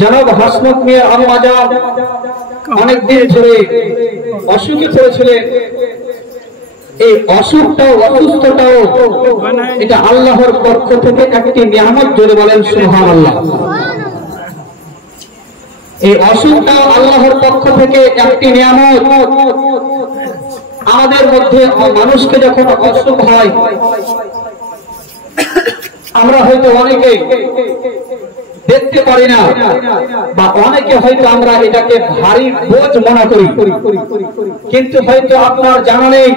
জনাব হাসমত মিয়া আম্মাজান অনেকদিন ধরে অসুখী পড়েছিলেন। এই অসুখটাও অসুস্থতাও এটা আল্লাহর পক্ষ থেকে একটি নিয়ামত, জোরে বলেন সুবহানাল্লাহ। এই অসুখটাও আল্লাহর পক্ষ থেকে একটি নিয়ামত। আমাদের মধ্যে মানুষকে যখন অসুখ হয়, আমরা হয়তো অনেকেই দেখতে পারি না, বা অনেকে হয়তো আমরা এটাকে ভারী বোঝ মনে করি, কিন্তু হয়তো আপনার জানা নেই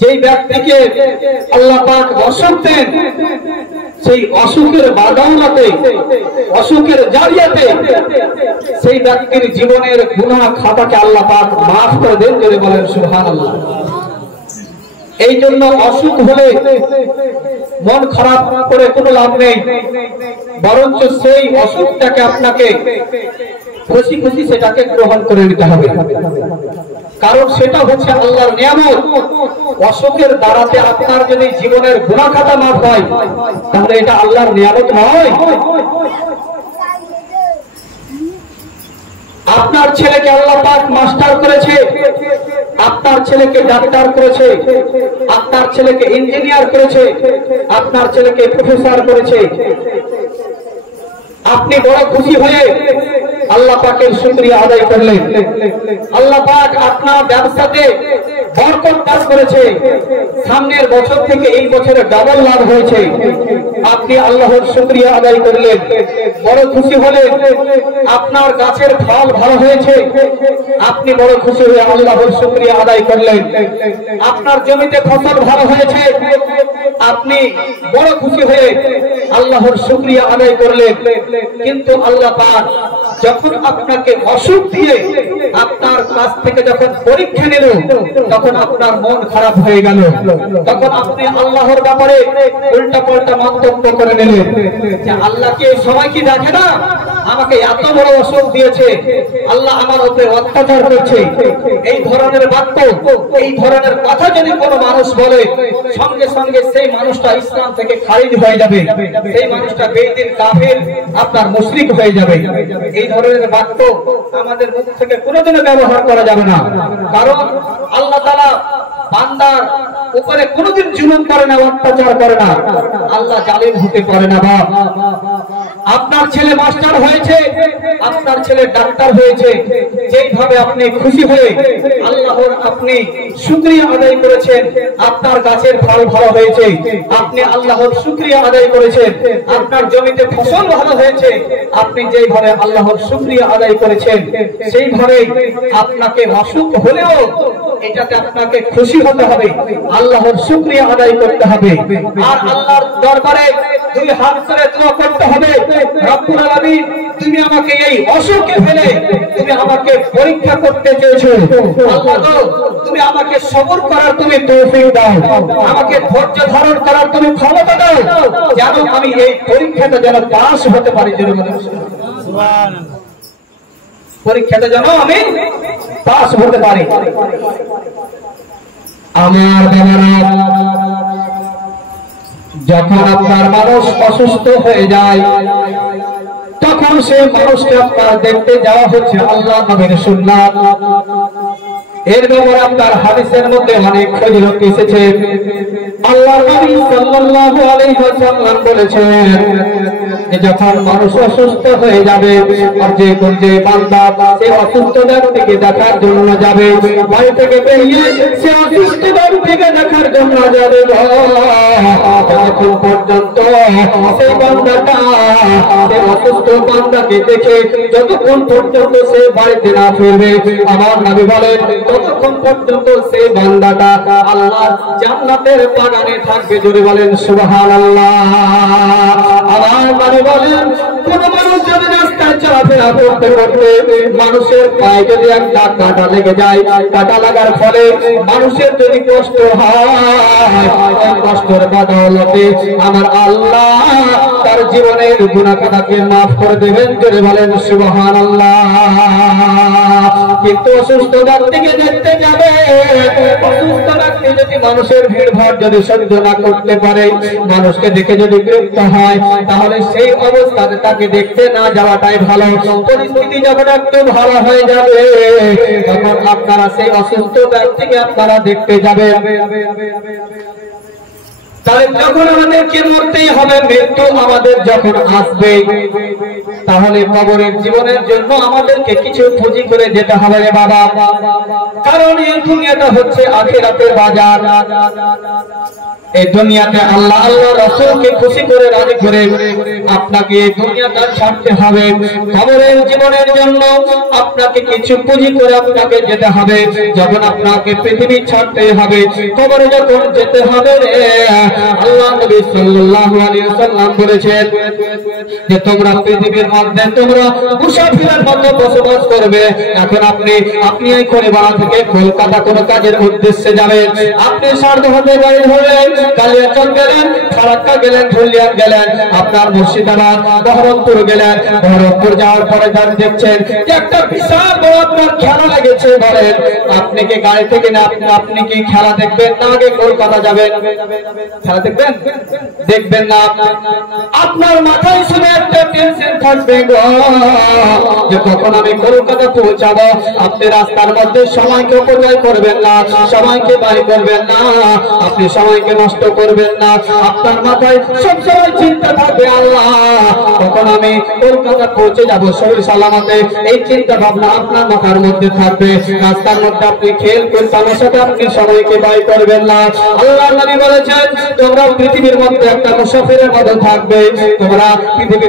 যেই ব্যক্তিকে আল্লাহ পাক অসুখ দেন, সেই অসুখের বাদাওলাতে, অসুখের জারিয়াতে সেই ব্যক্তির জীবনের গুনাহ খাতাকে আল্লাহ পাক মাফ করে দেন, জোরে বলেন সুবহানাল্লাহ। এই জন্য অসুখ হলে মন খারাপ করে কোনো লাভ নেই, বরঞ্চ সেই অসুখটাকে আপনাকে খুশি খুশি সেটাকে গ্রহণ করে নিতে হবে, কারণ সেটা হচ্ছে আল্লাহর নিয়ামত। অসুখের দ্বারাতে আপনার যদি জীবনের গুনাহ খাতা মাফ হয়, তাহলে এটা আল্লাহর নিয়ামত নয়? আপনার ছেলেকে আল্লাহ পাক মাস্টার করেছে, আপনার ছেলেকে ডাক্তার করেছে, আপনার ছেলেকে ইঞ্জিনিয়ার করেছে, আপনার ছেলেকে প্রফেসর করেছে, আপনি বড় খুশি হয়ে আল্লাহ পাকের শুকরিয়া আদায় করলেন। আল্লাহ পাক আপনার ব্যবসাতে বরকত দান করেছে, সামনের বছর থেকে এই বছরে ডাবল লাভ হয়েছে, আপনি আল্লাহর শুকরিয়া আদায় করলেন, বড় খুশি হলেন। আপনার গাছের ফল ভালো হয়েছে, আপনি বড় খুশি হয়ে আল্লাহর শুকরিয়া আদায় করলেন। আপনার জমিতে ফসল ভালো হয়েছে, আপনি বড় খুশি হয়ে আল্লাহর শুকরিয়া আদায় করলেন। কিন্তু আল্লাহ পাক যখন আপনাকে অসুখ দিয়ে আপনার কাছ থেকে যখন পরীক্ষা নিল, তখন আপনার মন খারাপ হয়ে গেল, তখন আপনি আল্লাহর ব্যাপারে উল্টা পাল্টা মন্তব্য করে নিলেন যে আল্লাহকে সময় কি দেখে না, আমাকে এত বড় অসুখ দিয়েছে, আল্লাহ আমার উপরে অত্যাচার করছে। এই ধরনের বাক্য, এই ধরনের কথা যদি কোনো মানুষ বলে, সঙ্গে সঙ্গে সেই মানুষটা ইসলাম থেকে খারিজ হয়ে যাবে, সেই মানুষটা বেঈমান কাফের, আপনার মুশরিক হয়ে যাবে। এই ধরনের বাক্য আমাদের মুখ থেকে কোনোদিনও ব্যবহার করা যাবে না, কারণ আল্লাহ তাআলা বান্দার উপরে কোনোদিন জুলুম করে না, অত্যাচার করে না, আল্লাহ জালিম হতে পারে না। বাপ, আপনার ছেলে মাস্টার হয়েছে, আপনার ছেলে ডাক্তার হয়েছে, যেইভাবে আপনি খুশি হয়ে আল্লাহর আপনি শুকরিয়া আদায় করেছেন, আপনার গাছের ফল ভালো হয়েছে, আপনি আল্লাহর শুকরিয়া আদায় করেছেন, আপনার জমিতে ফসল ভালো হয়েছে, আপনি যেইভাবে আল্লাহর শুকরিয়া আদায় করেছেন, সেইভাবে আপনাকে অসুখ হলেও এটাতে আপনাকে খুশি হতে হবে, আল্লাহর শুকরিয়া আদায় করতে হবে, আর আল্লাহর দরবারে দুই হাত করে দোয়া করতে হবে, রব্বুল আলামিন তুমি আমাকে এই অসুখে ফেলে তুমি আমাকে পরীক্ষা করতে চেয়েছো, আল্লাহ গো তুমি আমাকে সবর করার তুমি তৌফিক দাও, আমাকে ধৈর্য ধারণ করার তুমি ক্ষমতা দাও, যেন আমি এই পরীক্ষাটা যেন পাস হতে পারি, যেন সুবহানাল্লাহ, পরীক্ষাটা যেন আমি পাস হতে পারি। আমার বাবারা, যখন আপনার মানুষ অসুস্থ হয়ে যায়, তখন সেই মানুষকে আপনার দেখতে যাওয়া হচ্ছে আল্লাহ নবীর সুন্নাত। এর ব্যাপারে আপনার হাদিসের মধ্যে অনেক ফজিলত এসেছে। আল্লাহ নবী সাল্লাল্লাহু আলাইহি ওয়াসাল্লাম বলেছেন যে যখন মানুষ অসুস্থ হয়ে যাবে, আর যে বান্দা সেই অসুস্থ ব্যক্তিকে দেখার জন্য যাবে, বাড়ি থেকে বেরিয়ে সে অসুস্থ ব্যক্তিকে দেখার জন্য যাবে, ততক্ষণ পর্যন্ত সেই বান্দাটা সেই অসুস্থ বান্দাকে দেখে যতক্ষণ পর্যন্ত সে বাড়িতে না ফিরবে, আমার নবী বলেন ততক্ষণ পর্যন্ত সেই বান্দাটা আল্লাহর জান্নাতের বাগানে থাকবে, জোরে বলেন সুবহানাল্লাহ। আমার নবী বলেন কোন মানুষ যদি রাস্তায় চলাফেরা করতে করতে মানুষের পায়ে যদি একটা কাঁটা লেগে যায়, কাঁটা লাগার ফলে মানুষের যদি কষ্ট হয়, কষ্টের বদৌলতে আমার আল্লাহ তার জীবনের গুনাহ খাতাকে মাফ করে দেবেন, জোরে বলেন সুবহানাল্লাহ। কিন্তু অসুস্থ ব্যক্তিকে দেখতে যাবে, অসুস্থ ব্যক্তি যদি মানুষের ভিড় ভাড় যদি সহ্য না করতে পারে, মানুষকে দেখে যদি বিরক্ত হয়, তাহলে সেই অবস্থাতে তাকে দেখতে না যাওয়াটাই ভালো। পরিস্থিতি যখন একটু ভালো হয়ে যাবে, তখন আপনারা সেই অসুস্থ ব্যক্তিকে আপনারা দেখতে যাবেন। তাহলে যখন আমাদেরকে মরতেই হবে, মৃত্যু আমাদের যখন আসবে, তাহলে কবরের জীবনের জন্য আমাদেরকে কিছু পুঁজি করে যেতে হবে রে বাবা। কারণ এই দুনিয়াটা হচ্ছে আখিরাতের বাজার। এই দুনিয়াতে আল্লাহ আল্লাহ রাসূলকে খুশি করে রাজি করে আপনাকে এই দুনিয়াটা ছাড়তে হবে। কবরের জীবনের জন্য আপনাকে কিছু পুঁজি করে আপনাকে যেতে হবে। যখন আপনাকে পৃথিবী ছাড়তে হবে, কবরে যখন যেতে হবে, আল্লাহ নবী সাল্লাল্লাহু আলাইহি ওয়াসাল্লাম বলেছেন যে তোমরা পৃথিবীর মধ্যে তোমরা মুসাফিরের মতো বসবাস করবে। এখন আপনি এই খড়িবাড়া থেকে কলকাতা কোনো কাজের উদ্দেশ্যে যাবেন, আপনি সারদহতে গাড়ি ধরলেন, কালিয়াচক গেলেন, ফারাক্কা গেলেন, ধুলিয়ান গেলেন, আপনার মুর্শিদাবাদ, বহরমপুর গেলেন। বহরমপুর যাওয়ার পরে যান দেখছেন যে একটা বিশাল বড় আপনার খেলা লেগেছে। বলেন আপনি কি গাড়ি থেকে না আপনি কি খেলা দেখবেন না আগে কলকাতা যাবেন? খেলা দেখবেন? দেখবেন না। আপনার মাথায় শুনে একটা টেনশন থাকবে যে কখন আমি কলকাতা পৌঁছাবো। আপনি রাস্তার মধ্যে সময়কে অপচয় করবেন না, সময়কে ব্যয় করবেন না, আপনি সময়কে নষ্ট করবেন না। আপনার মাথায় সবসময় চিন্তা থাকবে আল্লাহ কখন আমি কলকাতা পৌঁছে যাব সহি সালামতে। এই চিন্তা ভাবনা আপনার মাথার মধ্যে থাকবে। রাস্তার মধ্যে আপনি খেল করতামের সাথে আপনি সময়কে ব্যয় করবেন না। আল্লাহ নবী বলেছেন তোমরা পৃথিবীর মধ্যে একটা মুসাফিরের মতো থাকবে। তোমরা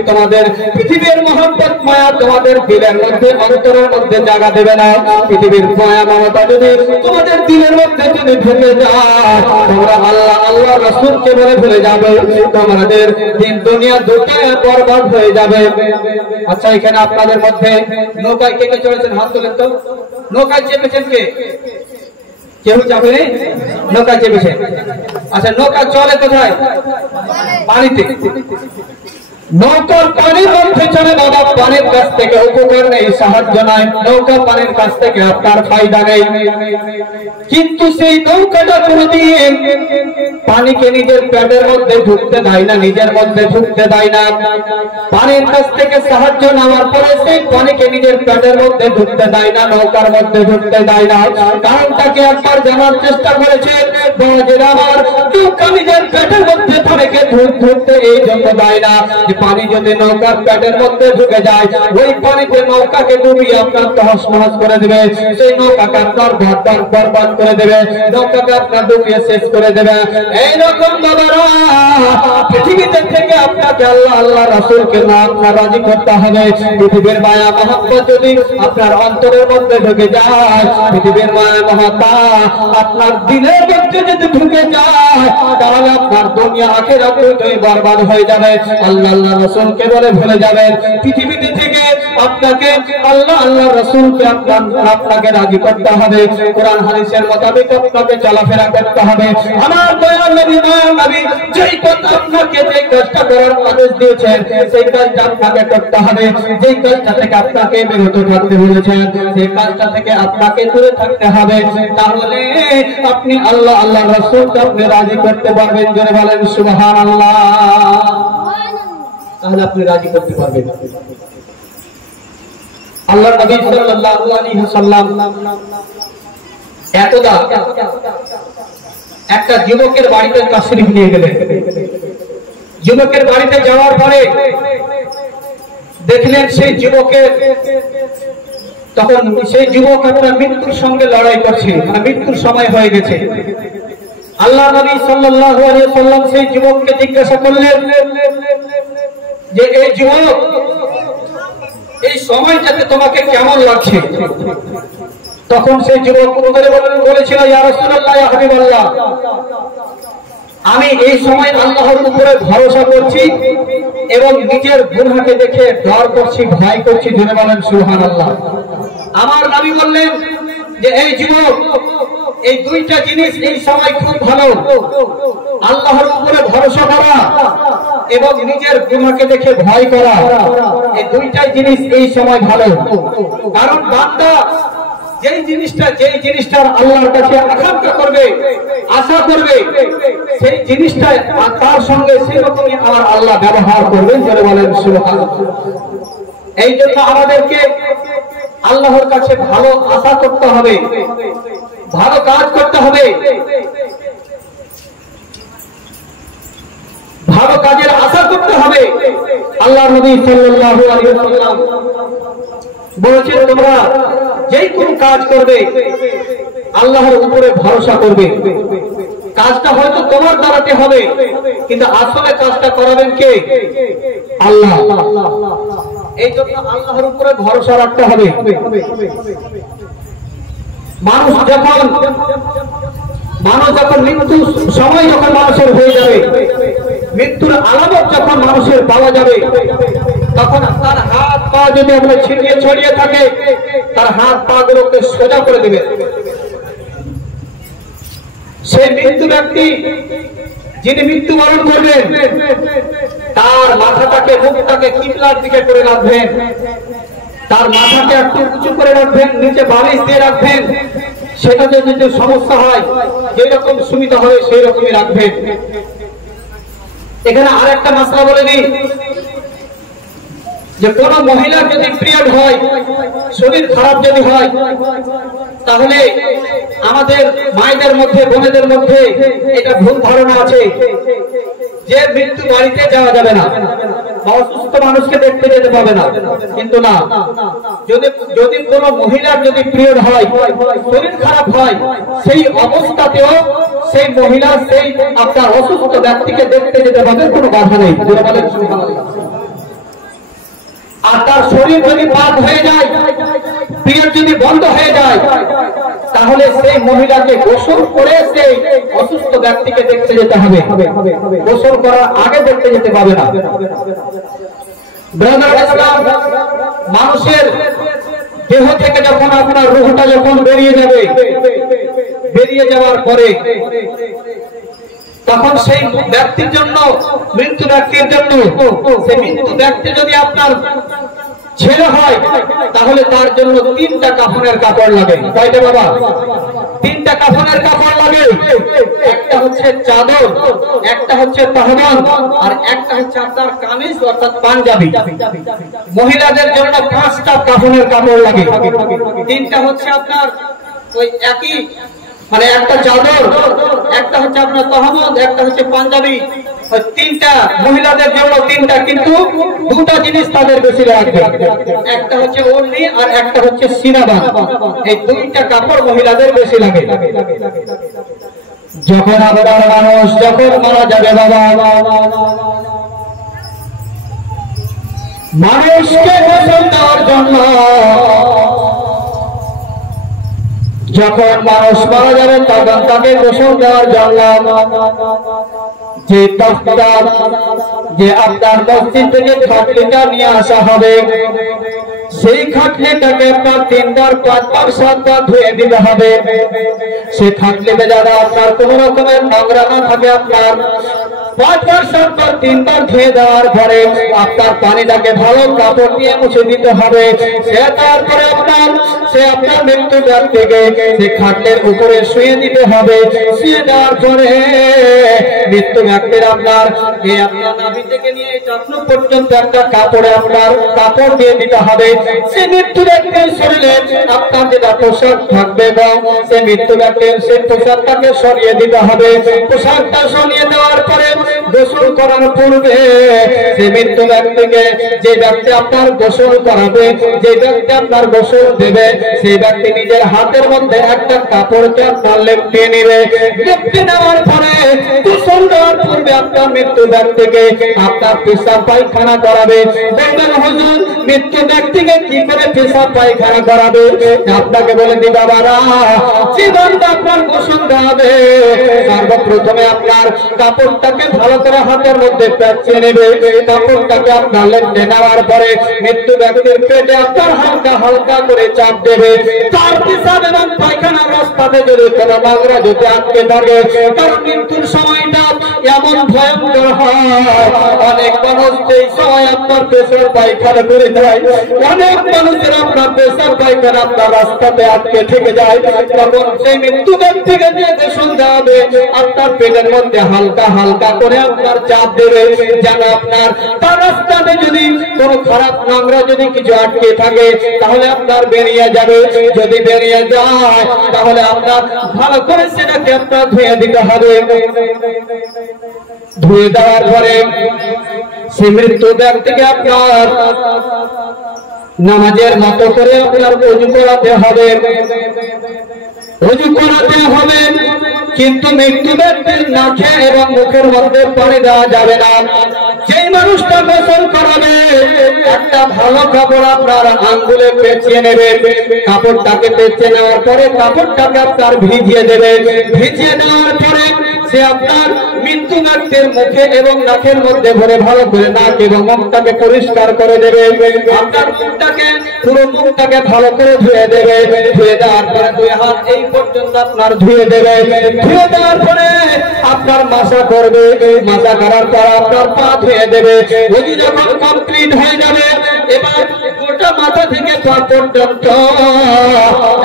তোমাদের পৃথিবীর মহব্বত মায়া তোমাদের দিলের মধ্যে অন্তরের মধ্যে জায়গা দেবে না। পৃথিবীর মায়া মমতা যদি তোমাদের দিলের মধ্যে যদি ঢুকে যায়, তোমরা আল্লাহ আল্লাহ রাসূলকে বলে ভুলে যাবে, তোমাদের দিন দুনিয়া দুটাই বরবাদ হয়ে যাবে। আচ্ছা এখানে আপনাদের মধ্যে নৌকায় কে কে চড়েছেন? হাত তোলেন তো। নৌকায় চেপেছেন কে? কেউ চাপেনি? নৌকা চেপেছেন। আচ্ছা নৌকা চলে কোথায়? পানিতে। নৌকার পানির মধ্যে চলে বাবা, পানির কাছ থেকে উপকার নেই, সাহায্য নাই। নৌকা পানির কাছ থেকে আপনার ফায়দা নেই। কিন্তু সেই নৌকাটা কোনদিন পানিকে নিজের পেটের মধ্যে ঢুকতে দেয় না, নিজের মধ্যে ঢুকতে দেয় না। পানির কাছ থেকে সাহায্য নেওয়ার পরে সেই পানিকে নিজের পেটের মধ্যে ঢুকতে দেয় না, নৌকার মধ্যে ঢুকতে দেয় না। কারণটাকে একবার জানার চেষ্টা করেছেন আমার নৌকা নিজের পেটের মধ্যে পানিকে ঢুকতে এই জন্য দেয় না যে পানি যদি নৌকার পেটের মধ্যে ঢুকে যায়, ওই পানিতে নৌকাকে ডুবিয়ে আপনার তহস নহস করে দেবে, সেই নৌকাকে আপনার বরবাদ করে দেবে, নৌকাকে আপনার ডুবিয়ে শেষ করে দেবে। এইরকম বাবারা পৃথিবীতে থেকে আপনাকে আল্লাহ আল্লাহ রাসূলকে না আপনার রাজি করতে হবে। পৃথিবীর মায়া মহব্বত যদি আপনার অন্তরের মধ্যে ঢুকে যায়, পৃথিবীর মায়া মহব্বত আপনার দিলের মধ্যে যদি ঢুকে যায়, তাহলে আপনার দুনিয়া আখিরাত দুটোই বরবাদ হয়ে যাবে। আল্লাহ আল্লাহ রাসূলকে বলে ভুলে যাবেন। পৃথিবীতে থেকে আপনাকে আল্লাহ আল্লাহ রাসূলকে আপনাকে রাজি করতে হবে। কোরআন হাদিসের মোতাবেক আপনাকে চলাফেরা করতে হবে। আমার দয়াল নবী দয়াল নবী যেই কথা আপনাকে যে কাজটা করার আদেশ দিয়েছেন, সেই কাজটা আপনাকে করতে হবে। যেই কাজটা থেকে আপনাকে বিরত থাকতে বলেছেন, সেই কাজটা থেকে আপনাকে দূরে থাকতে হবে। তাহলে আপনি আল্লাহ আল্লাহ রাসূলকে আপনি রাজি করতে পারবেন। জোরে বলেন সুবহানাল্লাহ। তাহলে আপনি রাজি করতে পারবেন। আল্লাহ নবী সাল্লাল্লাহু আলাইহি ওয়াসাল্লাম একদা একটা যুবকের বাড়িতে তাশরীফ নিয়ে গেলেন। যুবকের বাড়িতে যাওয়ার পরে দেখলেন সেই যুবকের তখন সেই যুবক একটা মৃত্যুর সঙ্গে লড়াই করছে, মানে মৃত্যুর সময় হয়ে গেছে। আল্লাহ নবী সাল্লাল্লাহু আলাইহি ওয়াসাল্লাম সেই যুবককে জিজ্ঞাসা করলেন যে এই যুবক এই সময়টাতে তোমাকে কেমন লাগছে? তখন সেই যুবক উত্তরে বলেছিল ইয়া রাসূলুল্লাহ ইয়া হাবিবাল্লাহ, আমি এই সময় আল্লাহর উপরে ভরসা করছি এবং নিজের গুনাহকে দেখে ডর করছি, ভয় করছি। জোরে বলেন সুবহানাল্লাহ। আমার নবী বললেন যে এই যুবক এই দুইটা জিনিস এই সময় খুব ভালো, আল্লাহর উপরে ভরসা করা এবং নিজের গুনাহকে দেখে ভয় করা, এই দুইটা জিনিস এই সময় ভালো। কারণ বান্দা যেই জিনিসটার আল্লাহর কাছে আকাঙ্ক্ষা করবে, আশা করবে, সেই জিনিসটা তার সঙ্গে সেরকমই আমার আল্লাহ ব্যবহার করবেন। যারা বলেন সুবহানাল্লাহ। এই জন্য আমাদেরকে আল্লাহর কাছে ভালো আশা করতে হবে, ভালো কাজ করতে হবে, ভালো কাজের আশা করতে হবে। আল্লাহ নবী সাল্লাল্লাহু আলাইহি ওয়াসাল্লাম বলেছেন, তোমরা যেই কোন কাজ করবে আল্লাহর উপরে ভরসা করবে। কাজটা হয়তো তোমার দ্বারাতে হবে, কিন্তু আসলে কাজটা করাবেন কে? আল্লাহ। এই জন্য আল্লাহর উপরে ভরসা রাখতে হবে। মানুষ যখন মৃত্যু সময় যখন মানুষের হয়ে যাবে, মৃত্যুর আলামত যখন মানুষের পাওয়া যাবে, তখন তার হাত পা যদি আমরা ছিটিয়ে ছড়িয়ে থাকে, তার হাত পা গুলোকে সোজা করে দেবে। সেই মৃত্যু ব্যক্তি যিনি মৃত্যুবরণ করবেন, তার মাথাটাকে, মুখটাকে কিবলার দিকে করে রাখবেন, তার মাথাকে একটু উঁচু করে রাখবেন, নিচে বালিশ দিয়ে রাখবেন। সেটা যদি সমস্যা হয়, যেরকম সুবিধা হবে সেই রকমই রাখবেন। এখানে আরেকটা মাসলা বলে দিই, যে কোন মহিলার যদি পিরিয়ড হয়, শরীর খারাপ যদি হয়, তাহলে আমাদের মায়েদের মধ্যে, বোনেদের মধ্যে এটা ভুল ধারণা আছে যে মৃত্যু বাড়িতে যাওয়া যাবে না, অসুস্থ মানুষকে দেখতে যেতে পাবে না। কিন্তু না, যদি কোন মহিলার যদি পিরিয়ড হয়, শরীর খারাপ হয়, সেই অবস্থাতেও সেই মহিলা সেই আপনার অসুস্থ ব্যক্তিকে দেখতে যেতে পাবে, কোনো বাধা নেই। আর তার শরীর যদি পাক হয়ে যায়, পিরিয়ড যদি বন্ধ হয়ে যায়, তাহলে সেই মহিলাকে গোসল করে সেই অসুস্থ ব্যক্তিকে দেখতে যেতে হবে। গোসল করার আগে দেখতে যেতে পাবে না। মানুষের দেহ থেকে যখন আপনার রূহটা যখন বেরিয়ে যাবে, বেরিয়ে যাওয়ার পরে তখন সেই ব্যক্তির জন্য, মৃত্যু ব্যক্তির জন্য, সেই মৃত্যু ব্যক্তি যদি আপনার ছেলে হয়, তাহলে তার জন্য 3টা কাফনের কাপড় লাগে। কয়টা বাবা? 3টা কাফনের কাপড় লাগে। একটা হচ্ছে চাদর, একটা হচ্ছে তাহবান, আর একটা হচ্ছে আপনার কামিজ অর্থাৎ পাঞ্জাবি। মহিলাদের জন্য 5টা কাফনের কাপড় লাগে। 3টা হচ্ছে আপনার ওই একই, মানে একটা চাদর, একটা হচ্ছে আপনার তহমদ, একটা হচ্ছে পাঞ্জাবি। 3টা মহিলাদের জন্য 3টা, কিন্তু 2টা জিনিস তাদের বেশি লাগবে। একটা হচ্ছে ওড়নি আর একটা হচ্ছে সিনাবান। এই 2টা কাপড় মহিলাদের বেশি লাগে। যখন আপনার মানুষ যখন মারা যাবে বাবা, মানুষকে গোসল দেওয়ার জন্য, যখন মানুষ মারা যাবে তখন তাকে গোসল দেওয়ার জন্য যে তখতা, যে আপনার মসজিদ থেকে খাটলিটা নিয়ে আসা হবে, সেই খাটলিটাকে আপনার 3 বার 5 বার 7 বার ধুয়ে দিতে হবে। সেই খাটলিতে যারা আপনার কোন রকমের নোংরা না থাকে, আপনার 5 বার 7 বার 3 বার ধুয়ে দেওয়ার পরে আপনার পানিটাকে ভালো কাপড় দিয়ে মুছে দিতে হবে। সে তারপরে আপনার মৃত্যু ব্যক্তিকে সে খাটলের উপরে শুয়ে দিতে হবে। শুয়ে দেওয়ার পরে মৃত্যু ব্যক্তির আপনার নাভি থেকে নিয়ে যত্ন পর্যন্ত একটা কাপড়ে আপনার কাপড় দিয়ে দিতে হবে। সে মৃত্যু ব্যক্তির শরীরে আপনার যেটা পোশাক থাকবে, সে মৃত্যু ব্যক্তির সেই পোশাকটাকে সরিয়ে দিতে হবে। পোশাকটা সরিয়ে দেওয়ার পরে গোসল করার পূর্বে সে মৃত্যু ব্যক্তিকে, যে ব্যক্তি আপনার গোসল করাবে, যে ব্যক্তি আপনার গোসল দেবে, সেই ব্যক্তি নিজের হাতের মধ্যে একটা কাপড়কে আপনার লেপটে নিবে। লেপটে নেওয়ার পরে গোসল দেওয়ার পূর্বে আপনার মৃত্যু ব্যক্তিকে আপনার পেশাব পায়খানা করাবে। বলবেন হুজুর, মৃত্যু ব্যক্তিকে কি করে পেশাব পায়খানা করাবে? আপনাকে বলে দি বাবারা, জীবনটা আপনার গোসল দেওয়াবে। সর্বপ্রথমে আপনার কাপড়টাকে ভালো করে হাতের মধ্যে পেঁচিয়ে নেবে। কাপড়টাকে আপনার লেপটে নেওয়ার পরে মৃত্যু ব্যক্তির পেটে আপনার হালকা হালকা করে চাপ দেবে। তার পেশাব এবং পায়খানা রাস্তাতে যদি কোনো নোংরা যদি আটকে থাকে, কারণ মৃত্যুর সময়টা এমন ভয়ঙ্কর হয়, অনেক মানুষ এই সময় আপনার পেশাব পায়খানা করে যায়, অনেক মানুষের আপনার পেশাব পায়খানা আপনার রাস্তাতে আটকে থেকে যায়, তখন সেই মৃত্যু ব্যক্তিকে যে গোসল দেওয়া হবে আপনার পেটের মধ্যে হালকা হালকা করে আপনার চাপ দেবে, যেন আপনার তার রাস্তাতে যদি কোনো খারাপ নোংরা যদি কিছু আটকে থাকে তাহলে আপনার বেরিয়ে যাবে, যদি বেরিয়ে যায় তাহলে আপনার ভালো করে সেটাকে আপনার ধুয়ে দিতে হবে। ধুয়ে দেওয়ার পরে সে মৃত্যু ব্যক্তিকে আপনার নামাজের মতো করে আপনার ওযু করাতে হবে, ওযু করাতে হবে। কিন্তু মৃত্যু ব্যক্তির নাকে এবং মুখের মধ্যে পানি দেওয়া যাবে না। যেই মানুষটা গোসল করাবে একটা ভালো কাপড় আপনার আঙ্গুলে পেঁচিয়ে নেবে, কাপড়টাকে পেঁচিয়ে নেওয়ার পরে কাপড়টাকে আপনার ভিজিয়ে দেবে, ভিজিয়ে দেওয়ার পরে সে আপনার মৃত্যু ব্যক্তির মুখে এবং নাকের মধ্যে ভরে ভালো করে নাক এবং মুখটাকে পরিষ্কার করে দেবে, আপনার মুখটাকে পুরো মুখটাকে ভালো করে ধুয়ে দেবে, ধুয়ে দেওয়ার পরে দুই হাত এই পর্যন্ত আপনার ধুয়ে দেবে, ধুয়ে দেওয়ার পরে আপনার মাসা করবে, মাসা করার পর আপনার পা ধুয়ে দেবে। ওযু যখন কমপ্লিট হয়ে যাবে এবার গোটা মাথা থেকে পা পর্যন্ত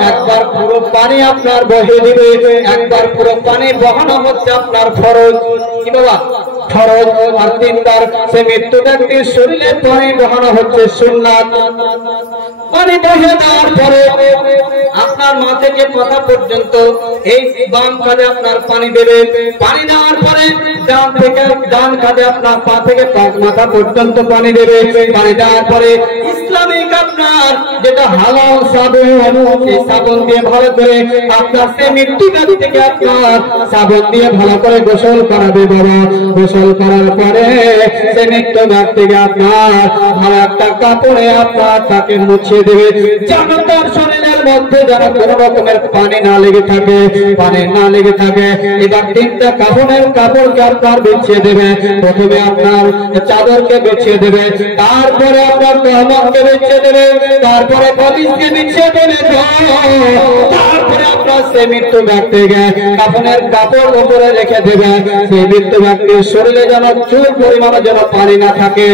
একবার পুরো পানি আপনার বহে দিবে, একবার পুরো পানি বহানো হচ্ছে আপনার ফরজ, কি বাবা ফরজ, আর তিনবার সে মৃত্যু ব্যক্তির শরীরে পানি বহানো হচ্ছে সুন্নাত। পানি বহে দেওয়ার পরে আপনার মাথা থেকে মাথা পর্যন্ত এই বাম কাঁধে আপনার পানি দেবে, পানি দেওয়ার পরে ডান থেকে ডান কাঁধে আপনার পা থেকে মাথা পর্যন্ত পানি দেবে, পানি দেওয়ার পরে ইসলামিক আপনার যেটা হালাল সাবুন, সেই সাবুন দিয়ে ভালো করে আপনার সে মৃত্যু ব্যক্তিকে আপনার সাবুন দিয়ে ভালো করে গোসল করাবে বাবা। গোসল করার পরে সে মৃত্যু ব্যক্তিকে আপনার ভালো একটা কাপড়ে আপনার তাকে মুছিয়ে দেবে, যেন তার শরীরের মধ্যে যেন কোন রকমের পানি না লেগে থাকে, পানি না লেগে থাকে। এবার তিনটা কাপড়ের কাপড়কে আপনার বিছিয়ে দেবে, প্রথমে আপনার চাদরকে বিছিয়ে দেবে, তারপরে আপনার গহনাকে বিছিয়ে দেবে, তারপরে কলিজকে বিছিয়ে দেবে, তারপরে আপনার সেই মৃত্যু ব্যক্তিকে কাপড়ের কাপড় উপরে রেখে দেবে। সেই মৃত্যু ব্যক্তির শরীরে যেন চুল পরিমাণে যেন পানি না থাকে,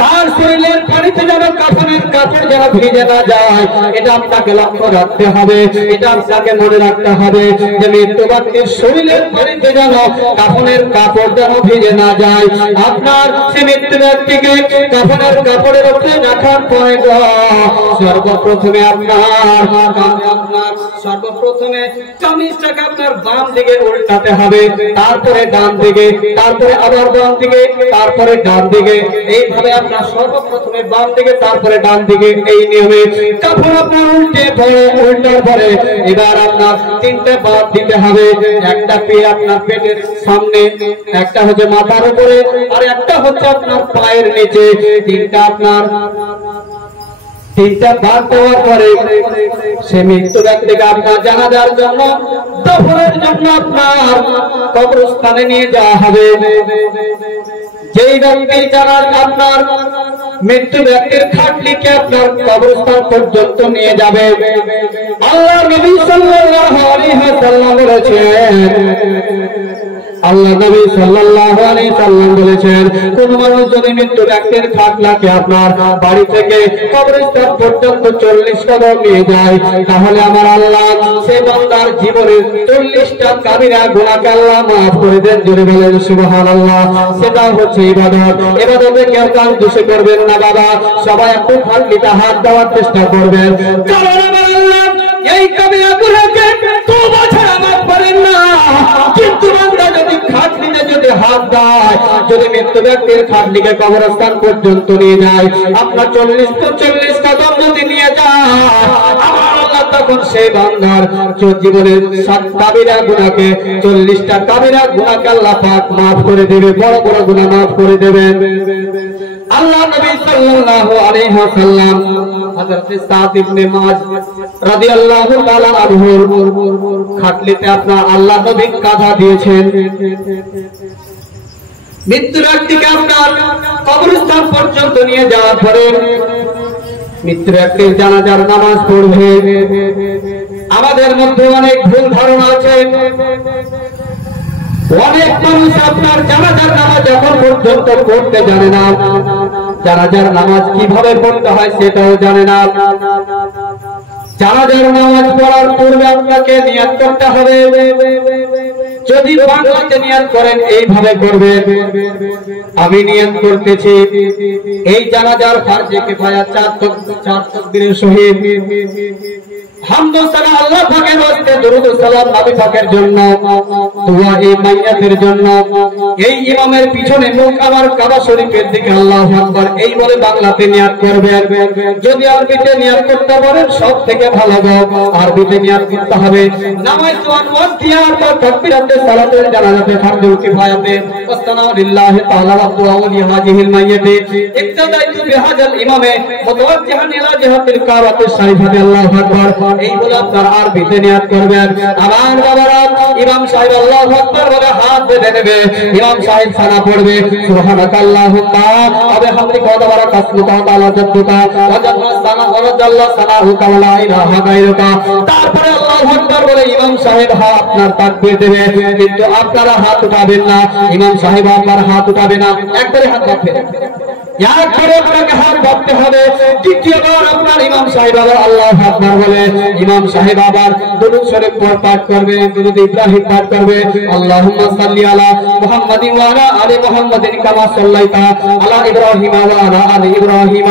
তার শরীরের পানিতে যেন কাপড়ের কাপড় যেন ভিজে না যায়, এটা আপনাকে লক্ষ্য রাখতে হবে, এটা আপনাকে মনে রাখতে হবে যে মৃত্যু ব্যক্তির শরীরের পানিতে যেন কাপড়ের কাপড় যেন ভিজে না যায়। আপনার সে মৃত্যু ব্যক্তিকে কাপড়ের কাপড়ের উপরে রাখার পরে সর্বপ্রথমে সর্বপ্রথমে কামিজটাকে আপনার বাম দিকে উল্টাতে হবে, তারপরে ডান দিকে, তারপরে আবার বাম দিকে, তারপরে ডান দিকে, এইভাবে আপনার সর্বপ্রথমে বাম দিকে তারপরে ডান দিকে, এই নিয়মে কাপড় আপনার উল্টার পরে এবার আপনার তিনটে বাদ দিতে হবে, একটা পেয়ে আপনার পেটের সামনে, একটা হচ্ছে মাথার উপরে, আর একটা হচ্ছে আপনার পায়ের নিচে, তিনটা বাদ দেওয়ার পরে সে মৃত্যু ব্যক্তিকে আপনার জানাজার জন্য দাফনের জন্য আপনার কবরস্থানে নিয়ে যাওয়া হবে। যেই ব্যক্তির জানাজ আপনার মৃত্যু ব্যক্তির খাটলিকে আপনার কবরস্থান পর্যন্ত নিয়ে যাবে, আল্লাহর নবী সাল্লাল্লাহু আলাইহি ওয়াসাল্লাম বলেছেন, আল্লাহ নবী সাল্লাল্লাহু আলাইহি ওয়াসাল্লাম বলেছেন, কোন মানুষ যদি মৃত্যু ব্যক্তির খাটলাকে আপনার বাড়ি থেকে কবরস্থান পর্যন্ত 40 কদম নিয়ে যায়, তাহলে আমার আল্লাহ সে বান্দার জীবনের 40টা কাবিরা গুনাহকে আল্লাহ মাফ করে দেন। জোরে বলেন সুবহানাল্লাহ। সেটা হচ্ছে ইবাদত। ইবাদতে কেউ কাজ দোষে করবেন না বাবা, সবাই একটু খাটলিতে হাত দেওয়ার চেষ্টা করবেন, কারণ আমার আল্লাহ এই কাবিরা গুনাহকে তওবা ছাড়া মাফ করেন না। কিন্তু বান্দা যদি খাটলিতে যদি হাত দেয়, যদি মৃত্যু ব্যক্তির খাটলিকে কবরস্থান পর্যন্ত নিয়ে যায়, আপনার 40 কদম যদি নিয়ে যায়, আমার আল্লাহ তখন সেই বান্দার জীবনের 7 কাবিরা গুনাহকে 40টা কাবিরা গুনাহকে আল্লাহ পাক মাফ করে দেবে, বড় বড় গুনাহ মাফ করে দেবেন। আল্লাহ নবী সাল্লাল্লাহু আলাইহি ওয়াসাল্লাম হযরত সাদ ইবনে মুআয রাদিয়াল্লাহু তাআলা আনহু খাটলিতে আপনার আল্লাহ নবী কাঁধা দিয়েছেন। মৃত্যু ব্যক্তিকে আপনার কবরস্থান পর্যন্ত নিয়ে যাওয়ার পরে মৃত্যু ব্যক্তির জানাজার নামাজ পড়বে। আমাদের মধ্যে অনেক ভুল ধারণা আছে, অনেক মানুষ আপনার জানাজার নামাজ এখন পর্যন্ত পড়তে জানে না। জানাজার নামাজ কিভাবে পড়তে হয় সেটাও জানে না। জানাজার নামাজ পড়ার পূর্বে আপনাকে নিয়ত করতে হবে। যদি বাংলাতে নিয়ত করেন এইভাবে করবেন, আমি নিয়ত করতেছি এই জানাজার ফরজে কিফায়া 4 তাকবীরের সহিত হামদ ও সালাত আল্লাহ পাকের ওয়াস্তে, দরুদ ও সালাম নবী পাকের জন্য, দোয়া এই মাইয়াতের জন্য। এই ইমামের পিছনে মুখ আমার কাবা শরীফের দিকে, আল্লাহু আকবার এই বলে বাংলাতে নিয়ত করবেন। যদি আরবিতে নিয়ত করতে পারেন সব থেকে ভালো গো, আরবিতে নিয়ত করতে হবে। নামাইতু আন ওয়াক্তিয়ার পর তাকবীরাতে সালাতের জানাজাতে ফরজুল কিফায়াতে ওয়াসসালামু লিল্লাহি তাআলা ওয়া দুআউ লি হাযিহিল মাইয়াতি ইক্তাদাইতু বিহাযাল ইমামে মুতাওয়াজ্জিহান ইলা জিহাতিল কাবাতিশ শরীফাতি। আল্লাহু আকবার এই বলে আপনার আরবিতে নিয়ত করবেন। আমার বাবারা, ইমাম সাহেব আল্লাহু আকবার বলে হাত বেঁধে নেবে। ইমাম সাহেব সানা পড়বে সুবহানাকাল্লাহুম্মা ওয়া বিহামদিকা ওয়া তাবারাকা ইসমুকা ওয়া তাআলা জাদ্দুকা ওয়া জাল্লা সানা ওয়া জাল্লা সানাহুকা ওয়া লা ইলাহা গায়রুকা। তারপরে আল্লাহু আকবার বলে ইমাম সাহেব আপনার তাকবীর দেবে, কিন্তু আপনারা হাত উঠাবেন না। ইমাম সাহেব আপনার হাত উঠাবে না, একবারে হাত বাঁধবে, একবারে আপনাকে হাত বাঁধতে হবে। দ্বিতীয়বার আপনার ইমাম সাহেব আবার আল্লাহু আকবার বলে ইমাম সাহেব আবার দুরূদ শরীফ পাঠ করবে, দুরূদ ইব্রাহিম পাঠ করবে। আল্লাহুম্মা সাল্লি আলা মুহাম্মাদিন ওয়া আলা আলি মুহাম্মাদিন কামা সাল্লাইতা আলা ইব্রাহিম ওয়া আলা আলি ইব্রাহিম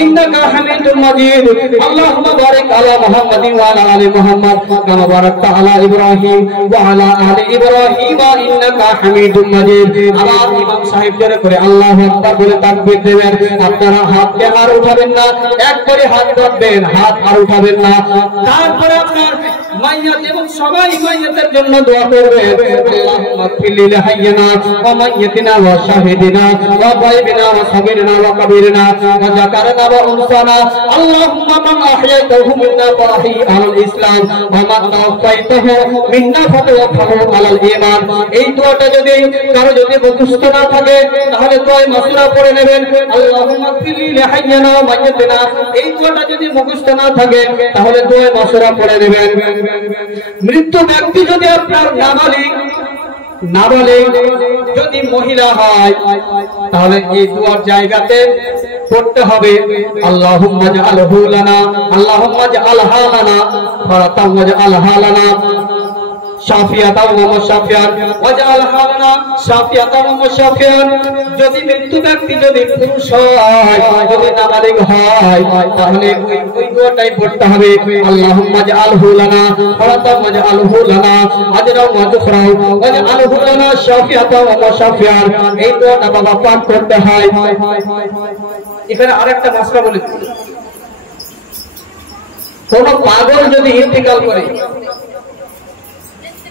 ইন্নাকা হামিদুম মাজিদ। আল্লাহুম্মা বারিক আলা মুহাম্মাদিন ওয়া আলা আলি মুহাম্মাদ কামা বারাকতা আলা ইব্রাহিম ওয়া আলা আলি ইব্রাহিম ইন্নাকা হামিদুম মাজিদ। আবার ইমাম সাহেব জোরে করে আল্লাহু আকবার বলে তাকবীর দেবেন। আপনারা হাতকে আর উঠাবেন না, একবারে হাত বাঁধবেন, হাত আর উঠাবেন না। তারপরে আপনার মাইয়াত এবং সবাই মাইয়াতের জন্য দোয়া করবেন। আল্লাহুম্মা ফিলিল হাইয়িনা ওয়া মাইয়াতিনা ওয়া শাহিদিনা ওয়া গায়বিনা ওয়া সাগীরিনা ওয়া কাবীরিনা ওয়া যাকারিনা ওয়া উনসানা। আল্লাহুম্মা মান আহয়াইতাহু মিন্না ফাহি আলাল ইসলাম ওয়া মান তাওফাইতাহু মিন্না ফাতাওফাহু আলাল ঈমান। এই দোয়াটা যদি কারো মুখস্থ না থাকে তাহলে দোয়া মাসুরা পড়ে নেবেন। আল্লাহুম্মা ফিলিল হাইয়িনা ওয়া মাইয়াতিনা, এই দোয়াটা যদি মুখস্থ না থাকে তাহলে দোয়া মাসুরা পড়ে নেবেন। মৃত ব্যক্তি যদি আপনার নাবালিগ যদি মহিলা হয় তাহলে এই দুয়ার জায়গাতে পড়তে হবে আল্লাহুম্মা জাআলহু লানা, আল্লাহুম্মা জাআলহা লানা ফারাতাম ওয়াজআলহা লানা শাফিয়াতাও ওয়া মুশাফিয়ান ওয়াজআলহা লানা শাফিয়াতাও ওয়া মুশাফিয়ান। যদি মৃত্যু ব্যক্তি যদি পুরুষ হয়, যদি নাবালিগ হয় তাহলে ওই দোয়াটাই পড়তে হবে আল্লাহুম্মা জাআলহু লানা ফারাতাম ওয়াজআলহু লানা আজরাও ওয়া যুখরাও ওয়াজআলহু লানা শাফিয়াতাও ওয়া মুশাফিয়ান। এই দোয়াটা বাবা পাঠ করতে হয়। এখানে আরেকটা মাসলা বলি, কোন পাগল যদি ইন্তেকাল করে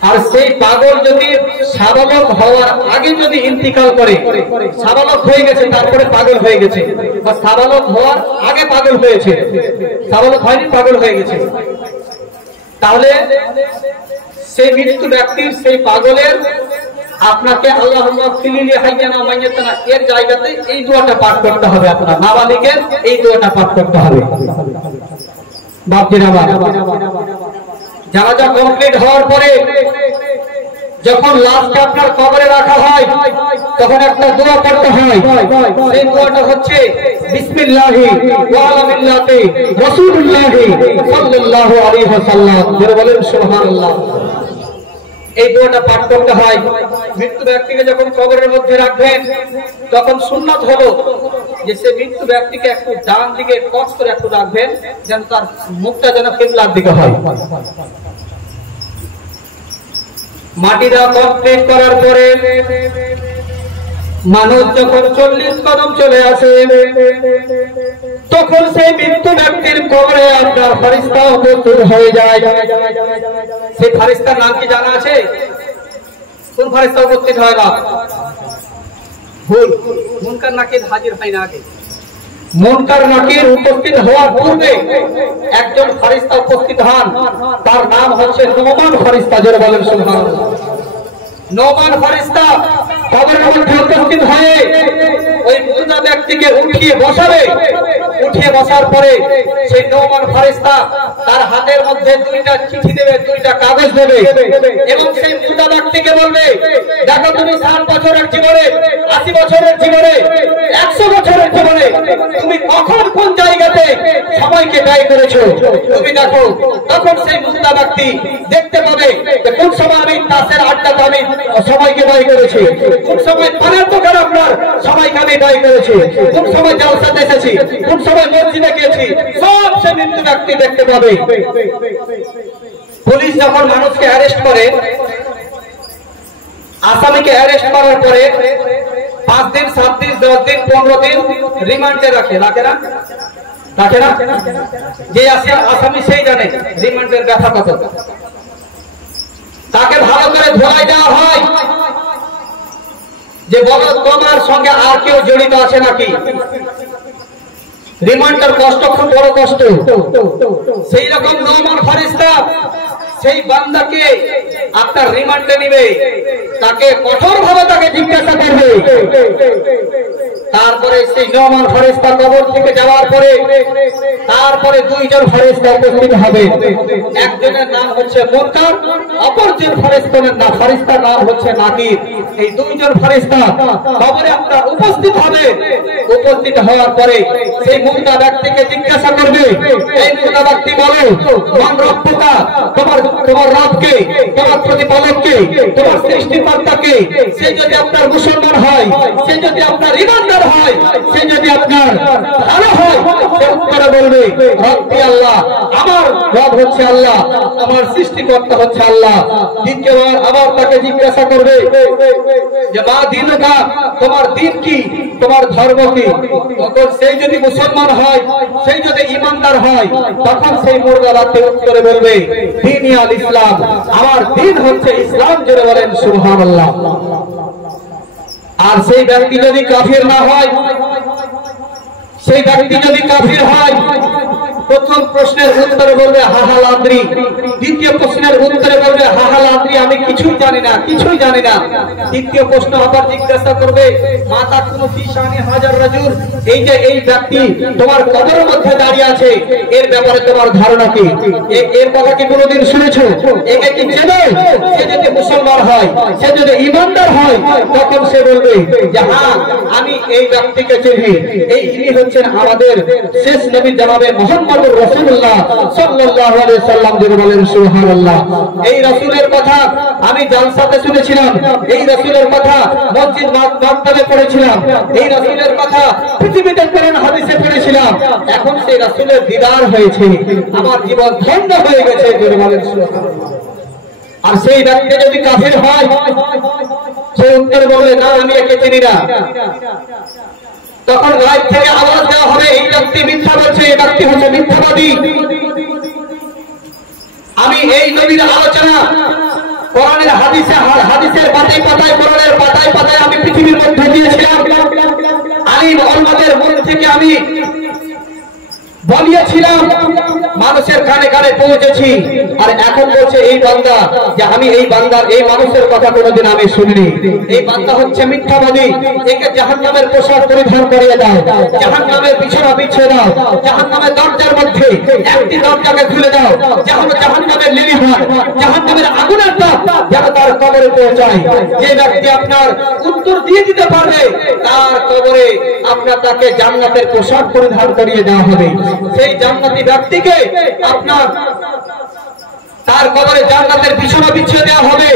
আর সেই পাগল যদি সাবালক হওয়ার আগে যদি ইন্তিকাল করে, সাবালক হয়ে গেছে তারপরে পাগল হয়ে গেছে, বা সাবালক হওয়ার আগে পাগল হয়েছে, সাবালক হয়নি পাগল হয়ে গেছে, তাহলে সেই মৃত্যু ব্যক্তির সেই পাগলের আপনাকে আল্লাহুম্মা ফিলিল হাইয়িনা ওয়া মাইয়াতিনা এর জায়গাতে এই দোয়াটা পাঠ করতে হবে। আপনার নাবালিগের এই দোয়াটা পাঠ করতে হবে। বাপজিরা জানাজা কমপ্লিট হওয়ার পরে যখন লাশটা আপনার কবরে রাখা হয় তখন একটা দোয়া পড়তে হয়। সেই দোয়াটা হচ্ছে বিসমিল্লাহি ওয়া আলা মিল্লাতি রাসূলুল্লাহি সাল্লাল্লাহু আলাইহি ওয়াসাল্লাম। যারা বলেন সুবহানাল্লাহ, এই দোয়াটা পাঠ করতে হয়। মৃত্যু ব্যক্তিকে যখন কবরের মধ্যে রাখবেন তখন সুন্নাত হলো যে সে মৃত্যু ব্যক্তিকে একটু ডান দিকে টস করে একটু রাখবেন, যেন তার মুখটা যেন কিবলার দিকে হয়। মাটি দেওয়া কমপ্লিট করার পরে মানুষ যখন 40 কদম চলে আসে তখন সেই মৃত্যু ব্যক্তির কবরে আপনার ফেরেশতা উপস্থিত হয়ে যায়। সেই ফেরেশতার নাম কি জানা আছে? কোন ফেরেশতা উপস্থিত হয়? ভুল, মুনকার নাকির হাজির হয় না আগে। মুনকার নাকির উপস্থিত হওয়ার পূর্বে একজন ফেরেশতা উপস্থিত হন, তার নাম হচ্ছে নোমান ফেরেশতা। যারা বলেন সুবহানাল্লাহ। নোমান ফেরেশতা কবরের মধ্যে উপস্থিত হয়ে ওই মৃত ব্যক্তিকে উঠিয়ে বসাবে। উঠিয়ে বসার পরে সেই নোমান ফেরেশতা তার হাতের মধ্যে দুইটা চিঠি দেবে, দুইটা কাগজ দেবে এবং সেই মৃত ব্যক্তিকে বলবে, দেখো তুমি 60 বছরের জীবনে, 80 বছরের জীবনে, 100 বছরের জীবনে তুমি কখন কোন জায়গাতে সময়কে ব্যয় করেছো তুমি দেখো। তখন সেই মৃত ব্যক্তি দেখতে পাবে যে কোন সময় আমি তাসের আড্ডাতে আমি সময়কে ব্যয় করেছি, কোন সময় পানের দোকানে আপনার সময়কে আমি ব্যয় করেছি, কোন সময় জলসাতে এসেছি, কোন সময় মসজিদে গিয়েছি, সব সে মৃত ব্যক্তি দেখতে পাবে। পুলিশ যখন মানুষকে অ্যারেস্ট করে, আসামিকে অ্যারেস্ট করার পরে 5 দিন, 7 দিন, 10 দিন, 15 দিন রিমান্ডে রাখে না? রাখে না? যে আসামি সেই জানে রিমান্ডের ব্যথা কত। তাকে ভালো করে ধোলাই দেওয়া হয় যে বলো তোমার সঙ্গে আর কেউ জড়িত আছে নাকি। রিমান্ডের কষ্ট খুব বড় কষ্ট। সেই রকম নওমান ফেরেশতা সেই বান্দাকে আপনার রিমান্ডে নিবে, তাকে কঠোরভাবে তাকে জিজ্ঞাসা করবে। তারপরে সেই নওমান ফেরেশতা কবর থেকে যাওয়ার পরে তারপরে 2 জন ফেরেশতা উপস্থিত হবে। একজনের নাম হচ্ছে মুনকার, অপরজন ফেরেশতার নাম হচ্ছে নাকির। এই 2 জন ফেরেশতা কবরে আপনার উপস্থিত হবে। উপস্থিত হওয়ার পরে সেই মুনকার ব্যক্তিকে জিজ্ঞাসা করবে, এই মুনকার ব্যক্তি বলো মান রব্বুকা, তোমার রবকে, তোমার প্রতিপালককে, তোমার সৃষ্টিকর্তাকে। সে যদি আপনার মুসলমান হয়, সে যদি আপনার ঈমানদার হয়, সে যদি আপনার ভালো হয়, সে উত্তরে বলবে রব্বি আল্লাহ, আমার রব হচ্ছে আল্লাহ, আমার সৃষ্টিকর্তা হচ্ছে আল্লাহ। দ্বিতীয়বার আবার তাকে জিজ্ঞাসা করবে যে মা দীনুকা, তোমার দিন কি, তোমার ধর্ম কি। তখন সেই যদি মুসলমান হয়, সেই যদি ঈমানদার হয়, তখন সেই মুর্দা ব্যক্তি উত্তরে বলবে দীনি আল ইসলাম, আমার দিন হচ্ছে ইসলাম। জোরে বলেন সুবহানাল্লাহ। আর সেই ব্যক্তি যদি কাফির না হয়, সেই ব্যক্তি যদি কাফির হয়, প্রথম প্রশ্নের উত্তরে বলবে হাহাল আদ্রি, দ্বিতীয় প্রশ্নের উত্তরে বলবে হাহাল আদ্রি, আমি কিছুই জানি না, কিছুই জানি না। তৃতীয় প্রশ্ন আবার জিজ্ঞাসা করবে মাতা কোন ফিশানি হাজার রাজুর, এই যে এই ব্যক্তি তোমার কবরের মধ্যে দাঁড়িয়ে আছে, এর ব্যাপারে তোমার ধারণা কি, এর কথা কি কোনোদিন শুনেছো, একে কি চেনো। সে যদি মুসলমান হয়, সে যদি ঈমানদার হয়, তখন সে বলবে যে হ্যাঁ আমি এই ব্যক্তিকে চিনি, এই ইনি হচ্ছেন আমাদের শেষ নবী জনাবে মুহাম্মদুর রাসূলুল্লাহ সাল্লাল্লাহু আলাইহি সাল্লাম। যিনি বলেন সুবহানাল্লাহ। এই রাসূলের কথা আমি জালসাতে শুনেছিলাম, এই রাসূলের কথা মসজিদ মাকতাবে পড়েছিলাম, এই রাসূলের কথা পৃথিবীতে কোরআন হাদিসে পড়েছিলাম। এখন সেই রাসূলের দিদার হয়েছে, আমার জীবন ধন্য হয়ে গেছে। যিনি বলেন সুবহানাল্লাহ। আর সেই ব্যক্তি যদি কাফির হয়, সে উত্তর বলবে না আমি একে চিনি না। তখন গায়েব থেকে আওয়াজ দেওয়া হবে এই ব্যক্তি মিথ্যা বলছে, এই ব্যক্তি হচ্ছে মিথ্যাবাদী। আমি এই নবীর আলোচনা কোরআনের হাদিসের পাতায় পাতায়, কোরআনের পাতায় পাতায় আমি পৃথিবীর মধ্যে দিয়েছিলাম। আলিম ওলামাদের মুখ থেকে আমি বলিয়েছিলাম, মানুষের কানে কানে পৌঁছেছি। আর এখন বলছে এই বান্দা যে আমি এই বান্দার, এই মানুষের কথা কোনোদিন আমি শুনিনি, এই বান্দা হচ্ছে মিথ্যাবাদী, একে জাহান্নামের পোশাক পরিধান করিয়ে দাও, জাহান্নামের বিছানা বিছিয়ে দাও, জাহান্নামের দরজার মধ্যে একটি দরজাকে খুলে দাও, জাহান্নামের লিলিহান, জাহান্নামের আগুনের তাপ যেন তার কবরে পৌঁছায়। যে ব্যক্তি আপনার উত্তর দিয়ে দিতে পারবে, তার কবরে আপনার তাকে জান্নাতের পোশাক পরিধান করিয়ে দেওয়া হবে। সেই জান্নাতি ব্যক্তিকে আপনার তার কবরে জান্নাতের বিছানা বিছিয়ে দেওয়া হবে,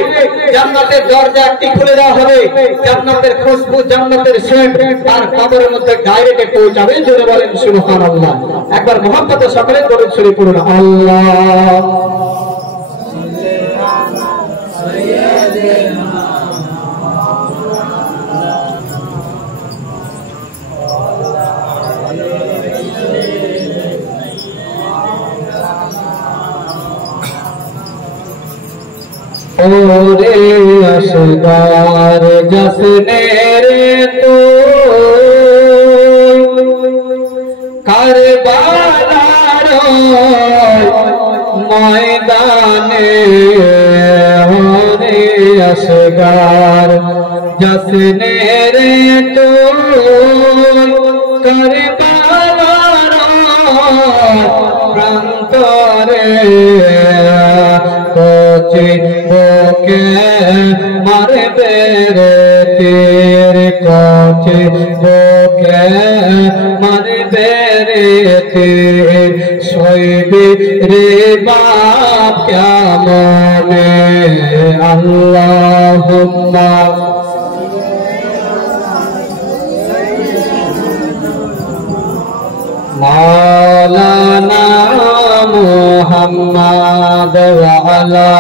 জান্নাতের দরজা একটি খুলে দেওয়া হবে, জান্নাতের খুশবু, জান্নাতের সেন্ট তার কবরের মধ্যে ডাইরেক্ট পৌঁছাবে। জোরে বলেন সুবহানাল্লাহ। একবার মুহাম্মদের সকলে দরুদ শরীফ পড়ুন। আল্লাহ ওরে আসগার জসনে রে তো কারবালার ময়দানে, ওরে আসগার জসনে রে তো কারবালার প্রান্তরে কচি বুকে মারবে রে তীর কচি বুকে মারবে রে তীর সইবে রে বাপ কেমনে আল্লাহুম্মা মাওলানা মুহাম্মদ ওয়া আলা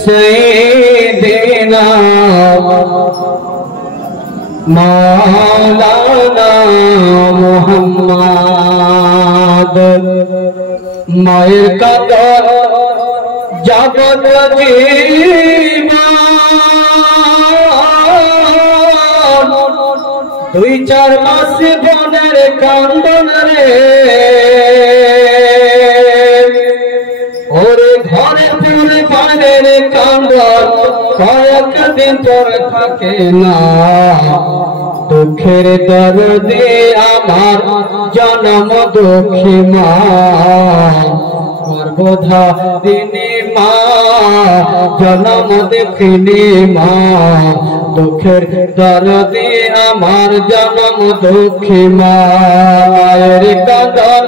সাইয়্যিদিনা মাওলানা মুহাম্মদ মায়ের কাতর জগৎ জীবন দুই চার মাস বনের কান্দন রে ওরে ঘরে পুরে বাইরের কান্দন কয়েকদিন পর থাকে না দুঃখের দরদে আমার জনম দুঃখী মা সর্বদা দিনে মা জনম দেখিনি মা দুঃখের দরদে আমার জনম দুঃখী মায়ের কাঁদন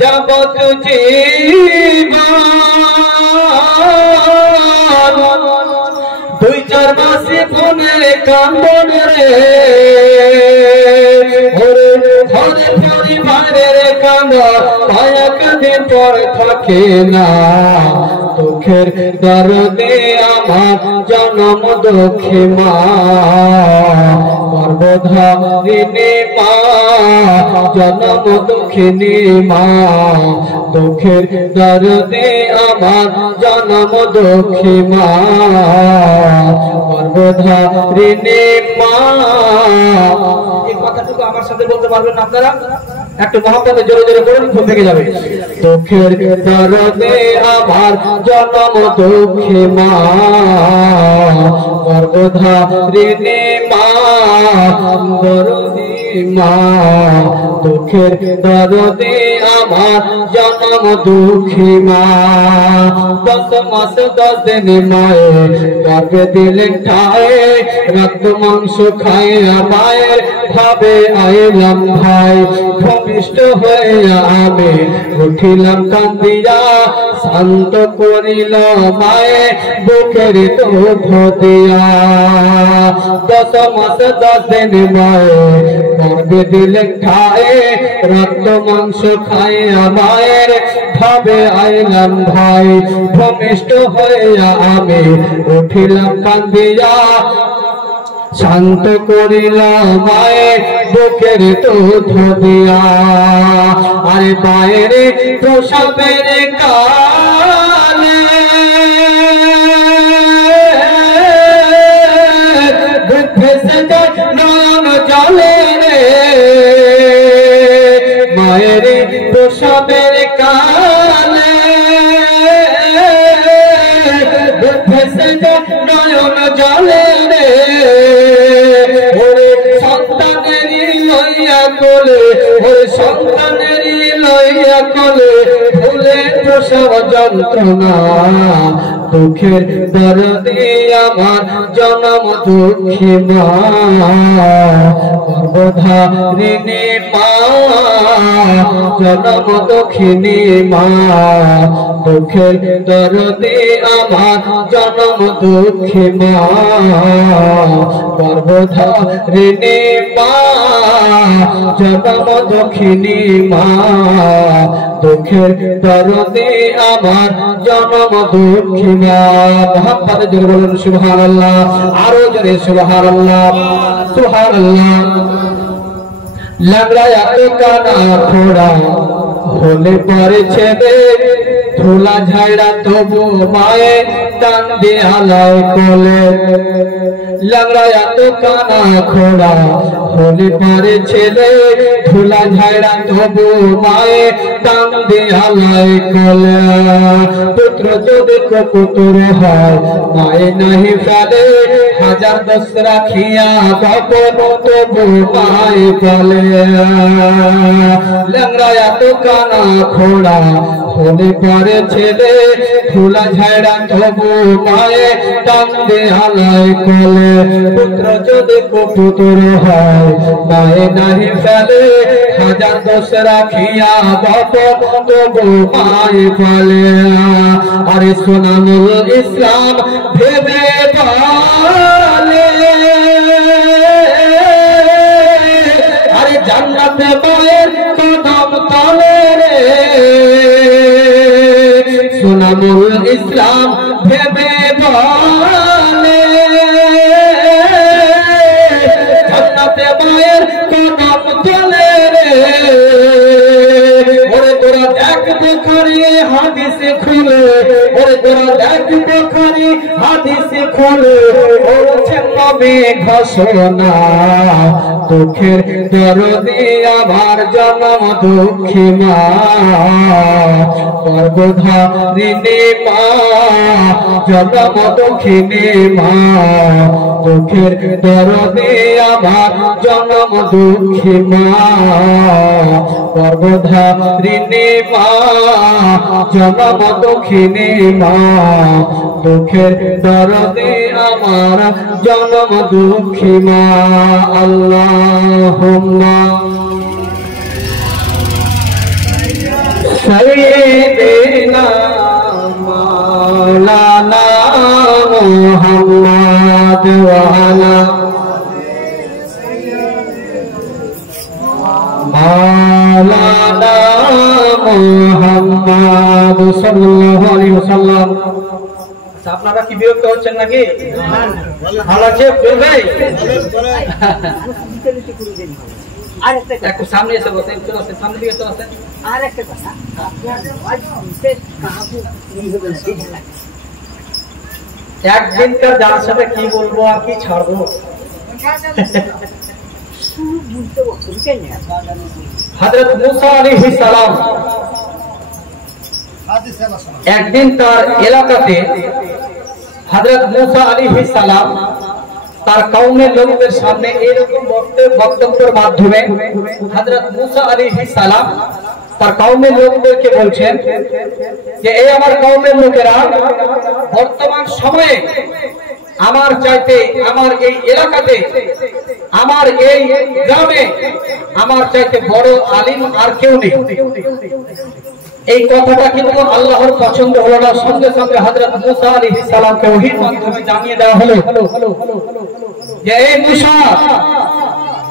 জগৎ জীবন দুই চার মাসে ফোনে কান্দন রে ওরে ঘরে পরিবারের কান্দন কয়েকদিন পর থাকে না দুঃখের দরদে আমার জনম দুঃখী মা সর্বধারিণী মা জনম দুঃখিনী মা দুঃখের দরদে আমার জনম দুঃখী মা সর্বধারিণী মা। এই কথাটুকু আমার সাথে বলতে পারবেন আপনারা? একটু মহব্বতে জোরে জোরে বলুন, ঘুম থেকে যাবে। দুঃখের দরদে আমার জনম দুঃখী মা সর্বধারিণী মা দরদী মা দুঃখের দরদে আমার জনম দুঃখী মা 10 মাস 10 দিন মায়ের গর্ভে দিলেন ঠায় রক্ত মাংস খায় মায়ের ভাবে আইলাম ভাই ভূমিষ্ঠ হয়ে আমি উঠিলাম কান্দিয়া শান্ত করিল মায়ে বুকের দুধ দিয়া 10 মাস 10 দিন মায়ে গর্ভে দিলেন ঠায় রক্ত মাংস খায় মায়ের ভাবে আইলাম ভাই ভূমিষ্ঠ হয়ে আমি উঠিলাম কান্দিয়া শান্ত করিলাম মায়ে বুকের দুধ দিয়া আরে বাইরে প্রসবের কালে ভেসে যায় নয়ন জলে রে মায়ের প্রসবের কালে ভেসে যায় নয়ন জলে রে ওরে সন্তানেরই লইয়া কোলে ওরে সন্তানেরই লইয়া কোলে ভুলে প্রসব যন্ত্রণা দুঃখের দরদে আমার জনম দুঃখী মা সর্বধারিণী মা জনম দুঃখিনী মা দুঃখের দরদে আমার জনম দুঃখী মা সর্বধারিণী মা জনম দুঃখিনী মা দুঃখের দরদে আমার জনম দুঃখী মা। মোহাম্মদ জোরে বলুন সুবহানাল্লাহ, আরো জোরে সুবহানাল্লাহ সুবহানাল্লাহ। লাগড়া কানা খোড়া হলে পরে ছেড়ে ধুলা ঝাড়া তবু মায়ে টান দেয়ালায় কোলে ল্যাংড়া এত কানা খোড়া হলে পারে ছেলে ধুলা ঝাড়া তবু মায়ে টান দেয়ালায় কোলে পুত্র যদি কপুত্র হয় মায়ে নাহি ফেলে হাজার দশ রাখিয়া বাপন তবু মায়ে ফেলে ল্যাংড়া এত কানা খোড়া হলে পারে ছেলে ধুলা ঝাড়া তবু মায়ে টান দেয়ালায় কোলে পুত্র যদি কপুত্র হয় মায়ে নাহি ফেলে হাজার দোষ রাখিয়া বাপন তবু মায়ে ফেলে আরে সোনামুল ইসলাম ভেবে পালে আরে জান্নাতে মায়ের কদম তলে রে সোনামুল ইসলাম ভেবে পালে জান্নাতে মায়ের কদম তলে রে ওরে তোরা দেখ বুখারী হাদিস খুলে ওরে তোরা দেখ বুখারী হাদিস খুলে বলছেন নবী ঘোষণা দুঃখের দরদে আমার জনম দুঃখী মা গর্ভধারিণী মা জনম দুঃখিনী মা দুঃখের দরদে আমার জনম দুঃখী মা গর্ভধারিণী মা জনম দুঃখিনী মা দুঃখের দরদে আমার জনম দুঃখী মা আল্লাহুম্মা সাইয়্যিদিনা মাওলানা মুহাম্মদ ওয়া আলা মাওলানা মুহাম্মদ সাল্লাল্লাহু আলাইহি ওয়াসাল্লাম। আপনারা কি বিরক্ত হচ্ছেন নাকি? ভালো আছে ভাই? একটু সামনে এসে বসেন, চলে আসেন সামনে দিকে চলে আসেন। আর একটা কথা, একদিনকার যার সাথে কি বলবো আর কি ছাড়বো। হযরত মুসা আলাইহিস সালাম একদিন তার এলাকাতে হযরত মুসা আলাইহিস সালাম তার কওমের লোকদের সামনে এরকম বক্তব্যের মাধ্যমে হযরত মুসা আলাইহিস সালাম তার কওমের লোকদেরকে বলছেন যে এই আমার কওমের লোকেরা বর্তমান সময়ে আমার চাইতে আমার এই এলাকাতে আমার এই গ্রামে আমার চাইতে বড় আলিম আর কেউ নেই। এই কথাটা কিন্তু আল্লাহর পছন্দ হলো না। সঙ্গে সঙ্গে হযরত মুসা আলাইহিস সালামকে ওহীর মাধ্যমে জানিয়ে দেওয়া হলো যে এই মুসা,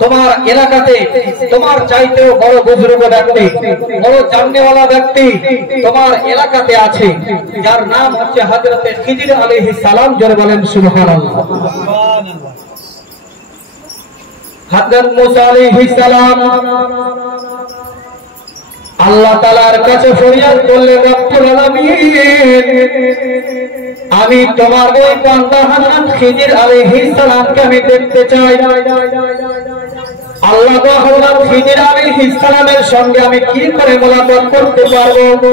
তোমার এলাকাতে তোমার চাইতেও বড় বুজুর্গ ব্যক্তি, বড় জাননেওয়ালা ব্যক্তি তোমার এলাকাতে আছে, যার নাম হচ্ছে হযরত খিজির আলাইহিস সালাম। জোরে বলেন সুবহানাল্লাহ। হযরত মুসা আলাইহিস সালাম আল্লাহ তাআলার কাছে ফরিয়াদ করলেন, রব্বুল আলামিন, আমি তোমার ওই বান্দা হযরত খিজির আলাইহিস সালামকে আমি দেখতে চাই। আল্লাহ হযরত খিজির আলাইহিস সালামের সঙ্গে আমি কি করে মোলাকাত করতে পারবো?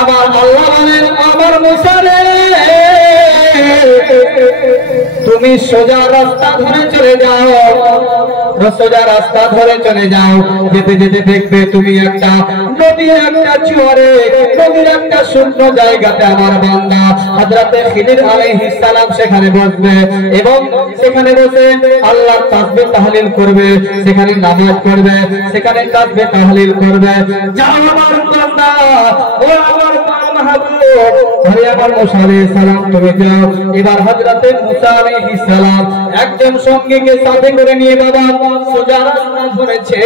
আমার আল্লাহ বলেন, আমার মুসা রে, তুমি সোজা রাস্তা ধরে চলে যাও, সোজা রাস্তা ধরে চলে যাও। যেতে যেতে দেখবে তুমি একটা নদীর একটা চুয়ারে, নদীর একটা শূন্য জায়গাতে আমার বান্দা হযরত খিজির আলাইহিস সালাম সেখানে বসবে এবং সেখানে বসে আল্লাহর তাসবিহ তাহলিল করবে, সেখানে নামাজ পড়বে, সেখানে তাসবিহ তাহলিল করবে। যাও আমার বান্দা, ও আমার মাহবুব, ওরে আমার মুসা আলাইহিস সালাম, তুমি যাও। এবার হযরত মুসা আলাইহিস সালাম একজন সঙ্গীকে সাথে করে নিয়ে বাবা সোজা রাস্তা ধরেছে।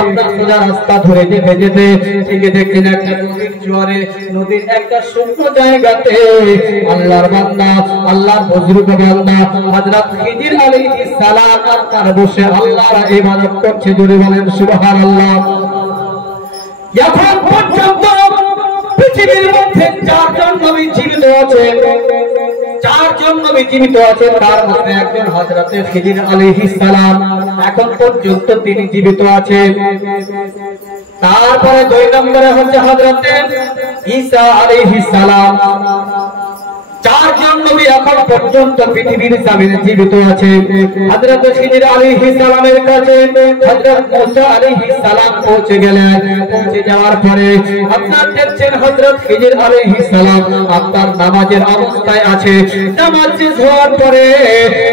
আপনার সোজা রাস্তা ধরে যেতে যেতে থেকে দেখছেন একটা নদীর জোয়ারে, নদীর একটা শূন্য জায়গাতে আল্লাহর বান্দা, আল্লাহর বুজুর্গ বান্দা হযরত খিজির আলাইহিস সালাম তার বসে আল্লাহর ইবাদত করছে। জোরে বলেন সুবহানাল্লাহ। এখন পর্যন্ত পৃথিবীর মধ্যে চারজন নবী জীবিত আছেন, চারজন নবী জীবিত আছেন, তার মধ্যে একজন হযরতে খিজির আলাইহিস সালাম, এখন পর্যন্ত তিনি জীবিত আছেন। তারপরে 2 নম্বরে হচ্ছে হযরতে ঈসা আলাইহিস সালাম। চারজন নবী এখন পর্যন্ত পৃথিবীর জমিনে জীবিত আছেন। হযরত খিজির আলাইহিস সালামের কাছে হযরত মুসা আলাইহিস সালাম পৌঁছে গেলেন। পৌঁছে যাওয়ার পরে আপনারা দেখছেন হযরত খিজির আলাইহিস সালাম আপনার নামাজের অবস্থায় আছে। নামাজ শেষ হওয়ার পরে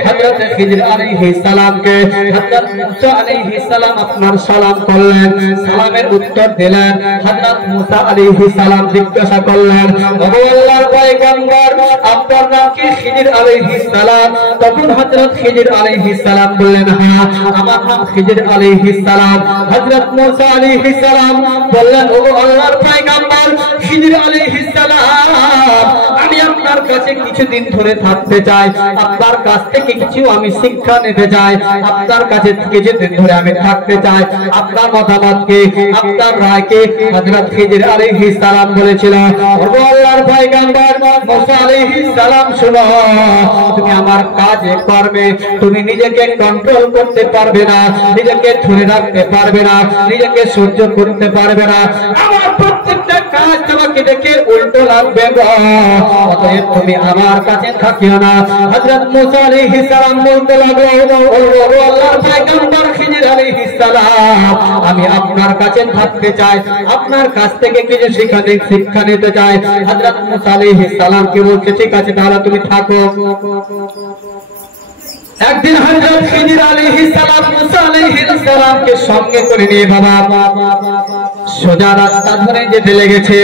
হযরত খিজির আলাইহিস সালামকে হযরত মুসা আলাইহিস সালাম আপনার সালাম করলেন, সালামের উত্তর দিলেন। হযরত মুসা আলাইহিস সালাম জিজ্ঞাসা করলেন, ওগো আল্লাহর পয়গম্বর, আপনার নাম কি? খিজির আলাইহিস সালাম। তখন হযরত খিজির আলাইহিস সালাম বললেন, হ্যাঁ আমার নাম খিজির আলাইহিস সালাম। হযরত মুসা আলাইহিস সালাম বললেন, ওগো আল্লাহর পয়গম্বর খিজির আলাইহিস সালাম, আমি আপনার কাছে কিছুদিন ধরে থাকতে চাই, আপনার কাছ থেকে কিছু আমি শিক্ষা নিতে চাই, আপনার কাছে কিছুদিন ধরে আমি থাকতে চাই, আপনার মতামতকে, আপনার রায়কে। হযরত খিজির আলাইহিস সালাম বলেছিল, ওগো আল্লাহর পয়গম্বর মুসা আলাইহিস সালাম, শোনো, তুমি আমার কাজে কর্মে তুমি নিজেকে কন্ট্রোল করতে পারবে না, নিজেকে ধরে রাখতে পারবে না, নিজেকে সহ্য করতে পারবে না, আমার প্রত্যেকটা কাজ তোমাকে দেখে উল্টো লাগবে, অতএব তুমি আমার কাছে থাকিও না। হযরত মুসা আলাইহিস সালাম বলতে লাগলো, ও আল্লাহর পয়গম্বর খিজির আলাইহিস সালাম, আমি আপনার কাছে থাকতে চাই, আপনার কাছ থেকে কিছু শিক্ষা নিতে চাই। হযরত মুসা আলাইহিস সালাম কি বলছে, ঠিক আছে তাহলে তুমি থাকো। একদিন হযরত খিজির আলাইহিস সালাম মুসা আলাইহিস সালামকে সঙ্গে করে নিয়ে বাবা সোজা রাস্তা ধরে যেতে লেগেছে।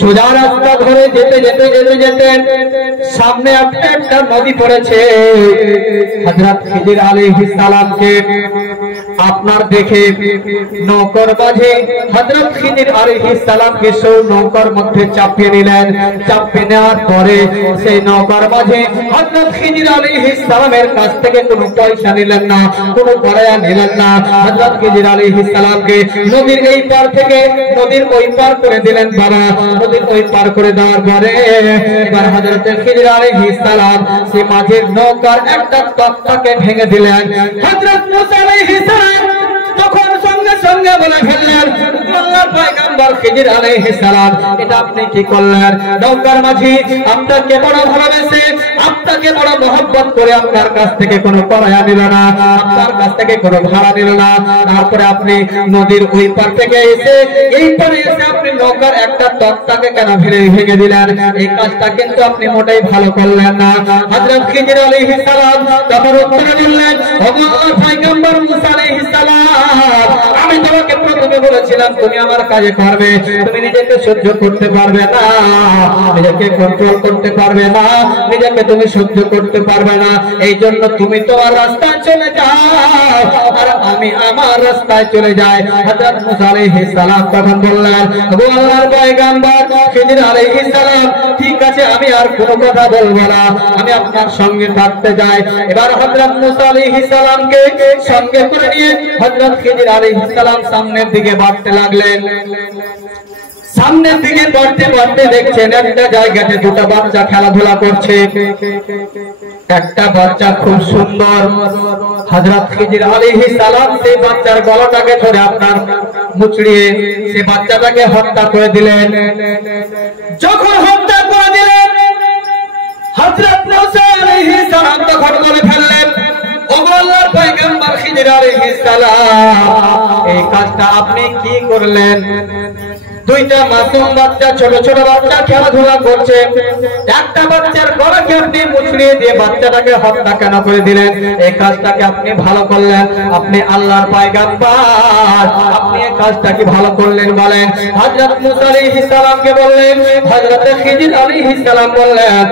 সোজা রাস্তা ধরে যেতে যেতে যেতে যেতে সামনে একটা নদী পড়েছে। হযরত খিজির আলাইহিস সালামকে আপনার দেখে নৌকার মাঝে হযরত খিজির আলাইহিস সালামকে সেই নৌকার মধ্যে চাপিয়ে নিলেন। চাপিয়ে নেওয়ার পরে সেই নৌকার মাঝে হযরত খিজির আলাইহিস সালামের কাছ থেকে কোনো পয়সা নিলেন না, কোনো পড়ায়া নিলেন না। হযরত খিজির আলাইহিস সালামকে নদীর এই পার থেকে নদীর ওই পার করে দিলেন। বাবা নদীর ওই পার করে দেওয়ার পরে এবার হযরত খিজির আলাইহিস সালাম সেই মাঝের নৌকার একটা তক্তাকে ভেঙে দিলেন। হযরত মুসা আলাইহিস সালাম তখন সঙ্গে সঙ্গে বলে ফেললেন, আল্লাহর পয়গম্বর খিজির আলাইহিস সালাম, এটা আপনি কি করলেন? নৌকার মাঝি আপনাকে বড় ভালোবেসে, আপনাকে বড় মহব্বত করে আপনার কাছ থেকে কোনো পড়ায়া নিল না, আপনার কাছ থেকে কোনো ভাড়া নিল না, তারপরে আপনি নদীর ওই পার থেকে এসে এই পারে এসে আপনি নৌকার একটা তক্তাকে কেন ভেঙে দিলেন? এই কাজটা কিন্তু আপনি মোটেই ভালো করলেন না। হযরত খিজির আলাইহিস সালাম তখন উত্তর দিলেন, ওগো আল্লাহর পয়গম্বর মুসা আলাইহিস সালাম, আমি তোমাকে প্রথমে বলেছিলাম তুমি আমার কাজে করবে, তুমি নিজেকে সহ্য করতে পারবে না, নিজেকে কন্ট্রোল করতে পারবে না, নিজেকে তুমি সহ্য করতে পারবে না, এই জন্য তুমি তোমার রাস্তায় চলে যাও আর আমি আমার রাস্তায় চলে যাই। হযরত মুসা আলাইহিস সালাম তখন বললেন, ওগো আল্লাহর পয়গম্বর খিজির আলাইহিস সালাম, ঠিক আছে আমি আর কোনো কথা বলবো না, আমি আপনার সঙ্গে থাকতে যাই। এবার হযরত মুসা আলাইহিস সালামকে সঙ্গে করে নিয়ে হযরত খিজির আলাইহিস সালাম সামনের দিকে বাড়তে লাগলেন। সামনের দিকে বাড়তে বাড়তে দেখছেন একটা জায়গাতে দুটো বাচ্চা খেলাধুলা করছে। একটা বাচ্চা খুব সুন্দর। হযরত খিজির আলাইহিস সালাম সেই বাচ্চার গলাটাকে ধরে আপনার মুচড়িয়ে সেই বাচ্চাটাকে হত্যা করে দিলেন। যখন হত্যা করে দিলেন হযরত মুসা আলাইহিস সালাম তখন বলে ফেললেন, ওগো আল্লাহর পয়গম্বর খিজির আলাইহিস সালাম, এই কাজটা আপনি কি করলেন? দুইটা মাসুম বাচ্চা, ছোট ছোট বাচ্চা খেলাধুলা করছে, একটা বাচ্চার গলাকে আপনি মুচড়িয়ে দিয়ে বাচ্চাটাকে হত্যা কেন করে দিলেন? এই কাজটাকে আপনি ভালো করলেন? আপনি আল্লাহর পয়গম্বর, আপনি এই কাজটা কি ভালো করলেন বলেন? হযরত মুসা আলাইহিস সালামকে বললেন, হযরত খিজির আলাইহিস সালাম বললেন,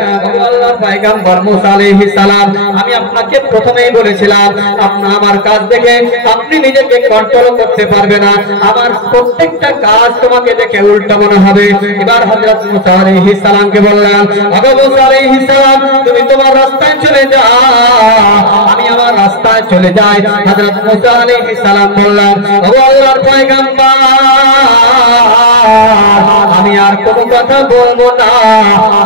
আল্লাহর পয়গম্বর মুসা আলাইহিস সালাম, আমি আপনাকে প্রথমেই বলেছিলাম আপনি আমার কাজ দেখে আপনি নিজেকে কন্ট্রোল করতে পারবে না, আমার প্রত্যেকটা কাজ তোমাকে দেখে উল্টা মনে হবে। এবার হযরত মুসা আলাইহিস সালামকে বললেন, ওগো মুসা আলাইহিস সালাম, তুমি তোমার রাস্তায় চলে যাও, আমি আমার রাস্তায় চলে যাই। হযরত মুসা আলাইহিস সালাম বললেন, ওগো আল্লাহর পয়গম্বর, আমি আর কোনো কথা বলবো না,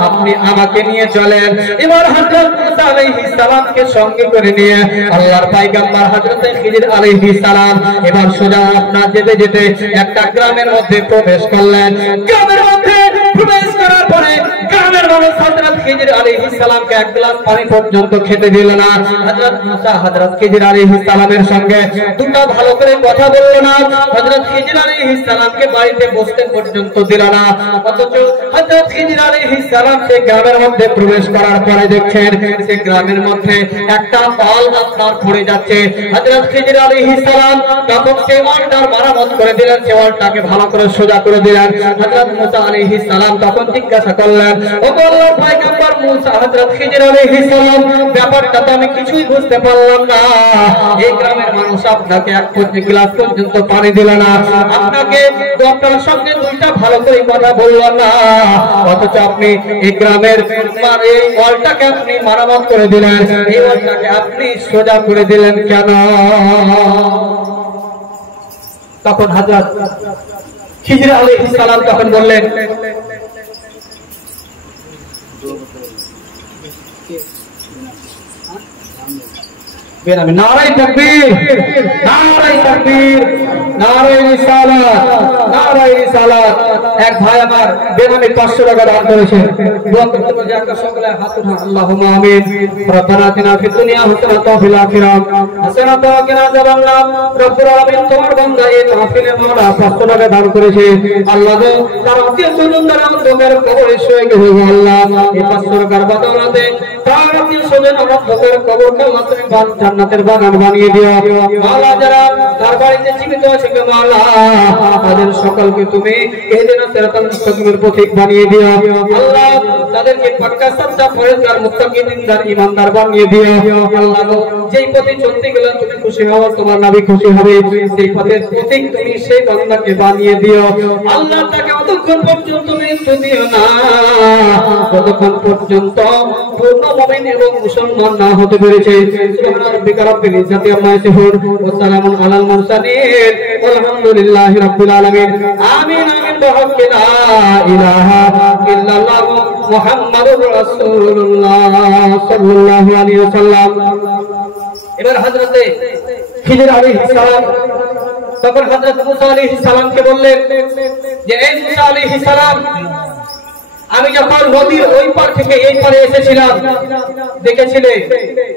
আপনি আমাকে নিয়ে চলেন। এবার হযরত মুসা আলাইহিস সালামকে সঙ্গে করে নিয়ে আল্লাহর পয়গম্বর হযরত খিজির আলাইহিস সালাম এবার সোজা আপনার যেতে যেতে একটা গ্রামের মধ্যে প্রবেশ করলেন। গ্রামের মধ্যে প্রবেশ করার পরে গ্রামের মানুষ হযরত খিজির আলাইহিস সালামকে এক গ্লাস পানি পর্যন্ত খেতে দিল না। হযরত মুসা হযরত খিজির আলাইহিস সালামের সঙ্গে দুটো ভালো করে কথা বলল না। হযরত খিজির আলাইহিস সালামকে বাড়িতে বসতে পর্যন্ত দিল না। অথচ হযরত খিজির আলাইহিস সালাম সেই গ্রামের মধ্যে প্রবেশ করার পরে দেখছেন সেই গ্রামের মধ্যে একটা পাল আপনার পড়ে যাচ্ছে। হযরত খিজির আলাইহিস সালাম তখন সেই ওয়ালটার মারামত করে দিলেন, সেই ওয়ালটাকে ভালো করে সোজা করে দিলেন। হযরত মুসা আলাইহিস সালাম তখন জিজ্ঞাসা করলেন, ও আল্লাহর পয়গম্বর মুসা, হযরত খিজির আলাইহিস সালাম, ব্যাপারটা তো আমি কিছুই বুঝতে পারলাম না। এই গ্রামের মানুষ আপনাকে এক গ্লাস পর্যন্ত পানি দিল না, আপনাকে আপনার সঙ্গে দুইটা ভালো করে কথা বললাম না, অথচ আপনি এই গ্রামের এই ওয়ালটাকে আপনি মারামত করে দিলেন, এই ওয়ালটাকে আপনি সোজা করে দিলেন কেন? তখন হযরত খিজির আলাইহিস সালাম তখন বললেন, নারায়ে তাকবীর, নারায়ে তাকবীর, নারায়ে রিসালাত, নারায়ে রিসালাত। এক ভাই আমার বেনামে 500 টাকা দান করেছেন। দোয়া করতে পারি একটা সকলে হাত উঠান, আল্লাহুম্মা আমিন। রব্বানা আতিনা ফিদ দুনিয়া হাসানাতাও ওয়া ফিল আখিরাতি হাসানাতাও ওয়া কিনা আযাবান্নার। রব্বুল আলামিন, তোমার বান্দা এই মাহফিলে মাওলা 500 টাকা দান করেছে। আল্লাহ গো, তার আত্মীয়-স্বজন দ্বারা আমাদের কবরে শুয়ে গেছে আল্লাহ, এই 500 টাকার বদৌলতে তার আত্মীয়-স্বজন আমার কবরকে আল্লাহ তুমি জান্নাতের বাগান বানিয়ে দিও। মাওলা, যারা তার বাড়িতে জীবিত আছে মাওলা, তাদের সকলকে তুমি ইহদিনাস সিরাতাল মুস্তাকিমের পথিক বানিয়ে দিও আল্লাহ, তাদেরকে পাক্কা সচ্চা পরহেজগার মুত্তাকিন দিনদার ঈমানদার বানিয়ে দিও আল্লাহ। যেই পথে চলতে গেলে তুমি খুশি হও, তোমার নবী খুশি হবে, সেই পথের পথিক তুমি সেই বান্দাকে বানিয়ে দিও আল্লাহ। তাকে অতক্ষণ পর্যন্ত মৃত্যু দিও না যতক্ষণ পর্যন্ত পূর্ণ মুমিন এবং মুসলমান না হতে পেরেছে। সুবহান রাব্বিকা রাব্বিল ইজ্জাতি আম্মা ইয়াসিফুন ওয়া সালামুন আলাল মুরসালিন ওয়ালহামদুলিল্লাহি রাব্বিল আলামিন। আমিন আমিন বিহাক্কি লা ইলাহা ইল্লাল্লাহ মুহাম্মাদুর রাসূলুল্লাহ সাল্লাল্লাহু আলাইহি ওয়াসাল্লাম। এবার হযরত খিজির আলাইহিস সালাম তখন হযরত মুসা আলাইহিস সালামকে বললেন যে, এই মুসা আলাইহিস সালাম, আমি যখন নদীর ওই পার থেকে এই পারে এসেছিলাম, দেখেছিলে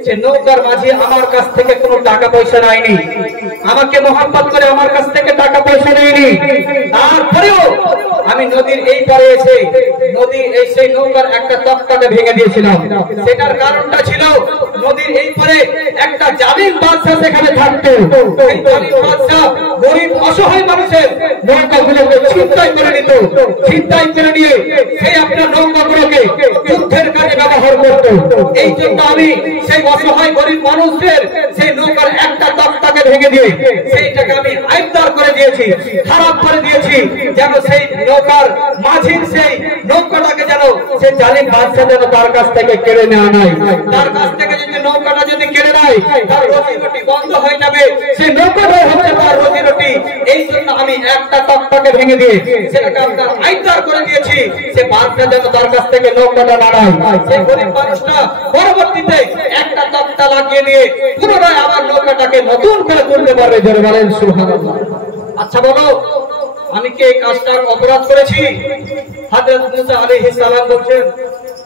যে নৌকার মাঝি আমার কাছ থেকে কোনো টাকা পয়সা নেয়নি, আমাকে মোহাম্মত করে আমার কাছ থেকে টাকা পয়সা নেয়নি। তারপরেও আমি নদীর এই পারে এসে নদীর এই সেই নৌকার একটা তক্তাকে ভেঙে দিয়েছিলাম। সেটার কারণটা ছিল নদীর এই পারে একটা জালিম বাদশা সেখানে থাকতো। এই জালিম বাদশা গরিব অসহায় মানুষের নৌকাগুলোকে ছিনতাই করে নিত, ছিনতাই করে নিয়ে সেই আপনার নৌকাগুলোকে যুদ্ধের কাজে ব্যবহার করত। এই জন্য আমি সেই অসহায় গরিব মানুষদের সেই নৌকার একটা তক্তাকে ভেঙে দিয়ে সেইটাকে আমি আইবদার করে দিয়েছি, খারাপ করে দিয়েছি, যেন সেই নৌকার মাঝির সেই নৌকাটাকে যেন সেই জালিম বাদশা যেন তার কাছ থেকে কেড়ে নেওয়া নাই। তার কাছ থেকে যদি নৌকাটা যদি কেড়ে নেয়, তার রুজি রুটি বন্ধ হয়ে যাবে, সেই নৌকাটাই হচ্ছে তার রুজি রুটি। এই জন্য আমি একটা তক্তাকে ভেঙে দিয়ে সেটাকে আপনার আইবদার করে দিয়েছি, সে বাদশা যেন তার কাছ থেকে নৌকাটা বাড়ায়। সেই গরিব মানুষটা পরবর্তীতে একটা তক্তা লাগিয়ে নিয়ে পুনরায় আবার নৌকাটাকে নতুন করে তুলতে পারবে। যারা বলেন সুবহানাল্লাহ। আচ্ছা বলো, আমি কি এই কাজটার অপরাধ করেছি? হযরত মুসা আলাইহিস সালাম বলছেন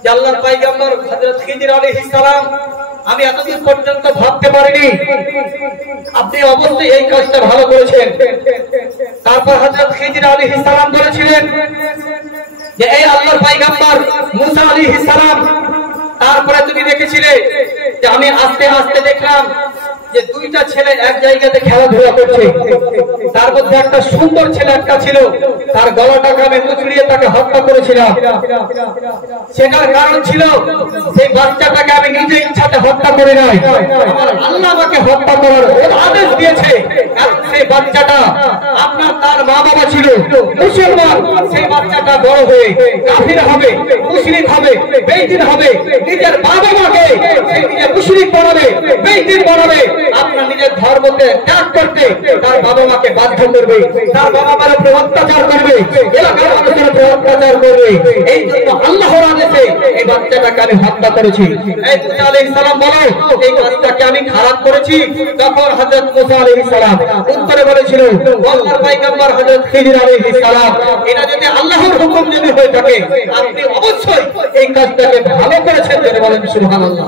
যে, আল্লাহর পয়গম্বর হযরত খিজির আলাইহিস সালাম, আমি এতদিন পর্যন্ত ভাবতে পারিনি, আপনি অবশ্যই এই কাজটা ভালো করেছেন। তারপর হযরত খিজির আলাইহিস সালাম বলেছিলেন যে, এই আল্লাহর পয়গম্বর মুসা আলাইহিস সালাম, তারপরে তুমি দেখেছিলে যে আমি আস্তে আস্তে দেখলাম যে দুইটা ছেলে এক জায়গাতে খেলাধুলা করছে। তার মধ্যে একটা সুন্দর ছেলে একটা ছিল, তার গলাটাকে আমি মুচড়িয়ে তাকে হত্যা করেছিলাম। সেটার কারণ ছিল সেই বাচ্চাটাকে আমি নিজে ইচ্ছাতে হত্যা করে নাই, আমার আল্লাহ আমাকে হত্যা করার আদেশ দিয়েছে। কারণ সেই বাচ্চাটা আপনার তার মা বাবা ছিল মুসলমান, সেই বাচ্চাটা বড় হয়ে কাফির হবে, মুশরিক হবে, বেঈমান হবে, নিজের বাবা মাকে সেই নিজে মুশরিক বানাবে, বেঈমান বানাবে, আপনার নিজের ধর্মকে ত্যাগ করতে তার বাবা মাকে বাধ্য করবে, তার বাবা মার উপর অত্যাচার করবে, এলাকার মানুষের উপর অত্যাচার করবে। এই জন্য আল্লাহর আদেশে এই বাচ্চাটাকে আমি হত্যা করেছি। এই মুসা আলাইহিস সালাম বলো, এই কাজটাকে আমি খারাপ করেছি? তখন হযরত মুসা আলাইহিস সালাম উত্তরে বলেছিল, আল্লাহর পয়গম্বর হযরত খিজির আলাইহিস সালাম, এটা যদি আল্লাহর হুকুম যদি হয়ে থাকে আপনি অবশ্যই এই কাজটাকে ভালো করেছেন। জেনে বলেন সুবহানাল্লাহ।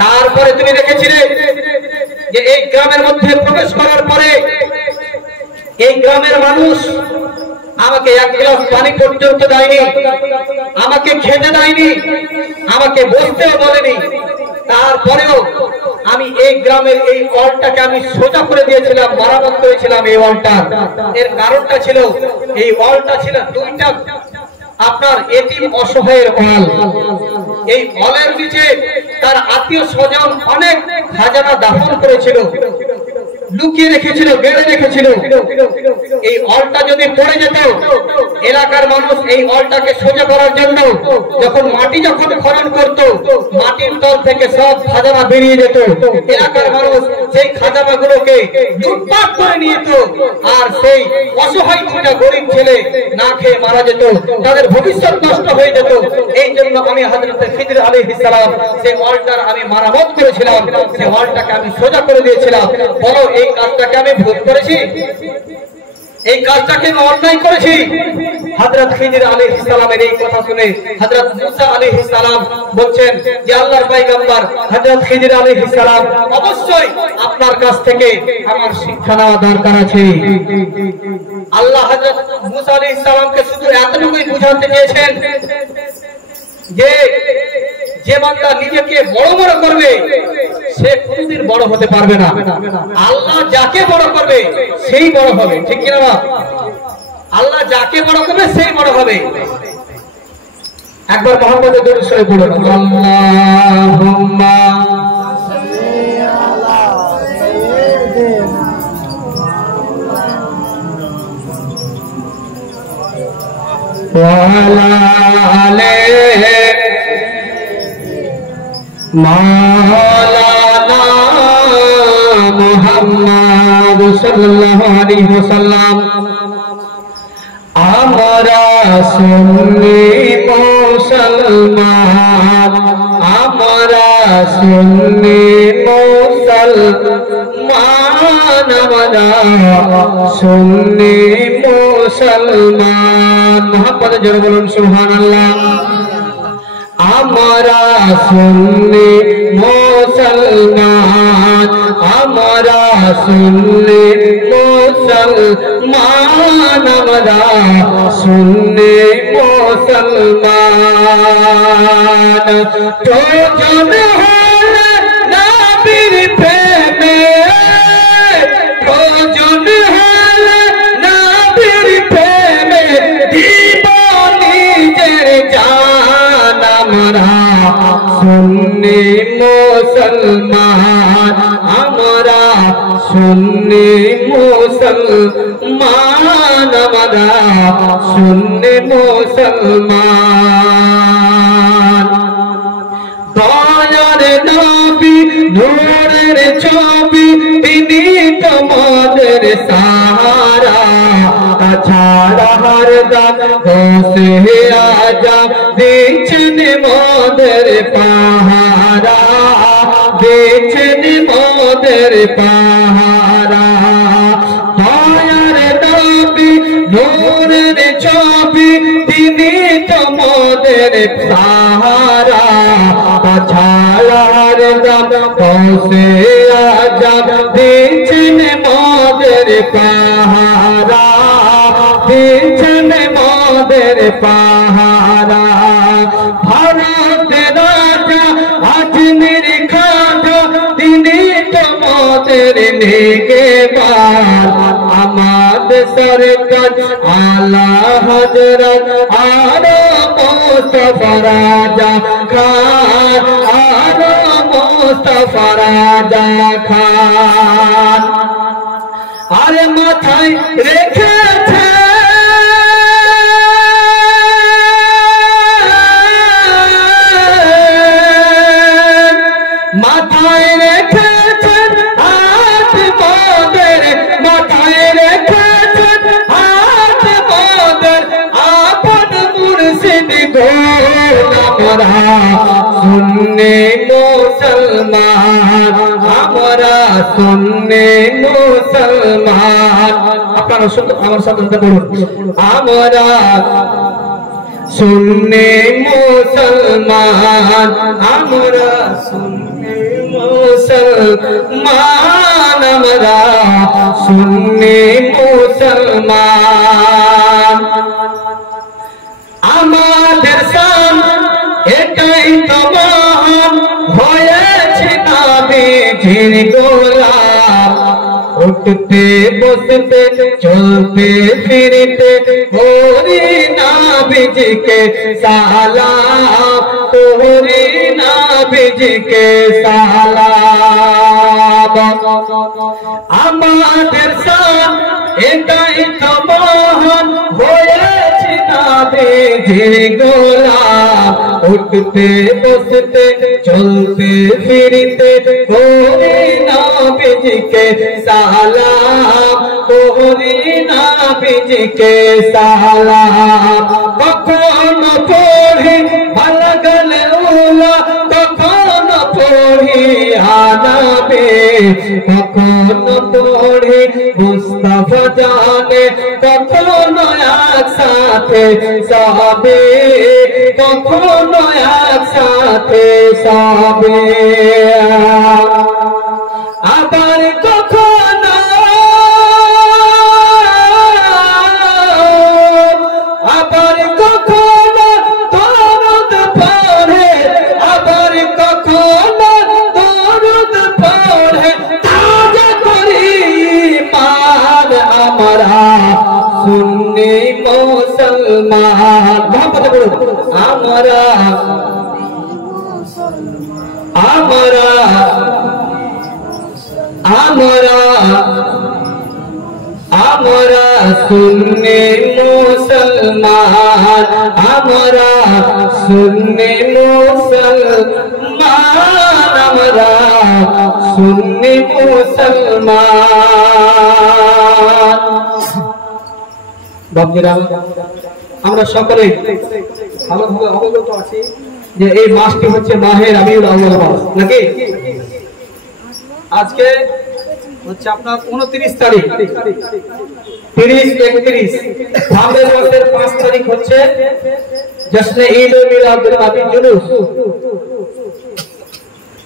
তারপরে তুমি দেখেছিলে যে এই গ্রামের মধ্যে প্রবেশ করার পরে এই গ্রামের মানুষ আমাকে এক গ্লাস পানি পর্যন্ত দেয়নি, আমাকে খেতে দেয়নি, আমাকে বসতেও বলেনি। তারপরেও আমি এই গ্রামের এই ওয়ালটাকে আমি সোজা করে দিয়েছিলাম, মেরামত করেছিলাম এই ওয়ালটা। এর কারণটা ছিল এই ওয়ালটা ছিল দুইটা আপনার এতিম অসহায়ের ওয়াল। এই ওয়ালের নিচে তার আত্মীয় স্বজন অনেক খাজানা দাফন করেছিল, লুকিয়ে রেখেছিল, গেড়ে রেখেছিল। এই ওয়ালটা যদি পড়ে যেত, এলাকার মানুষ এই ওয়ালটাকে সোজা করার জন্য যখন মাটি খনন করত, মাটির তল থেকে সব খাজানা বেরিয়ে যেত। এলাকার মানুষ সেই খাজানাগুলোকে লুটপাট করে নিয়ে যেত, আর সেই অসহায় দুটা গরিব ছেলে না খেয়ে মারা যেত, তাদের ভবিষ্যৎ নষ্ট হয়ে যেত। এই জন্য আমি হযরত খিজির আলাইহিস সালাম সেই ওয়ালটার আমি মেরামত করেছিলাম, সেই ওয়ালটাকে আমি সোজা করে দিয়েছিলাম। বলো এই কাজটাকে আমি ভুল করেছি? এই কাজটাকে আমি অন্যায় করেছি? হযরত খিজির আলাইহিস সালামের এই কথা শুনে হযরত মুসা আলাইহিস সালাম বলছেন যে আল্লাহর পয়গম্বর হযরত খিজির আলাইহিস সালাম, অবশ্যই আপনার কাছ থেকে আমার শিক্ষা নেওয়া দরকার আছে। আল্লাহ হযরত মুসা আলাইহিস সালামকে শুধু এতটুকুই বুঝাতে চেয়েছেন যে যে বান্দা নিজেকে বড় বড় করবে সে কোনদিন বড় হতে পারবে না। আল্লাহ যাকে বড় করবে সেই বড় হবে, ঠিক কি না? আল্লাহ যাকে বড় করবে সেই বড় হবে। একবার মুহাম্মদের দরুদ শরীফ পড়ুন, আল্লাহুম্মা সাল্লি আলা সাইয়্যিদিনা ওয়া আলা আলিহি মাওলানা মুহাম্মদ সাল্লাল্লাহু আলাইহি ওয়াসাল্লাম। আমরা সুন্নি মুসলমান, আমরা সুন্নি মুসলমান, আমরা সুন্নি মুসলমান। মুহাম্মদ জোরে বলুন সুবহানাল্লাহ। আমরা সুন্নি মুসলমান, আমরা সুন্নি মুসলমান, আমরা সুন্নি মুসলমান। প্রয়োজন হলে নবীর প্রেমে, প্রয়োজন হলে নবীর প্রেমে দিব নিজের জান। আমরা সুন্নি মুসলমান, আমরা সুন্নি মুসলমান, আমরা সুন্নি মুসলমান। দয়ার নবী নূরের ছবি, তিনি তোমাদের সাহারা। ছাড়া হরদম হোসে আজা দিচ্ছেন মোদের পাহারা, দিচ্ছেন মোদের পাহারা। দয়ার নবী নূরের ছবি, তিনি তোমাদের সাহারা। ছাড়া হরদম হোসে আজা দিচ্ছেন মোদের পাহারা, দিচ্ছেন মোদের পাহারা। ভারত রাজা আজমির খাজা, তিনি তোমাদের নেগেবান। আমাদের সরকার আলা হযরত আরো মুস্তাফা রাজা খান, আরো মুস্তাফা রাজা খান। আরে মাথায় রেখেছে सुन्नी मुसलमान हमारा सुन्नी मुसलमान अपना सुन हमारे साथ उनका बोलो हमारा सुन्नी मुसलमान हमारा सुन्नी मुसलमान हमारा सुन्नी मुसलमान আমাদের সাম এটাই তো মহান হয়েছে নবীজির গোলাম উঠতে বসতে চলতে ফিরতে করি নবীজিকে সালাম করি নবীজিকে সালাম আমাদের সাম এটাই তো মহান হয়েছে নবীজির গোলাম উঠতে বসতে চলতে ফিরতে করি নবীজিকে সালাম করি নবীজিকে সালাম কখনো পড়ি ভালগল উলা কখনো পড়ি আনাবে কখনো পড়ি মুস্তাফা জানে কখনো একসাথে সবে কখনো একসাথে সবে আবার কখনো আবার কখনো দরুদ পড়ে আবার কখনো দরুদ পড়ে তাজা করি মান আমরা সুন্নি মুসলমান মোহাম্মদ বলুন আমরা আমরা আমরা আমরা সুন্নি মুসলমান আমরা সুন্নি মুসলমান আমরা সুন্নি মুসলমান বাপজিরা আমরা সকলে ভালোভাবে অবগত আছি যে এই মাসটি হচ্ছে মাহে রবিউল আউয়াল মাস নাকি আজকে হচ্ছে আপনার 29 তারিখ 30 31 ভাবের মাসের 5 তারিখ হচ্ছে জশ্নে ঈদ ও মিলাদুন নবী জুলুস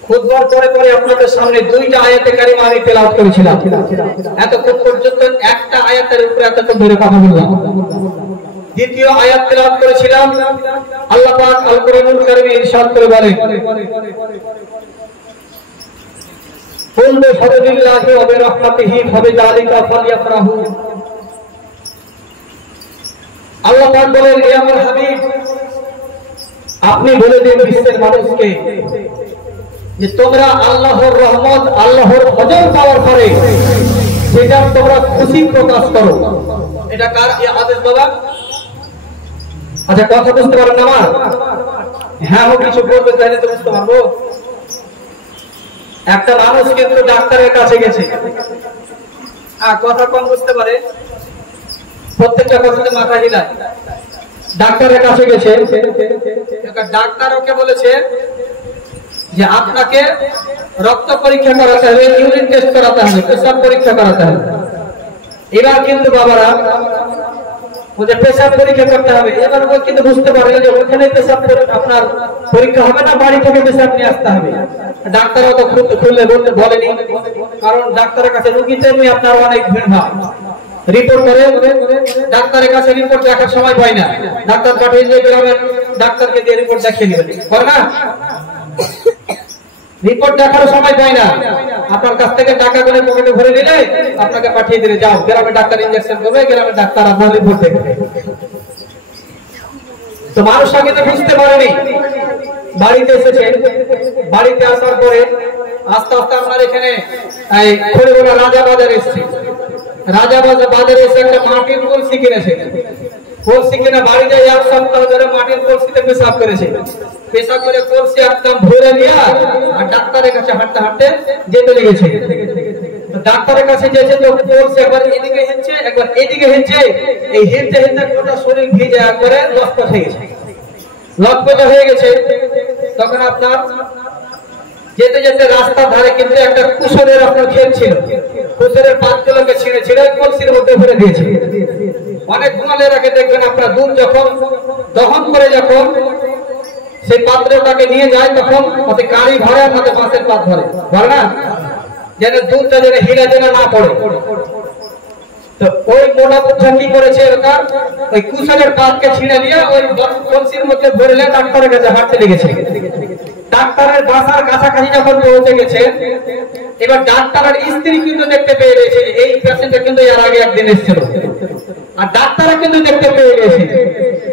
খুতবার পরে পরে আপনাদের সামনে দুইটা আয়াতে কারিমা আমি তেলাওয়াত করেছিলাম এতক্ষণ পর্যন্ত একটা আয়াতের উপরে এতক্ষণ ধরে কথা বললাম দ্বিতীয় আয়াত তেলাওয়াত করেছিলাম আল্লাহ পাক আল কোরআনুল কারীমে ইরশাদ করে বলেন কুল বিফাদলিল্লাহি ওয়া বিরহমাতিহি ফাবিযালিকা ফালইফরাহু আল্লাহ পাক বলেন হে আমার হাবিব আপনি বলে দিন বিশ্বের মানুষকে যে তোমরা আল্লাহর রহমত আল্লাহর ফজল পাওয়ার পরে সেটা তোমরা খুশি প্রকাশ করো এটা কার এই আদেশ বাবা আচ্ছা কথা বুঝতে পারেন না আমার হ্যাঁ ও কিছু বলতে চাইলে তো বুঝতে পারবো একটা মানুষ কিন্তু ডাক্তারের কাছে গেছে কথা কম বুঝতে পারে প্রত্যেকটা কথাতে মাথা হিলায় ডাক্তারের কাছে গেছে ডাক্তার ওকে বলেছে যে আপনাকে রক্ত পরীক্ষা করাতে হবে ইউরিন টেস্ট করাতে হবে পেশাব পরীক্ষা করাতে হবে এবার কিন্তু বাবারা ওদের পেশাব পরীক্ষা করতে হবে এবার ও কিন্তু বুঝতে পারবে যে ওখানে পেশাব আপনার পরীক্ষা হবে না বাড়ি থেকে পেশাব নিয়ে আসতে হবে ডাক্তারও তো খুলে বলতে বলেনি কারণ ডাক্তারের কাছে রোগীতে আপনার অনেক ভিড় হয় রিপোর্ট করে ডাক্তারের কাছে রিপোর্ট দেখার সময় পায় না ডাক্তার পাঠিয়ে দিয়ে গ্রামের ডাক্তারকে দিয়ে রিপোর্ট দেখিয়ে নেবেন করে না রিপোর্ট দেখার সময় পায় না আপনার কাছ থেকে টাকা করে পকেটে ভরে নিলে আপনাকে পাঠিয়ে দিলে যাও গ্রামের ডাক্তার ইনজেকশন করবে গ্রামের ডাক্তার আপনার রিপোর্ট দেখবে তো মানুষ আগে তো বুঝতে পারেনি বাড়িতে এসেছে বাড়িতে আসার পরে আস্তে আস্তে আপনার এখানে খড়িগোলা রাজা বাজার এসেছে রাজা বাজারে এসে একটা মাটির কলসি কিনেছে কলসি কিনে বাড়িতে 1 সপ্তাহ ধরে মাটির কলসিতে পেশাব করেছে পেশাব করে কলসি একদম ভরে নিয়ে আর ডাক্তারের কাছে হাঁটতে হাঁটতে যেতে লেগেছে ডাক্তারের কাছে যেতে তো কলসি একবার এদিকে হেঁটছে একবার এদিকে হেঁটছে এই হেঁটতে হেঁটতে গোটা শরীর ভিজে একবারে লটপট হয়ে গেছে তখন আপনার যেতে যেতে রাস্তার ধারে কিন্তু একটা কুসরের আপনার ক্ষেত ছিল, কুসরের পাতগুলোকে ছিঁড়ে ছিঁড়ে কলসির মধ্যে ভরে দিয়েছে। অনেক গুণালেরাকে দেখবেন আপনার দুধ যখন দহন করে যখন সেই পাত্রটাকে নিয়ে যায় তখন ওতে কাঁড়ি ভরে আর মধ্যে বাঁশের পাত ভরে ভরে না, যেন দুধটা যেন হিলা যেন না পড়ে। তো ওই মোটা পুচ্ছা কি করেছে ওটা, ওই কুসরের পাতকে ছিঁড়ে দিয়ে ওই কলসির মধ্যে ভরলে ডাক্তারের কাছে হাঁটতে লেগেছে। ডাক্তারের বাসার কাছাকাছি যখন পৌঁছে গেছে, এবার ডাক্তারের স্ত্রী কিন্তু দেখতে পেয়ে গেছে এই পেশেন্টটা কিন্তু এর আগে একদিন এসেছিল, আর ডাক্তাররা কিন্তু দেখতে পেয়ে গেছে।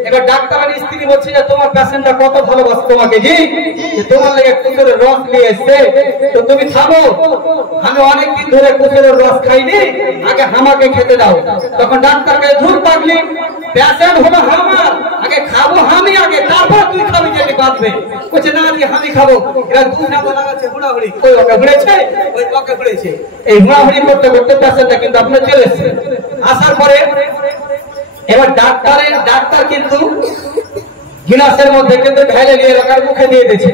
এবার ডাক্তারের স্ত্রী বলছে যে তোমার পেশেন্টটা কত ভালোবাসে তোমাকে, জি তোমার লেগে কুসুরের রস নিয়ে এসছে, তো তুমি খাবো, আমি অনেকদিন ধরে কুসুরের রস খাইনি, আগে আমাকে খেতে দাও। তখন ডাক্তারকে ধুর পাগলি, পেশেন্ট হলো আমার, আগে খাবো আমি আগে, তারপর তুই খাবি যেটি বাঁচবে। বলছে না আমি খাবো। এরা দুটা বলা আছে হুড়াহুড়ি, ওই ওকে ঘুরেছে ওই ওকে ঘুরেছে, এই হুড়াহুড়ি করতে করতে পেশেন্টটা কিন্তু আপনার চলে এসছে। আসার পরে এবার ডাক্তার কিন্তু গিলাসের মধ্যে কিন্তু ঢেলে নিয়ে রাখার মুখে দিয়ে দিয়েছে।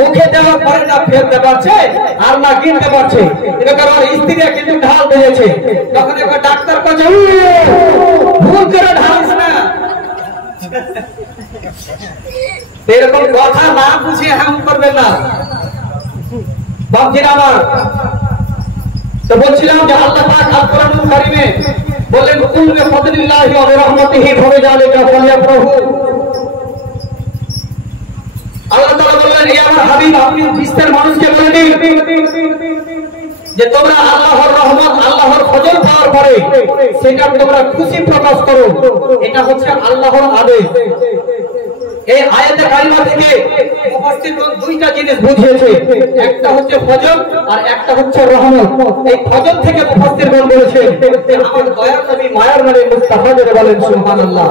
মুখে দেওয়ার পরে না ফেলতে পারছে আর না গিলতে পারছে, এটা কারণ স্ত্রী কিন্তু ঢাল দিয়েছে। তখন এবার ডাক্তার কাছে ভুল করে ঢালিস না, এরকম কথা না বুঝিয়ে হাম করবেন না বাপজিরা আমার। তো বলছিলাম যে আল্লাহ পাক আল কোরআনুল কারীমে বলেন কুল বিফাদলিল্লাহি ওয়া বিরহমাতিহি ফাবিযালিকা ফালইফরাহু। আল্লাহ তাআলা বললেন হে আমার হাবিব আপনি বিশ্বের মানুষকে বলে দিন যে তোমরা আল্লাহর রহমত আল্লাহর ফজল পাওয়ার পরে সেটা তোমরা খুশি প্রকাশ করো, এটা হচ্ছে আল্লাহর আদেশ। এই আয়াতে কারিমা থেকে মুফাসসিরগণ দুইটা জিনিস বুঝিয়েছে, একটা হচ্ছে ফজল আর একটা হচ্ছে রহমত। এই ফজল থেকে মুফাসসিরগণ বলেছেন আমার দয়ার নবী মায়ার নবী মুস্তাফা জেরে বলেন সুবহানাল্লাহ।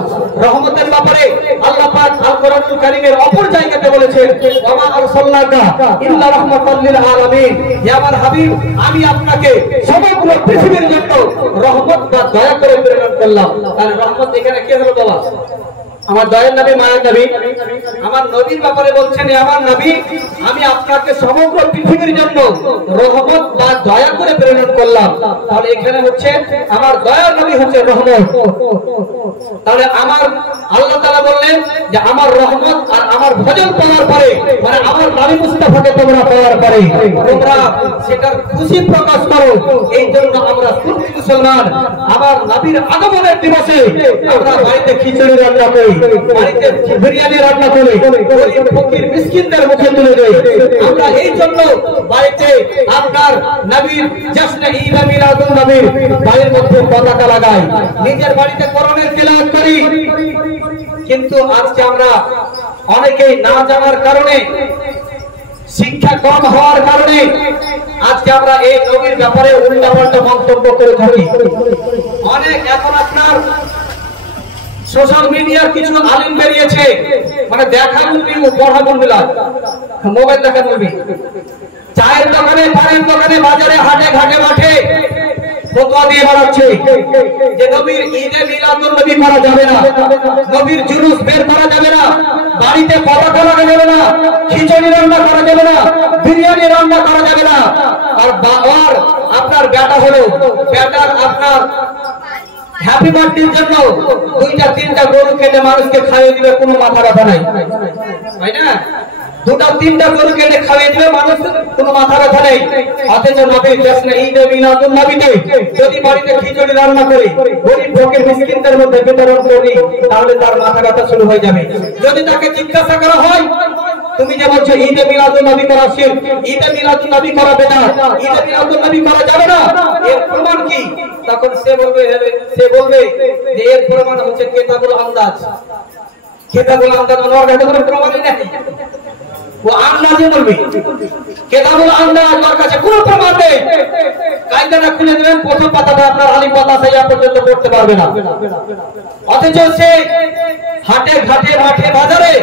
রহমতের ব্যাপারে আল্লাহ পাক আল কোরআনুল কারীমের অপর জায়গাতে বলেছেন ওয়া মা আরসালনাকা ইল্লা রাহমাতাল লিল আলামিন, হে আমার হাবিব আমি আপনাকে সমগ্র পৃথিবীর জন্য রহমত বা দয়া করে প্রেরণ করলাম। আর রহমত এখানে কে হলো বলা, আমার দয়ার নবী মায়ার নবী। আমার নবীর ব্যাপারে বলছেন আমার নবী আমি আপনাকে সমগ্র পৃথিবীর জন্য রহমত বা দয়া করে প্রেরণ করলাম। তাহলে এখানে হচ্ছে আমার দয়ার নবী হচ্ছে রহমত। তাহলে আমার আল্লাহ তাআলা বললেন যে আমার রহমত আর আমার ভজন পাওয়ার পরে মানে আমার নবী মুস্তাফাকে তোমরা পাওয়ার পরে তোমরা সেটার খুশি প্রকাশ করো। এই জন্য আমরা সুন্নি মুসলমান আমার নবীর আগমনের দিবসে আমরা বাড়িতে খিচুড়ি রান্না করি, বাড়িতে বিরিয়ানি রান্না করি, গরিব ফকির মিসকিনদের মুখে তুলে দেই। আমরা এই জন্য বাড়িতে আপনার নবীর জশ্ন ঈদ মিলাদুন নবীর বাড়ির মধ্যে পতাকা লাগাই, নিজের বাড়িতে কোরআনের তিলাওয়াত করি। কিন্তু আজকে আমরা অনেকেই না জানার কারণে শিক্ষা কম হওয়ার কারণে আজকে আমরা এই নবীর ব্যাপারে উল্টাপাল্টা মন্তব্য করে থাকি। অনেক এখন আপনার সোশ্যাল মিডিয়ার কিছু আলিম বেরিয়েছে, মানে দেখা মুভি পড়া বলবিলা মোবাইল দেখা মুভি, চায়ের দোকানে পানের দোকানে বাজারে হাটে ঘাটে মাঠে ফতোয়া দিয়ে বেড়াচ্ছে যে নবীর ঈদে মিলাদুন নবী করা যাবে না, নবীর জুলুস বের করা যাবে না, বাড়িতে পতাকা লাগা যাবে না, খিচুড়ি রান্না করা যাবে না, বিরিয়ানি রান্না করা যাবে না। আর আপনার বেটা হলো বেটার আপনার হ্যাপি বার্থডের জন্য দুইটা তিনটা গরু কেটে মানুষকে খাইয়ে দিবে, কোনো মাথা ব্যথা নাই, তাই না? দুটা তিনটা গরু কেটে খাইয়ে দিবে মানুষ, কোনো মাথা ব্যথা নেই। অথচ নবীর জশ্ন ঈদ মিলাদুন নবীতে যদি বাড়িতে খিচুড়ি রান্না করি, গরিব ফকির মিসকিনদের মধ্যে বিতরণ করি, তাহলে তার মাথা ব্যথা শুরু হয়ে যাবে। যদি তাকে জিজ্ঞাসা করা হয় তুমি যে বলছো ঈদে মিলাদুন নবী করা শিরক, ঈদে মিলাদুন নবী করা বিদআত, ঈদে মিলাদুন নবী করা যাবে না, এর প্রমাণ কি? তখন সে বলবে যে এর প্রমাণ হচ্ছে কিতাবুল আন্দাজ। কিতাবুল আন্দাজ আমার কাছে কোনো প্রমাণই নেই, ও আন্দাজে বলবে। কিতাবুল আন্দাজ আমার কাছে কোনো প্রমাণ নেই। কায়দাটা খুলে দেবেন, প্রথম পাতাটা আপনার আলিম পাতা সাইয়া পর্যন্ত পড়তে পারবে না। অথচ সে হাটে ঘাটে মাঠে বাজারে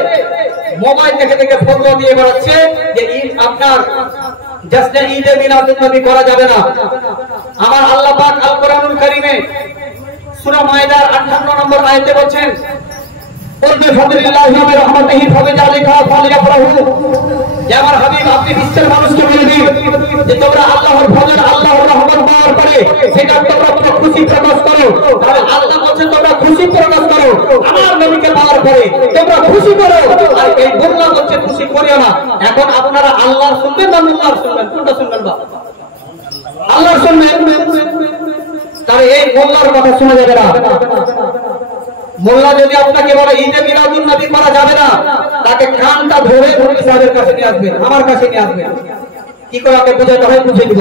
মোবাইল দেখে দেখে ফতোয়া দিয়ে বেড়াচ্ছে যে ঈদ আপনার জশ্ন ঈদে মিলাদুন নবী করা যাবে না। আমার আল্লাহ পাক আল কোরআনুল কারীমে সূরা মায়দার 58 নম্বর আয়াতে বলেন আমার হাবিব আপনি বিশ্বের মানুষকে বলে দিন যে তোমরা আল্লাহর ভজন আল্লাহর রহমত পাওয়ার পরে সেটা তোমরা খুশি প্রকাশ করো। তাহলে আল্লাহ বলছেন তোমরা খুশি প্রকাশ করো আমার নবীকে পাওয়ার পরে তোমরা খুশি করো। আর এই মোল্লা বলছে খুশি করিও না। এখন আপনারা আল্লাহ শুনবেন না মোল্লার শুনবেন? কোনটা শুনবেন? বা আল্লাহ শুনবেন? তাহলে এই মোল্লার কথা শোনা যাবে না। মোল্লা যদি আপনাকে বলে ঈদে মিলাদুন নবী করা যাবে না, তাকে কানটা ধরে মুফতি সাহেবের কাছে নিয়ে আসবেন, আমার কাছে নিয়ে আসবেন। কি করে আপনি বুঝাতে হয় বুঝে দিব।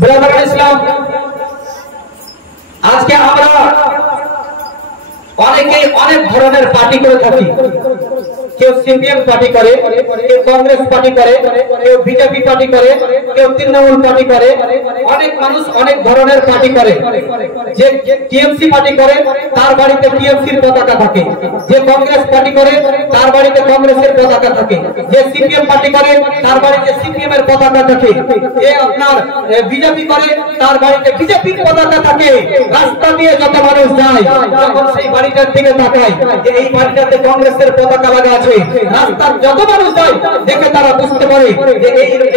ব্রাদার ইসলাম, আজকে আমরা অনেকেই অনেক ধরনের পার্টি করে থাকি। কেউ সিপিএম পার্টি করে, কেউ কংগ্রেস পার্টি করে, কেউ বিজেপি পার্টি করে, কেউ তৃণমূল পার্টি করে। অনেক মানুষ অনেক ধরনের পার্টি করে। যে টিএমসি পার্টি করে তার বাড়িতে টিএমসির পতাকা থাকে, যে কংগ্রেস পার্টি করে তার বাড়িতে কংগ্রেসের পতাকা থাকে, যে সিপিএম পার্টি করে তার বাড়িতে সিপিএম এর পতাকা থাকে, যে আপনার বিজেপি করে তার বাড়িতে বিজেপির পতাকা থাকে। রাস্তা দিয়ে যত মানুষ যায় তখন সেই বাড়িটার দিকে তাকায় যে এই বাড়িটাতে কংগ্রেসের পতাকা লাগা আছে। রাস্তার যত মানুষ যায় দেখে তারা বুঝতে পারে যে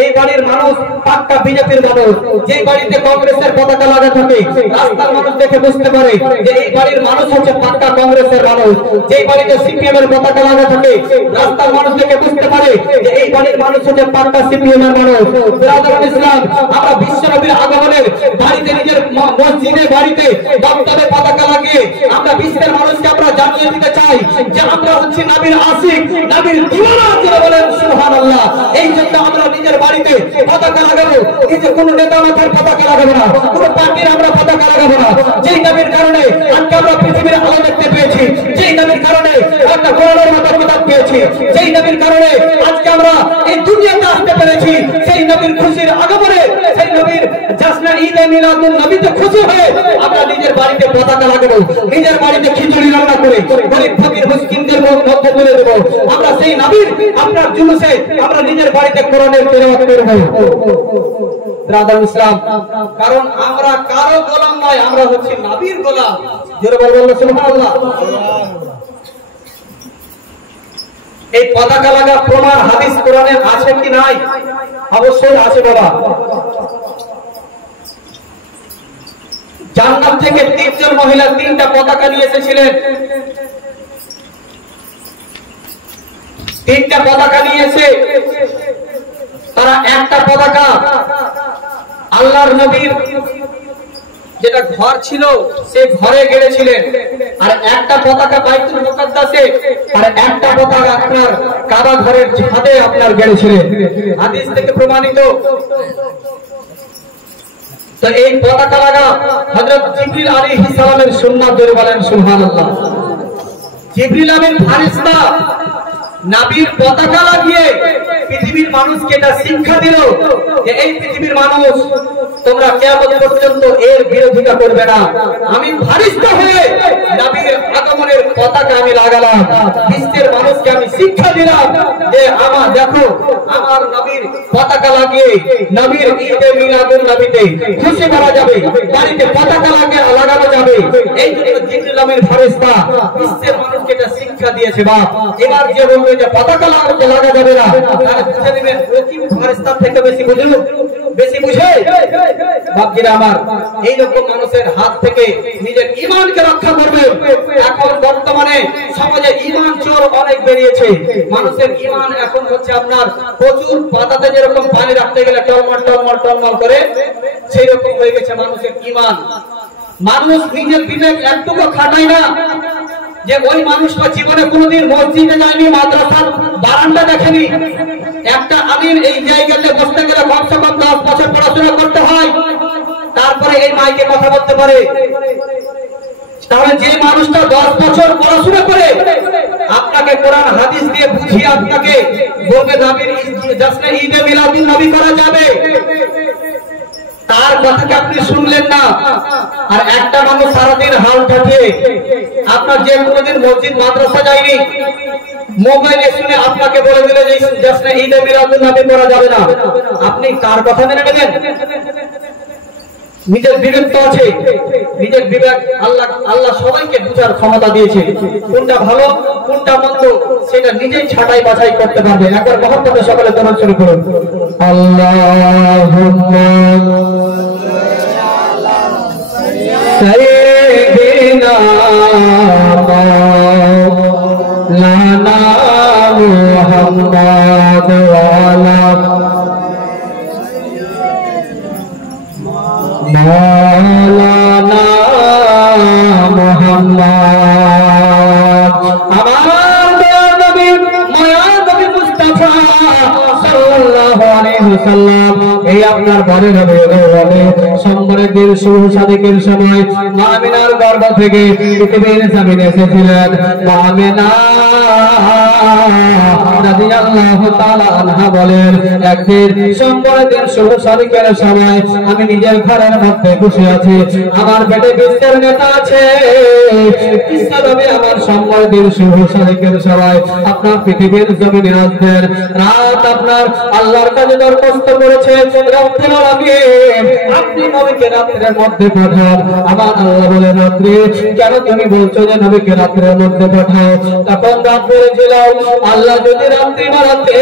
এই বাড়ির মানুষ পাক্কা বিজেপির মানুষ। যে বাড়িতে কংগ্রেসের পতাকা লাগা থাকে রাস্তার মানুষ দেখে বুঝতে পারে যে এই বাড়ির মানুষ হচ্ছে পাক্কা কংগ্রেসের মানুষ। যে বাড়িতে সিপিএম এর পতাকা লাগা থাকে রাস্তার মানুষ দেখে বুঝতে পারে যে এই বাড়ির মানুষ হচ্ছে পাক্কা সিপিএম এর মানুষ। ব্রাদার ইসলাম, আমরা বিশ্বনবীর আগমনের বাড়িতে নিজের মসজিদে বাড়িতে দপ্তরে পতাকা লাগিয়ে আমরা বিশ্বের মানুষকে আমরা জানিয়ে দিতে চাই যে আমরা হচ্ছে নবীর আশিক, নবীর দিওয়ানা। যারা বলেন সুবহানাল্লাহ। এই জন্য আমরা নিজের বাড়িতে পতাকা লাগাবো। নিজের কোন নেতা মাথার পতাকা লাগাবো না, কোন পার্টির আমরা পতাকা লাগাবো না। যেই নবীর কারণে আজকে আমরা পৃথিবীর আলো দেখতে পেয়েছি, যেই নবীর কারণে আমরা কোরআনের মতো কিতাব পেয়েছি, যেই নবীর কারণে আজকে আমরা এই দুনিয়াতে আসতে পেরেছি, সেই নবীর খুশির আগমনে, সেই নবীর জাসনা ঈদে মিলাদুন নবীতে খুশি হয়ে আমরা নিজের বাড়িতে পতাকা লাগাবো। নিজের বাড়িতে খিচুড়ি রান্না করে গরিব ফকির মিসকিনদের মধ্যে তুলে দেব। আমরা সেই নবীর আপনার জুলুসে আমরা নিজের বাড়িতে কোরআনের তেলাওয়াত করব। ব্রাদার ইসলাম, কারণ আমরা কারো গোলাম নয়, আমরা হচ্ছে নবীর গোলাম। জোরে বলবো সুবহানাল্লাহ। এই পতাকা লাগা প্রমাণ হাদিস কোরআনে আছে কি নাই? অবশ্যই আছে বাবা। জান্নাত থেকে 3 জন মহিলা 3টা পতাকা নিয়ে এসেছিলেন। 3টা পতাকা নিয়েছে। তারা একটা পতাকা আল্লাহর নবীর যেটা ঘর ছিল সে ঘরে গেড়েছিলেন, আর একটা পতাকা বাইতুল মুকাদ্দাসে, আর একটা পতাকা আপনার কাবা ঘরের ছাদে আপনার গেড়েছিলেন। হাদিস থেকে প্রমাণিত। তো এই পতাকা লাগা হযরত জিবরিল আলাইহিস সালামের সুন্নাত। ধরে বলেন সুবহানাল্লাহ। জিবরিল আমিন ফেরেশতা নবীর পতাকা লাগিয়ে পৃথিবীর মানুষকে এটা শিক্ষা দিল যে এই পৃথিবীর মানুষ তোমরা কিয়ামত পর্যন্ত এর বিরোধিতা করবে না। আমি ফেরেশতা হয়ে নবীর আগমনের পতাকা আমি লাগালাম। বিশ্বের মানুষকে আমি শিক্ষা দিলাম যে আমার দেখো আমার নবীর পতাকা লাগিয়ে নবীর ঈদে মিলাদুন নবীতে খুশি করা যাবে, বাড়িতে পতাকা লাগানো যাবে। এই জন্য জিবরিল আমিন ফেরেশতা বিশ্বের মানুষকে এটা শিক্ষা দিয়েছে। বাপ এবার যে বলবে যে পতাকা লাগা যাবে না, তাহলে বুঝে নেবেন রকিব ফেরেশতার থেকে বেশি বুঝে। বাপজিরা আমার, এইরকম মানুষের হাত থেকে নিজের ঈমানকে রক্ষা করবে। এখন বর্তমানে সমাজে ঈমান চোর অনেক বেরিয়েছে। মানুষের ঈমান এখন হচ্ছে আপনার প্রচুর পাতাতে যেরকম পানি রাখতে গেলে টলমল টলমল টলমল করে, সেই রকম হয়ে গেছে মানুষের ঈমান। মানুষ নিজের বিবেক একটুকু খাটায় না যে ওই মানুষটা জীবনে কোনোদিন মসজিদে যায়নি, মাদ্রাসার বারান্দা দেখেনি। একটা আমির এই জায়গাতে বসতে গেলে কমসে কম 10 বছর পড়াশোনা করতে হয়, তারপরে এই মাইকে কথা বলতে পারে। তাহলে যে মানুষটা 10 বছর পড়াশোনা করে আপনাকে কোরআন হাদিস দিয়ে বুঝিয়ে আপনাকে বলবে নবীর জাসনে ঈদে মিলাদুন নবী করা যাবে, তার কথাকে আপনি শুনলেন না। আর একটা মানুষ সারাদিন হাল থাকে আপনার যে কোনোদিন মসজিদ মাদ্রাসা যায়নি, মোবাইলে শুনে আপনাকে বলে দিলে যে জাসনে ঈদে মিলাদুন নবী করা যাবে না, আপনি কার কথা মেনে নেবেন? নিজের বিবেক তো আছে, নিজের বিবেক আল্লাহ সবাইকে বুঝার ক্ষমতা দিয়েছে, কোনটা ভালো কোনটা মন্দ সেটা নিজেই ছাঁটাই বাছাই করতে পারবে। একবার মহব্বতে সকলে দরুদ শুরু করুন। আল্লাহুম্মা সাইয়্যিদিনা মাওলানা মুহাম্মদ ওয়া আলা মাওলানা মুহাম্মদ। আমার নবী মায়ার নবী মুস্তাফা সাল্লাল্লাহু আলাইহি ওয়াসাল্লাম এই আপনার বাড়ি নবী সম্মানের দিন শুভ সাদিকের সময় মা আমিনার গর্ভ থেকে পৃথিবীর জমিনে এসেছিলেন। মা আমিনা রাদিয়াল্লাহু তাআলা আনহা বলেন, একদিন সম্মানের দিন শুভ সাদিকের সময় আমি নিজের ঘরের মধ্যে বসে আছি, আমার পেটে বিশ্বের নেতা আছে। কিভাবে আমার সম্মানের দিন শুভ সাদিকের সময় আপনার পৃথিবীর জমিনে আসবেন, রাত আপনার আল্লাহর কাছে দরখাস্ত করেছে, রব্বুল আলামিন আপনি নবীকে রাতের মধ্যে পাঠান। আমার আল্লাহ বলে, রাত্রে কেন তুমি বলছো যে নবীকে রাতের মধ্যে পাঠাও? তখন রাত বলেছিল, আল্লাহ যদি রাত্রি বাড়াতে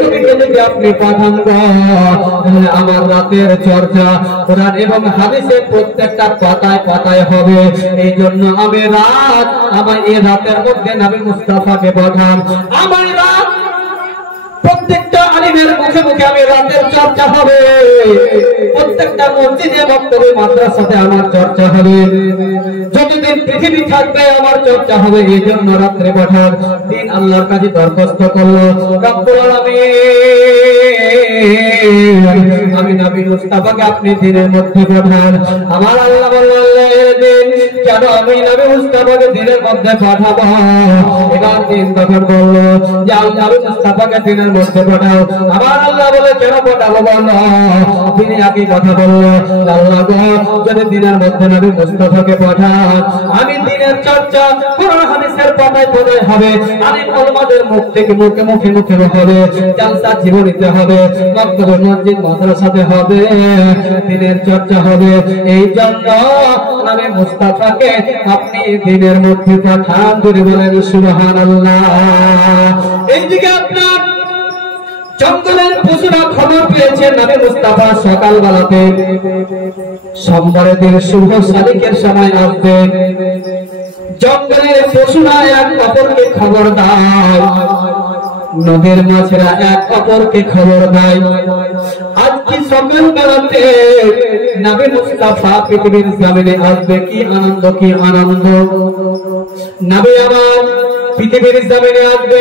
নবীকে যদি আপনি পাঠান তাহলে আমার রাতের চর্চা কোরআন এবং হাদিসের প্রত্যেকটা পাতায় পাতায় হবে। এই জন্য আমি রাত আমার এই রাতের মধ্যে নবী মুস্তাফাকে পাঠান। আমার রাত প্রত্যেকটা আলিমের মুখে মুখে আমি রাতের চর্চা হবে, প্রত্যেকটা মসজিদে বক্তব্যে মাদ্রাসাতে আমার চর্চা হবে, যতদিন পৃথিবী থাকবে আমার চর্চা হবে। এই জন্য রাত্রে পাঠান। দিন আল্লাহর কাছে দরখাস্ত করলো, রব্বুল আলামিন আমি নবী মুস্তাফাকে আপনি দিনের মধ্যে পাঠান। আমার আল্লাহ বললেন, কেন আমি নবী মুস্তাফাকে দিনের মধ্যে পাঠাবো? এবার দিন তখন বললো যে আমি নবী মুস্তাফাকে দিনের মধ্যে পাঠাও। আমার আল্লাহ বলে, কেন পাঠাবো বলো? তিনি একই কথা বললো, আল্লাহ যদি দিনের মধ্যে নবী মুস্তাফাকে পাঠান আমি দিনের চর্চা কোরআন হাদিসের পাতায় পাতায় হবে, আমি ওলামাদের মুখ থেকে মুখে মুখে মুখে হবে, জালসা জীবনীতে হবে, মক্তবে মসজিদ মাদ্রাসাতে হবে, দিনের চর্চা হবে। এই জন্য নবী মুস্তাফাকে আপনি দিনের মধ্যে পাঠান। করে বলেন সুবহানাল্লাহ। এইদিকে আপনার জঙ্গলের পশুরা খবর পেয়েছে নবী মুস্তাফা সকালবেলাতে সোমবারের দিন শুভ সাদিকের সময় আসবে। জঙ্গলের পশুরা এক অপরকে খবর দেয়, নদীর মাছেরা এক অপরকে খবর দেয়, আজকে সকালবেলাতে নবী মুস্তাফা পৃথিবীর জমিনে আসবে। কি আনন্দ, কি আনন্দ! নবী আমার পৃথিবীর জমিনে আসবে।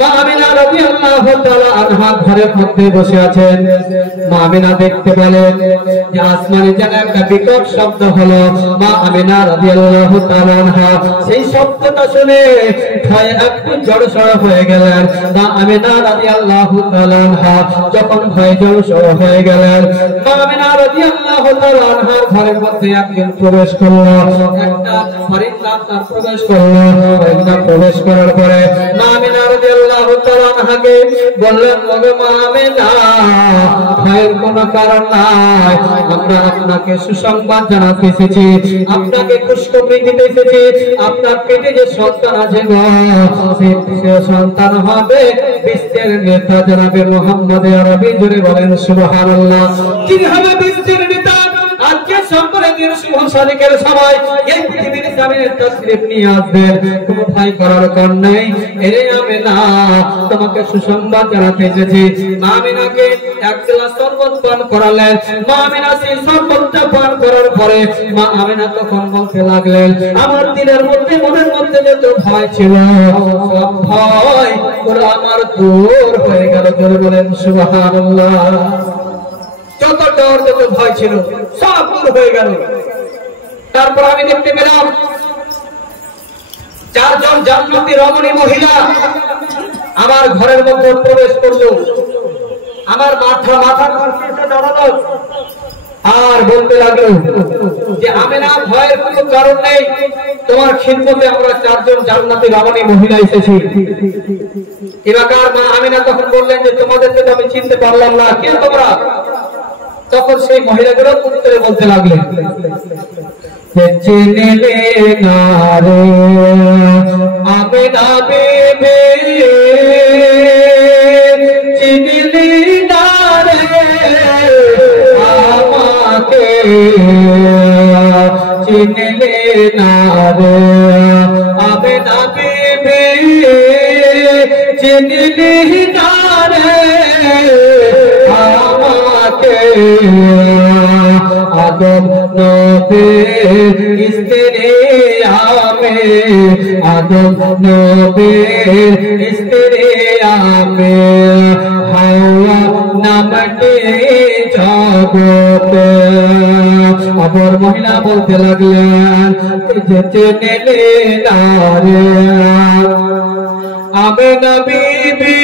মা আমিনা রাদিয়াল্লাহু তাআলা আনহা ঘরের মধ্যে বসে আছেন। মা আমিনা দেখতে পেলেন যে আসমানে যেন একটা বিকট শব্দ হলো। মা আমিনা রাদিয়াল্লাহু তাআলা আনহা সেই শব্দটা শুনে ভয়ে একটু জড়সড় হয়ে গেলেন। মা আমিনা রাদিয়াল্লাহু তাআলা আনহা যখন ভয়ে জড়সড় হয়ে গেলেন, মা আমিনা রাদিয়াল্লাহু তাআলা আনহার ঘরের মধ্যে একজন প্রবেশ করলো, একটা ফরিস্তা তার প্রবেশ করলো। ফরিস্তা প্রবেশ করার পরে মা আমিনা রাদিয়াল্লাহু তাআলা আনহাকে বললেন, ওগো মা আমিনা, ভয়ের কোনো কারণ নাই, আমরা আপনাকে সুসংবাদ জানাতে এসেছি, আপনাকে খুশখবরি দিতে এসেছি। আপনার পেটে যে সন্তান আছে সে সন্তান হবে বিশ্বের নেতা জনাবে মুহাম্মদ আরবি। জোরে বলেন সুবহানাল্লাহ। তিনি হবে বিশ্বের নেতা। আজকে সম্পর্কে দিন শুভ সাদিকের সময় এই পৃথিবীর জমিনে তাশরীফ নিয়ে আসবেন। কোনো ভয় করার কারণ নেই। এরে আমিনা, তোমাকে সুসংবাদ জানাতে এসেছি। মা আমিনাকে এক গ্লাস শরবত পান করালেন। মা আমিনা সেই শরবতটা পান করার পরে মা আমিনা তখন বলতে লাগলেন, আমার দিনের মধ্যে মনের মধ্যে যত ভয় ছিল সব ভয় পুরো আমার দূর হয়ে গেল। জোরে বলেন সুবহানাল্লাহ। যত ডর যত ভয় ছিল সব দূর হয়ে গেল। তারপর আমি দেখতে পেলাম চারজন জান্নাতি রমণী মহিলা আমার ঘরের মধ্যে প্রবেশ করলো। আমার মাথা দাঁড়ালো আর বলতে লাগলো যে আমিনা, ভয়ের কোনো কারণ নেই, তোমার খিদমতে আমরা চারজন জান্নাতি রমণী মহিলা এসেছি। এলাকার মা আমিনা তখন বললেন যে তোমাদেরকে তো আমি চিনতে পারলাম না, কে তোমরা? তখন সেই মহিলাগুলো উত্তরে বলতে লাগলেন, চিনলে না রে আমিনা বিবি, চিনলে না রে আমাকে, চিনলে না রে আমিনা বিবি, চিনলে না রে আমাকে। আদম নবীর স্ত্রী আমি, আদম নবীর স্ত্রী আমি, হাওয়া নামটি জগতে। অপর মহিলা বলতে লাগলেন, যে চিনলে না রে আমিনা বিবি,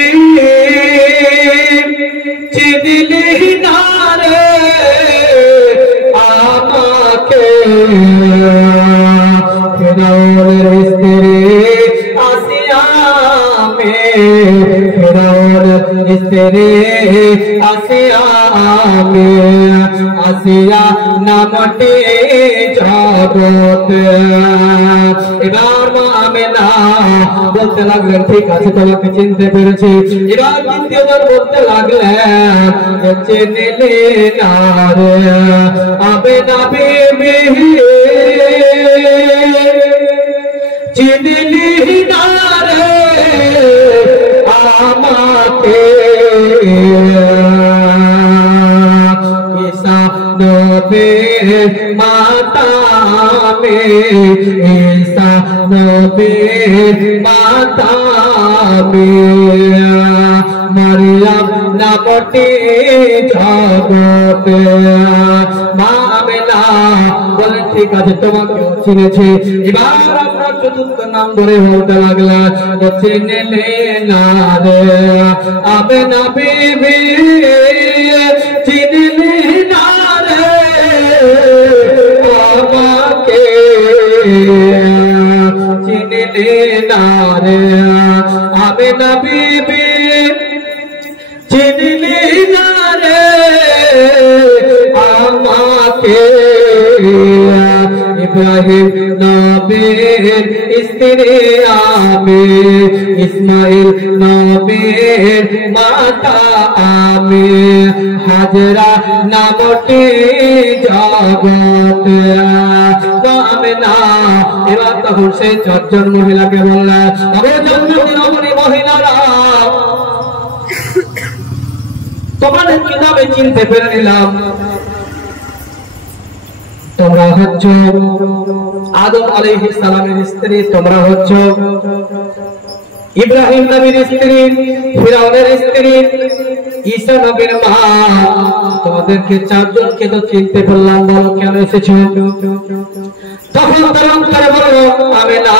চিনলে না রে আমাকে। ফিরআউনের স্ত্রী আসিয়া আমি, ফিরআউনের স্ত্রী আসিয়া আমি, আসিয়া নামটি জগতে। এবার মা আমিনা বলতে লাগলেন, ঠিক আছে তোমাকে চিনতে পেরেছি। এবার দ্বিতীয়বার বলতে লাগলেন, চিনলে না রে আমিনা বিবি, চিনলে না রে আমাকে। ঈসা নবীর মাতা আমি, ঈসা নবীর মাতা আমি, মারিয়াম নামটি জগতে। মা আমিনা বলেন, ঠিক আছে তোমাকে চিনেছি। এবার আমরা চতুর্থ নাম ধরে বলতে লাগলাম, চিনলে না রে আমিনা বিবি, চিনলে না রে আমাকে, চিনলে না রে আমিনা বিবি, চিনলে না রে আমাকে। ইব্রাহিম নবীর স্ত্রী আমি, ইসমাইল নবীর মাতা আমি, হাজরা নামটি জগতে। আমিনা এবার তখন সেই চারজন মহিলাকে বললেন, মহিলারা তোমাদের কিভাবে চিনতে পেরে নিলাম, তোমরা হচ্ছ আদম আলাইহিস সালামের স্ত্রী, তোমরা হচ্ছ ইব্রাহিম নবীর স্ত্রী, ফিরআউনের স্ত্রী, ঈসা নবীর মা। তোমাদেরকে চারজনকে তো চিনতে পারলাম, বলো কেন এসেছো? তখন তরুণ করে বলল, আমিনা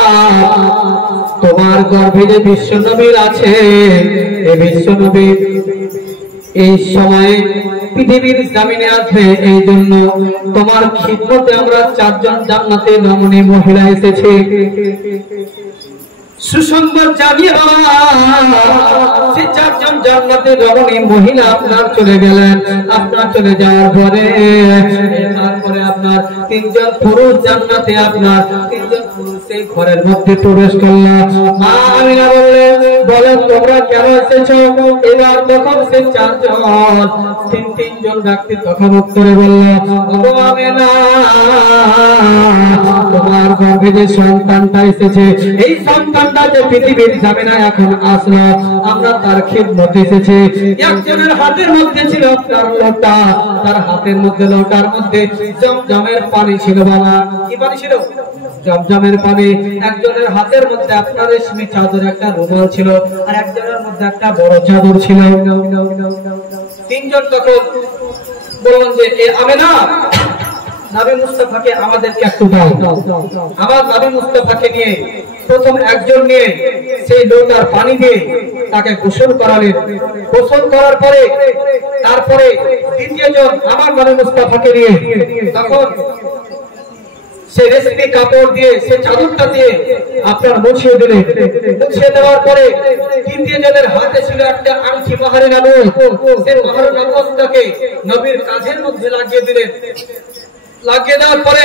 তোমার গর্ভে যে বিশ্ব নবীর আছে, এই বিশ্ব নবী এই সময়ে পৃথিবীর জমিনে আসবে, এই জন্য তোমার খিদমতে আমরা চারজন জান্নাতে রমণী মহিলা এসেছি। সুসংবাদ জানিয়ে সে চারজন জান্নাতে রমণী মহিলা আপনার চলে গেলেন। আপনার চলে যাওয়ার পরে তারপরে আপনার তিনজন পুরুষ জান্নাতে, আপনার তিনজন পুরুষ সেই ঘরের মধ্যে প্রবেশ করল। মা আমিনা বলেন তোমরা কেন এসেছো? এবার তখন সে চারজন তিনজন ব্যক্তি তখন উত্তরে বলল, ওগো আমিনা তোমার গর্ভে যে সন্তানটা এসেছে, এই সন্তানটা যে পৃথিবীর জামিনে এখন আসলো, আমরা তার খিদমতে এসেছি। একজনের হাতের মধ্যে ছিল আপনার লোটা, তার হাতের মধ্যে লোটার মধ্যে জমজমের পানি ছিল। বাবা কি পানি ছিল? জমজমের পানি। একজনের হাতের মধ্যে আপনার রেশমি চাদর, একটা রুমাল ছিল, আর একজনের মধ্যে একটা বড় চাদর ছিল। তিনজন তখন বললেন যে আমিনা নবী মুস্তাফাকে আমাদেরকে একটু দাও। আমার নবী মুস্তাফাকে নিয়ে প্রথম একজন নিয়ে সেই লোটার পানি দিয়ে তাকে গোসল করালেন। গোসল করার পরে তারপরে দ্বিতীয় জন আমার নবী মুস্তাফাকে নিয়ে তখন সে রেশমি কাপড় দিয়ে, সে চাদরটা দিয়ে আপনার মুছিয়ে দিলেন। মুছিয়ে দেওয়ার পরে তৃতীয়জনের হাতে ছিল একটা আংটি মাহারে নবুয়ত, সেই মাহারে নবুয়তটাকে নবীর কাঁধের মধ্যে লাগিয়ে দিলেন। লাগিয়ে দেওয়ার পরে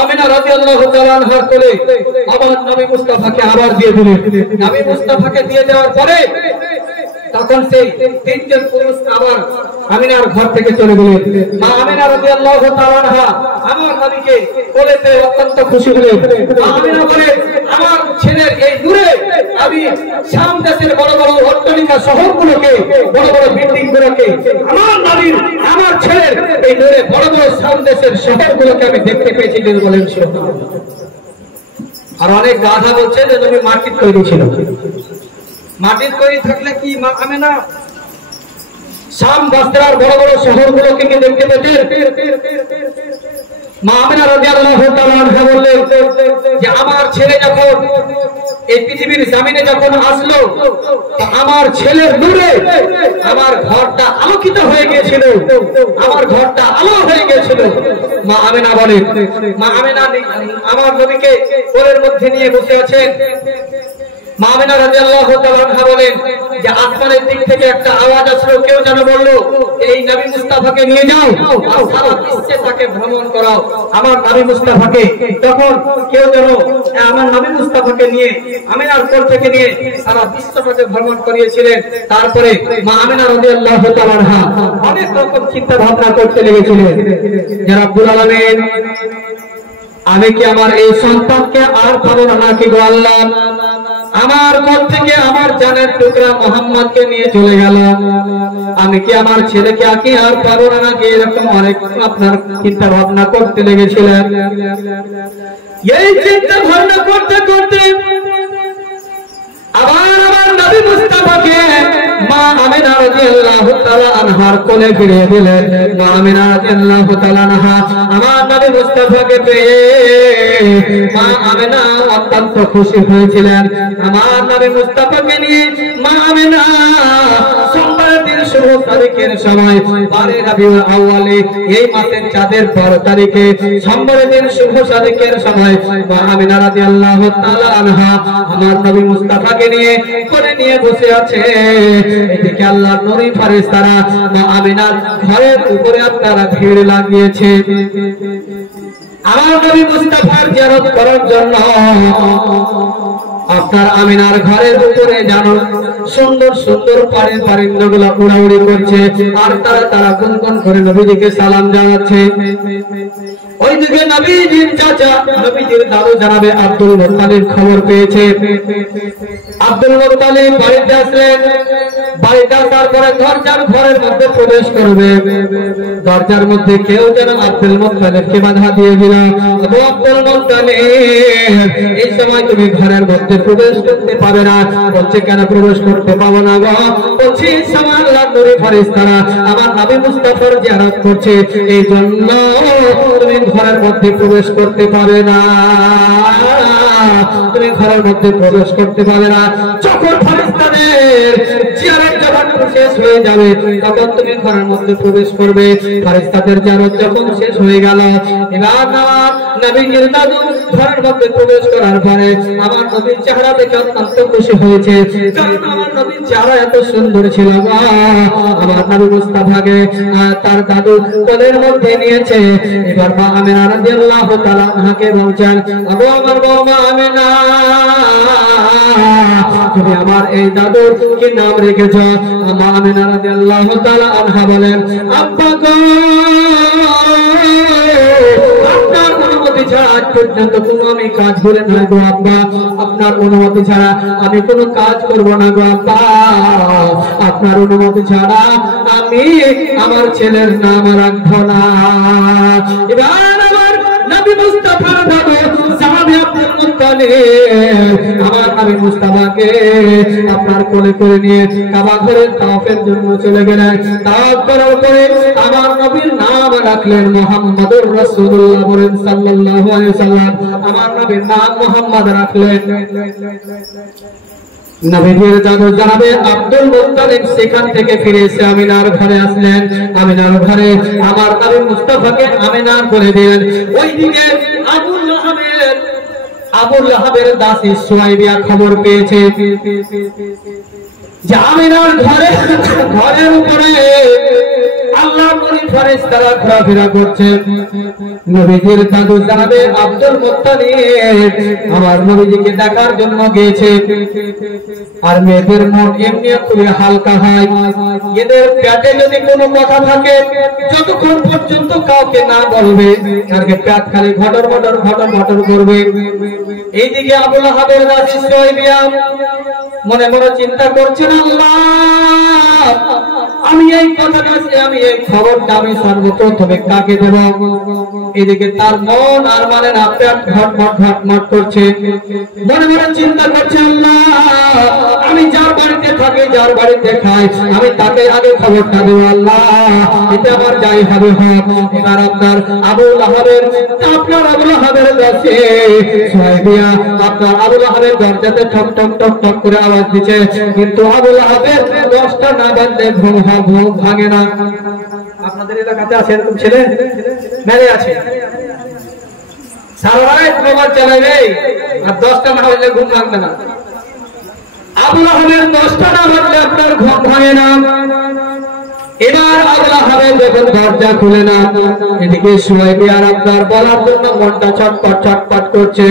আমিনা রাদিয়াল্লাহু তাআলা আনহার কোলে আবার নবী মুস্তাফাকে আবার দিয়ে দিলেন। নবী মুস্তাফাকে দিয়ে দেওয়ার পরে তখন সেই তিনজন পুরুষ আবার আমিনার ঘর থেকে চলে গেলেন। মা আমিনা রাদিয়াল্লাহু তাআলা আনহা আমার নবীকে কোলে পেয়ে অত্যন্ত খুশি হলেন। মা আমিনা বলে, আমার ছেলের এই নূরে আমি শাম দেশের বড় বড় অট্টালিকা শহরগুলোকে, বড় বড় বিল্ডিং গুলোকে, আমার নবীর আমার ছেলের এই নূরে বড় বড় শাম দেশের শহরগুলোকে আমি দেখতে পেয়েছি। তিনি বলেন সুবহানাল্লাহ। আর অনেক গাধা বলছে যে নবী মাটির তৈরি ছিল। মাটির তৈরি থাকলে কি মা আমিনা শাম বাসরার বড় বড় শহরগুলোকে কি দেখতে পেতেন? মা আমিনা রাদিয়াল্লাহু তাআলা আনহা বললেন যে আমার ছেলে যখন এই পৃথিবীর জমিনে যখন আসলো, আমার ছেলের নূরে আমার ঘরটা আলোকিত হয়ে গিয়েছিল, আমার ঘরটা আলো হয়ে গিয়েছিল। মা আমিনা বলেন, মা আমিনা আমার নবীকে কোলের মধ্যে নিয়ে বসে আছেন। মা আমিনা রাদিয়াল্লাহু তাআলা আনহা বলেন যে আসমানের দিক থেকে একটা আওয়াজ আসলো, কেউ যেন বলল এই নবী মুস্তাফাকে নিয়ে যাও আর সারা বিশ্বে তাকে ভ্রমণ করাও। আমার নবী মুস্তাফাকে তখন কেউ যেন আমার নবী মুস্তাফাকে নিয়ে আমিনার কোল থেকে নিয়ে সারা বিশ্বটাকে ভ্রমণ করিয়েছিলেন। তারপরে মা আমিনা রাদিয়াল্লাহু তাআলা আনহা অনেক রকম চিন্তা ভাবনা করতে লেগেছিলেন যে রব্বুল আলামিন, আমি কি আমার এই সন্তানকে আর পাবো না নাকি গো আল্লাহ? আমার কোল থেকে আমার জানের টুকরা মোহাম্মদকে নিয়ে চলে গেল, আমি কি আমার ছেলেকে আগে আর পাবো না নাকি? এরকম অনেক আপনার চিন্তা ভাবনা করতে লেগেছিলেন। এই চিন্তা ভাবনা করতে করতে আবার আমার নবী মুস্তাফাকে মা আমিনা রাদিয়াল্লাহু তাআলা আনহার কোলে ফিরিয়ে দিলেন। মা আমিনা রাদিয়াল্লাহু তাআলা আনহা আমার নবী মুস্তাফাকে পেয়ে মা আমিনা অত্যন্ত খুশি হয়েছিলেন। আমার নবী মুস্তাফাকে নিয়ে মা আমিনা সোমবার দিন শুভ তারিখের সময় 12 রবিউল আউয়ালে এই মাসের চাঁদের 12 তারিখে সোমবার দিন শুভ তারিখের সময় মা আমিনা রাদিয়াল্লাহু তাআলা আনহা আমার নবী মুস্তাফাকে নিয়ে কোলে নিয়ে বসে আছে। এদিকে আল্লাহর নূরি ফেরেশতারা মা আমিনার ঘরের উপরে আপনারা ভিড় লাগিয়েছে আমার নবী মুস্তাফার জিয়ারত করার জন্য। আপনার আমিনার ঘরের উপরে জানো সুন্দর সুন্দর পারিন্দগুলো উড়াউড়ি করছে আর তারা গুনগুন করে নবীজিকে সালাম জানাচ্ছে। ওইদিকে নবীজির চাচা নবীজির দাদু জানাবে আব্দুল মুত্তালিব খবর পেয়েছে। আব্দুল মুত্তালিব বাড়িতে আসলেন। বাড়িতে আসার পরে ঘরের মধ্যে প্রবেশ করবে। দরজার মধ্যে কেউ যেন আব্দুল মুত্তালিবকে বাধা দিয়ে দিল। আব্দুল মুত্তালিব, এই সময় তুমি ঘরের মধ্যে প্রবেশ করতে পারবে না। বলছে কেন প্রবেশ করতে পাবো না গো? বলছি সময় আল্লাহর নূরি ফেরেশতারা আমার নবী মুস্তাফার জিয়ারত করছে, এই জন্য তুমি ঘরের মধ্যে প্রবেশ করতে পারবে না। তুমি ঘরের মধ্যে প্রবেশ করতে পারবে না। যখন ফেরেশতাদের জিয়ারত যখন শেষ হয়ে যাবে তখন তুমি ঘরের মধ্যে প্রবেশ করবে। ফেরেশতাদের জিয়ারত যখন শেষ হয়ে গেল, এবার নবীজির দাদু ঘরের মধ্যে প্রবেশ করার পরে আমার নবীর চেহারা দেখে অত্যন্ত খুশি হয়েছে। কারণ আমার নবীর চেহারা এত সুন্দর ছিল। আমার নবী মুস্তাফাকে তার দাদু কোলের মধ্যে নিয়েছে। এবার মা আমিনা রাদিয়াল্লাহু তাআলা আনহাকে বলছেন, আবু আমার বৌমা আমিনা, তুমি আমার এই দাদুর কি নাম রেখেছ? মা আমিনা রাদিয়াল্লাহু তাআলা আনহা বলেন, আব্বা গো, আপনার অনুমতি ছাড়া আজ পর্যন্ত কোনো আমি কাজ করে না গো আব্বা। আপনার অনুমতি ছাড়া আমি কোনো কাজ করব না গো আব্বা। আপনার অনুমতি ছাড়া আমি আমার ছেলের নাম রাখবো না। এবার আমার নবী মুস্তাফার দাদু সাহাবী আব্দুল মুত্তালিব আমার নবী মুস্তাফাকে আপনার কোলে করে নিয়ে কাবা ঘরের তাওয়াফের জন্য চলে গেলেন। তাওয়াফ করার পরে আমার নবীর নাম রাখলেন মুহাম্মদুর রাসূলুল্লাহ বলেন সাল্লাল্লাহু আলাইহি ওয়াসাল্লাম। আমার নবীর নাম মুহাম্মদ রাখলেন। নবীজির দাদু জানাবে আব্দুল মুত্তালিব সেখান থেকে ফিরে এসে আমিনার ঘরে আসলেন। আমিনার ঘরে আমার নবী মুস্তাফাকে আমিনার করে দিলেন। ওইদিকে আবু লাহাবের আবু লাহাবের দাসী সুয়াইবিয়া খবর পেয়েছে যে আমিনার ঘরের উপরে আল্লাহর নবী ফেরেশতারা ঘোরাফেরা করছে। নবীজির দাদু জানাবে আব্দুল মুত্তালিব আমার নবীজিকে দেখার জন্য গিয়েছে। আর মেয়েদের মন এমনি খুবই হালকা হয়, এদের পেটে যদি কোনো কথা থাকে যতক্ষণ পর্যন্ত কাউকে না বলবে তাকে পেট খালি ঘটর ঘটর করবে। এইদিকে আবু লাহাবের দাসী সুয়াইবিয়া মনে মনে চিন্তা করছেন, আল্লাহ আমি এই কথাটা আমি এই খবরটা আমি সর্বপ্রথমে কাকে দেব। এদিকে তার মন আর মানে না পেট ঘটমট করছে, মনে মনে চিন্তা করছে, আল্লাহ আমি যার বাড়িতে থাকি যার বাড়িতে খাই আমি তাকে আগে খবরটা দেব, আল্লাহ এতে আমার যাই হবে হোক। এবার আপনার আবু লাহাবের কাছে সুয়াইবিয়া আপনার আবু লাহাবের দরজাতে ঠক ঠক ঠক ঠক করে আওয়াজ দিচ্ছে, কিন্তু আবু লাহাবের 10টা না বাজলে ঘুম ভাঙে না। আপনাদের এলাকাতে আছে এরকম ছেলে মেরে আছে, সারা রাত মোবাইল চালাবে আর 10টা না বাজলে ঘুম ভাঙবে না। আবু লাহাবের 10টা না বাজলে আপনার ঘুম ভাঙে না। এবার আবু লাহাব যখন দরজা খুলে না, এদিকে সুয়াইবিয়া আপনার বলার জন্য মনটা ছটপট করছে।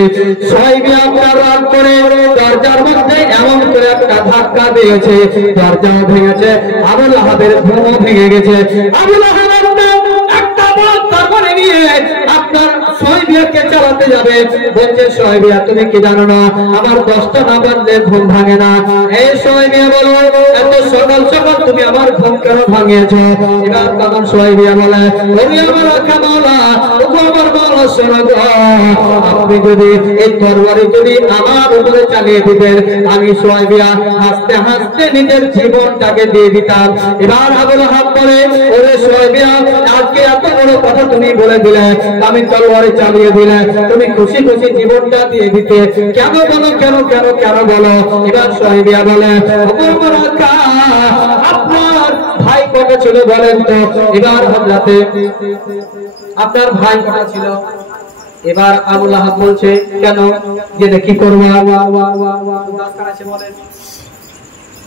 সুয়াইবিয়া আপনার রাগ করে দরজার মধ্যে এমন করে একটা ধাক্কা দিয়েছে, দরজাও ভেঙেছে, আবু লাহাবের ঘুমও ভেঙে গেছে। আবু লাহাব একটা বল তারপরে নিয়ে আপনার সুয়াইবিয়াকে চালাতে যাবে, বলছে সুয়াইবিয়া তুমি কি জানো না আমার 10টা না বাজলে ঘুম ভাঙে না। এই সুয়াইবিয়া বলো এত সকাল সকাল তুমি আমার ঘুম কেন ভাঙিয়েছো? এবার তখন সুয়াইবিয়া বলে ওরে আমার আকা মাওলা ওগো আমার মাওলা শোনো গো, আপনি যদি এই তরবারি যদি আমার উপরে চালিয়ে দিতেন আমি সুয়াইবিয়া হাসতে হাসতে নিজের জীবনটাকে দিয়ে দিতাম। এবার আবু লাহাব বলে ওরে সুয়াইবিয়া আজকে এত বড় কথা তুমি বলে দিলে, আমি তরবারি চালিয়ে দিলে তুমি খুশি খুশি জীবনটা দিয়ে দিতে, কেন বলো কেন কেন কেন বলো? এবার সুয়াইবিয়া বলে আপনার ভাই কটা ছিল বলেন তো? এবার হযরতে আপনার ভাই কটা ছিল? এবার আবু লাহাব বলছে কেন যে কি করবো? 10 আছে বলেন।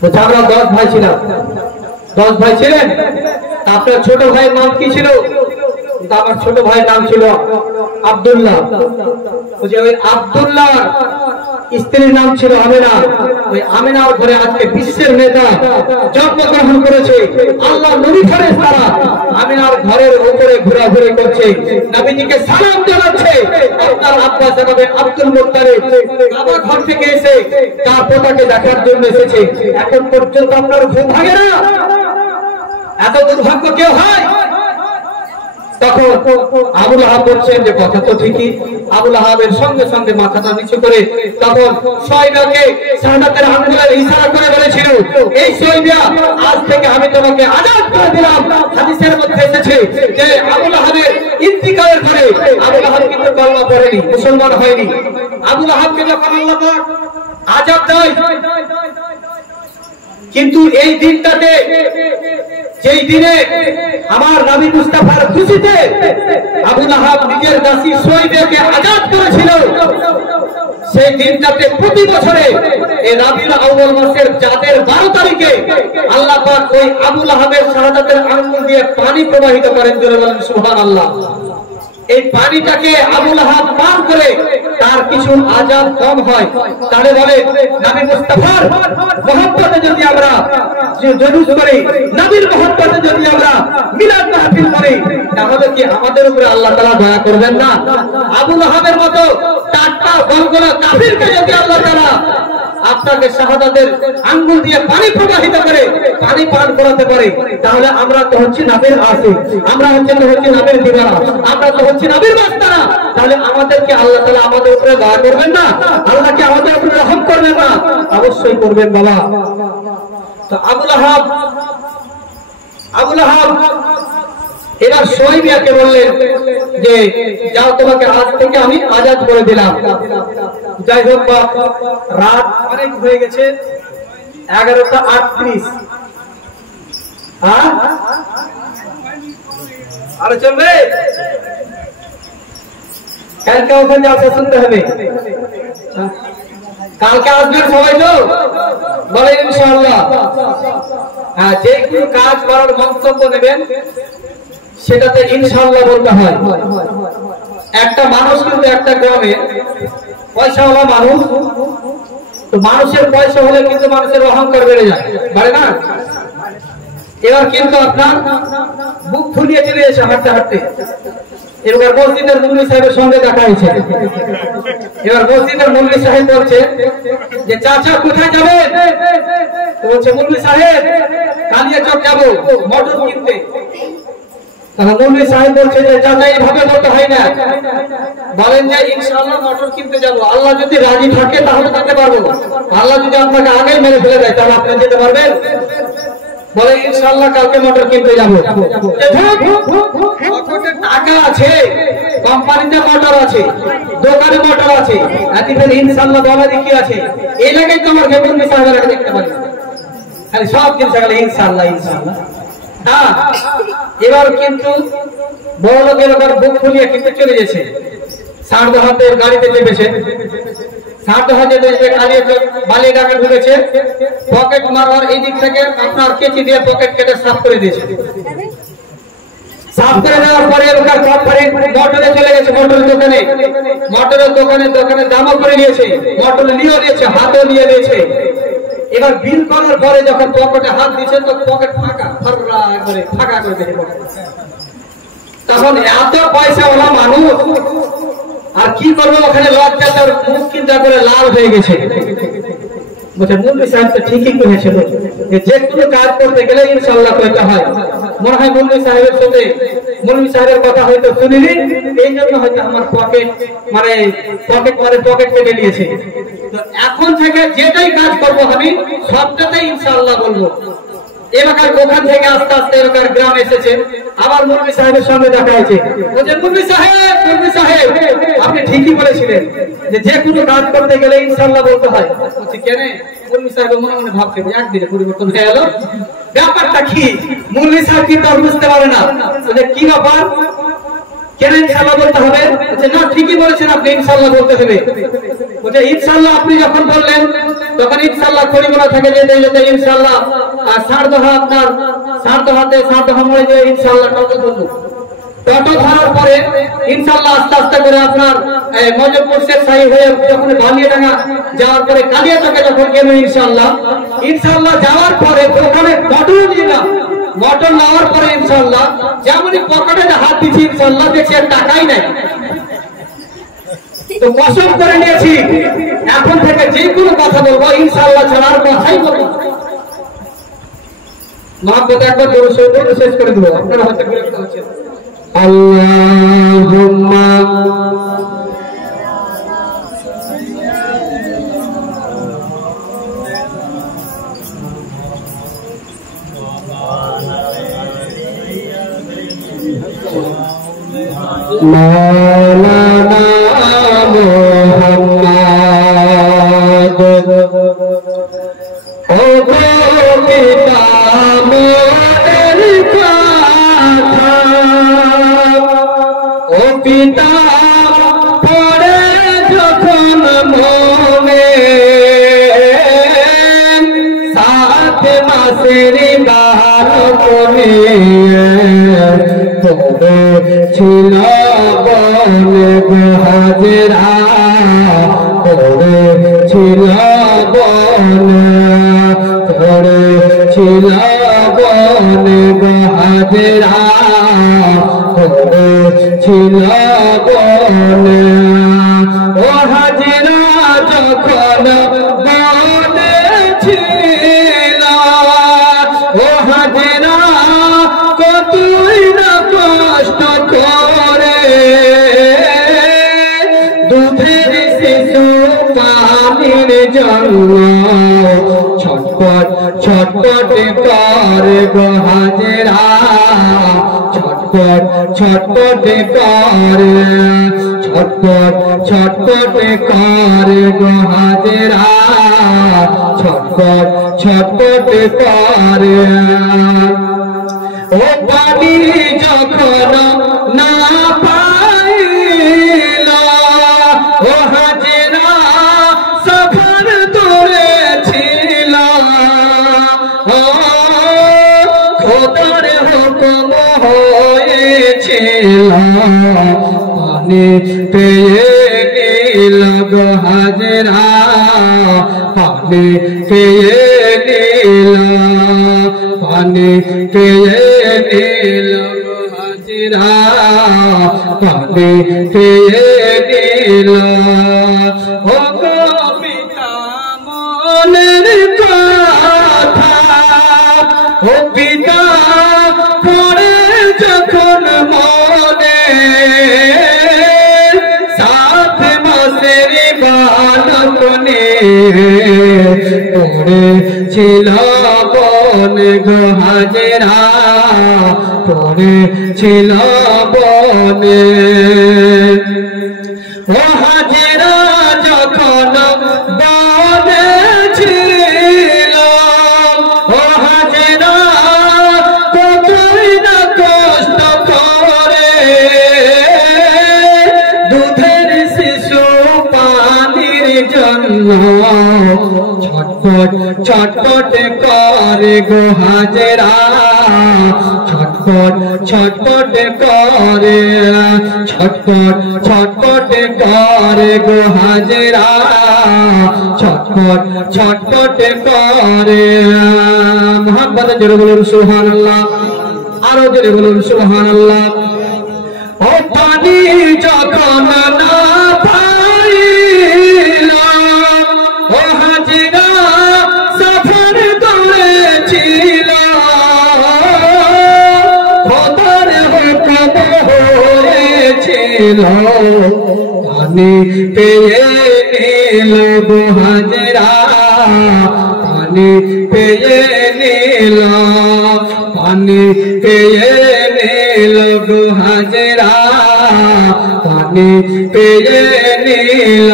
বলছে আমরা 10 ভাই ছিলাম। 10 ভাই ছিলেন, আপনার ছোট ভাইয়ের নাম কি ছিল? আমার ছোট ভাইয়ের নাম ছিল আব্দুল্লাহ। ওই আব্দুল্লাহ স্ত্রীর নাম ছিল আমিনা। ওই আমিনার ঘরে আজকে বিশ্বের নেতা জন্মগ্রহণ করেছে। আল্লাহ নবী ফেরেশতারা আমিনার ঘরের উপরে ঘোরাঘুরি করছে, নবীজিকে সালাম জানাচ্ছে। আপনার আব্বা জানাবে আব্দুল মুত্তালিব বাবা ঘর থেকে এসে তার পোতাকে দেখার জন্য এসেছে, এখন পর্যন্ত আপনার ঘুম ভাঙে না? এত দুর্ভাগ্য কেউ হয়? তখন আবু লাহাব বলছেন যে কথা তো ঠিকই। আবু লাহাবের সঙ্গে সঙ্গে মাথাটা নিচু করে তখন সুয়াইবিয়াকে শাহাদাতের আঙ্গুলের ইশারা করে বলেছিল, এই সুয়াইবিয়া আজ থেকে আমি তোমাকে আজাদ করে দিলাম। হাদিসের মধ্যে এসেছে যে আবু লাহাবের ইন্তিকালের পরে আবু লাহাব কিন্তু কলমা পড়েনি, মুসলমান হয়নি। আবু লাহাবকে যখন আল্লাহ পাক আজাদ দেয়, কিন্তু এই দিনটাতে যেই দিনে আমার নবী মুস্তাফার খুশিতে আবু লাহাব নিজের দাসী সুয়াইবিয়াকে আজাদ করেছিল, সেই দিনটাতে প্রতি বছরে এই রাবিউল আউয়াল মাসের চাঁদের 12 তারিখে আল্লাহ পাক ওই আবু লাহাবের শাহাদাতের আঙ্গুল দিয়ে পানি প্রবাহিত করেন। জোরে বলেন সুবহানাল্লাহ। এই পানিটাকে আবু লাহাব পান করে তার কিছু আযাব কম হয়। তাহলে বলে নবী মুস্তাফার মহব্বতে যদি আমরা জুলুস করি, নবীর মহব্বতে যদি আমরা মিলাদ মাহফিল করি, তাহলে কি আমাদের উপরে আল্লাহ তাআলা দয়া করবেন না? আবু লাহাবের মতো টাটকা বলগলা কাফিরকে যদি আল্লাহ তাআলা আপনাকে শাহাদাতের আঙ্গুল দিয়ে পানি প্রবাহিত করে পানি পান করাতে পারে, তাহলে আমরা তো হচ্ছে নবীর আশিক, আমরা হচ্ছে নবীর দিওয়ানা, আমরা তো হচ্ছে নবীর বান্দারা। তাহলে আমাদেরকে আল্লাহ তাআলা আমাদের উপরে দয়া করবেন না? আল্লাহ কি আমাদের উপরে রহম করবেন না? অবশ্যই করবেন বাবা। তো আবু লাহাব এবার সুয়াইবিয়াকে বললেন যে যাও তোমাকে আজ থেকে আমি আজাদ করে দিলাম। যাই হোক রাত অনেক হয়ে গেছে, 11:38। আরে চলবে, কালকে ওখানে আসা শুনতে হবে। কালকে আসবেন সবাই তো বলে ইনশাআল্লাহ। হ্যাঁ, যে কোনো কাজ করার মন্তব্য নেবেন সেটাতে ইনশাআল্লাহ বলতে হয়। একটা মানুষ কিন্তু একটা গ্রামে পয়সাওয়ালা মানুষ, তো মানুষের পয়সা হলে কিন্তু মানুষের অহংকার বেড়ে যায়, বাড়ে না? এবার কিন্তু আপনার বুক ফুলিয়ে চলে এসে হাঁটতে হাঁটতে এবার মসজিদের মুল্লি সাহেবের সঙ্গে দেখা হয়েছে। এবার মসজিদের মুল্লি সাহেব বলছে যে চাচা কোথায় যাবেন? বলছে মুল্লি সাহেব কালিয়াচক যাবো মটর কিনতে। মুল্লি সাহেব বলছে যে চাচা এইভাবে বলতে হয় না, বলেন যে ইনশাআল্লাহ মটর কিনতে যাবো, আল্লাহ যদি রাজি থাকে তাহলে যেতে পারবো, আল্লাহ যদি আপনাকে আগেই মেরে ফেলে দেয় তাহলে আপনি যেতে পারবেন? বলে ইনশাআল্লাহ কালকে মোটর কিনতে যাবো। টাকা আছে, কোম্পানিতে মোটর আছে, দোকানে মোটর আছে, ইনশাআল্লাহ বলা দেখি আছে, এই জায়গায় তো আমার মুল্লি সাহেবের দেখতে পারি খালি সব জিনিস ইনশাআল্লাহ ইনশাআল্লাহ। হ্যাঁ, এবার কিন্তু বড় লোকের এবার বুক ফুলিয়ে কিন্তু চলে গেছে, 60 হাতের গাড়িতে চেপেছে, 60 হাতে কালিয়াচক বালিডাঙ্গা ঢুকেছে, পকেট মারার এই দিক থেকে আপনার কেচি দিয়ে পকেট কেটে সাফ করে দিয়েছে। সাফ করে দেওয়ার পরে ওখানে মোটরে চলে গেছে, মোটরের দোকানে জামা করে নিয়েছে, মোটর নিয়ে নিয়েছে, হাতও নিয়ে নিয়েছে। এবার বিল করার পরে যখন পকেটে হাত দিয়েছে তো পকেট ফাঁকা, ফাঁকা করে দিয়েছে। তখন এত পয়সাওয়ালা মানুষ আর কি করবো, ওখানে লজ্জা তার মুখ চিন্তা করে লাল হয়ে গেছে। বলছে মুল্লি সাহেব তো ঠিকই করেছিল, যে কোনো কাজ করতে গেলে ইনশাআল্লাহ করতে হয়। মনে হয় মুল্লি সাহেবের সাথে মুল্লি সাহেবের কথা হয়তো শুনিনি, এই জন্য হয়তো আমার পকেট কেটে নিয়েছে। তো এখন থেকে যেটাই কাজ করবো আমি সবটাতেই ইনশাআল্লাহ বলবো। এলাকার ওখান থেকে আস্তে আস্তে এলাকার গ্রাম এসেছে, আবার মুল্লি সাহেবের সঙ্গে দেখা হয়েছে। বলছে মুল্লি সাহেব আপনি ঠিকই বলেছিলেন যে কোনো কাজ করতে গেলে ইনশাআল্লাহ বলতে হয়। বলছি কেন? মুল্লি সাহেব মনে মনে ভাবছে একদিনে পরিবর্তন হয়ে গেল, ব্যাপারটা কি? মুল্লি সাহেব কিন্তু বুঝতে পারে না কি ব্যাপার, কেন ইনশাআল্লাহ বলতে হবে? বলছে না ঠিকই বলেছেন আপনি, ইনশাআল্লাহ বলতে হবে। বলছে ইনশাআল্লাহ আপনি যখন বললেন তখন ইনশাআল্লাহ পরিমাণা থেকে যেতে ইনশাআল্লাহ 60 দহা আপনার 60 হাতে 60 দহা মরে যে ইনশাআল্লাহ টোটো ধরবো। টোটো ধরার পরে ইনশাআল্লাহ আস্তে আস্তে করে আপনার মজবপুর শেখ সাহি হয়ে যখন বালিয়াডাঙ্গা যাওয়ার পরে কালিয়াচকে যখন গেল ইনশাআল্লাহ যাওয়ার পরে ওখানে মোটর নিয়ে না, মোটর নেওয়ার পরে ইনশাআল্লাহ যেমনই পকেটে হাত দিচ্ছি ইনশাআল্লাহ দেখছি আর টাকাই নাই। তো কসম করে নিয়েছি এখন থেকে যে কোনো কথা বলবো ইনশাআল্লাহ ছাড়ার কথাই বলবো। মহাব্বত একবার শেষ করে দেবো, আপনারা হয়তো বিরক্ত হচ্ছেন। আল্লাহুম্মা মাওলানা মুহাম্মদ ও পিতা মোদের কথা, ও পিতা পড়ে যখন মনে 7 মাসের বালক তবে ছিল বলে হাজরা, তবে ছিল বলে ছিল বলে হাজরা, তবে ছিল বলে ও হাজরা যখন বলে ছিল, ও হাজরা কতই না কষ্ট করে দুধের শিশু পানির জন্য ছটপট ছটপট করে গো হাজরা, ছটপট ছটপট করে, ছটপট ছটপট করে গো হাজরা, ছটপট ছটপট করে। ও পানি যখন না পাইল ও হাজরা পানি পেয়ে নিল গো হাজরা পানি পেয়ে নিল পানি পেয়ে নিল গো হাজরা পানি পেয়ে নিল ও গো পিতা মনের কথা ও পিতা পড়ে যখন মনে সাত মাসের বালক নিয়ে পড়েছিল বনে গো হাজরা পড়েছিল বনে ও হাজরা যখন বনে ছিল ও হাজরা কতই না কষ্ট করে দুধের শিশু পানির জন্য ছটফট ছটফট করে গো হাজরা ছটফট ছটফট করে ছটফট ছটফট করে গো হাজরা ছটফট ছটফট করে মোহাম্মদ জোরে বলুন সুবহানাল্লাহ আরো জোরে বলুন সুবহানাল্লাহ ও পানি যখন না পাইল ও হাজরা সফর করেছিল খোদার হুকুম হয়েছিল পানি পেয়ে নিল গো হাজরা পানি পেয়ে নিল পানি পেয়ে নিল গো হাজরা পানি পেয়ে নিল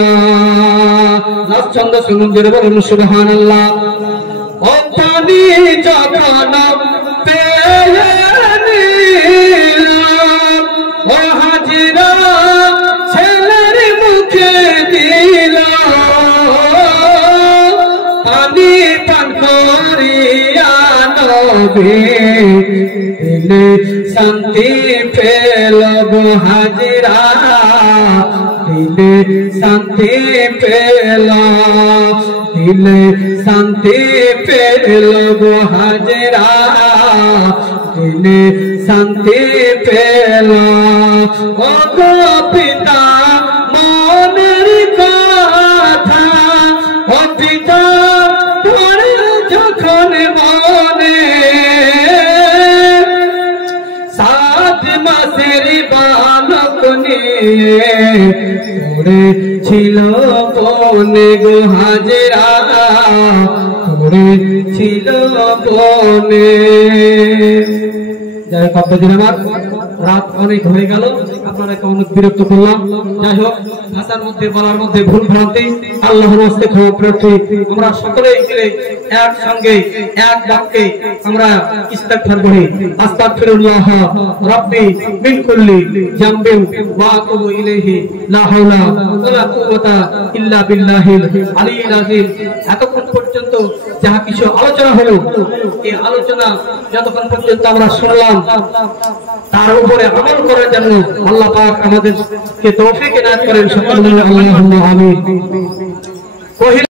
ছন্দ শুনুন জোরে বলুন সুবহানাল্লাহ ও পানি যখন পেয়ে নিল ও হাজরা ছেলের মুখে দিল পানি পান করিয়া নবী দিলে শান্তি পেল গো হাজরা দিলে শান্তি পেল দিলে শান্তি পেল গো হাজরা দিলে শান্তি পেল ও গো পিতা মনের কথা ও পিতা পড়ে যখন মনে সাত মাসের বালক নিয়ে পড়েছিল বনে গো হাজরা পড়েছিল বনে যাই হোক আমার রাত অনেক হয়ে গেল আপনারা অনেক বিরক্ত করলাম যাই হোক ভাষার মধ্যে বলার মধ্যে ভুল ভ্রান্তি আল্লাহর হস্তে ক্ষমা প্রার্থী আমরা সকলেই মিলে একসঙ্গে এক বাক্যে আমরা ইস্তিগফার করি আস্তাগফিরুল্লাহ রাব্বি মিন কুল্লি যামবিন ওয়া আতুবু ইলাইহি লা হাওলা ওয়ালা কুওয়াতা ইল্লা বিল্লাহিল আলিয়্যিল আযীম এতক্ষণ পর্যন্ত যা কিছু আলোচনা হলো এই আলোচনা যতক্ষণ পর্যন্ত আমরা শুনলাম তার উপরে আমল করার জন্য আল্লাহ পাক আমাদেরকে তৌফিক এনায়েত করেন সকলে আল্লাহুম্মা আমিন।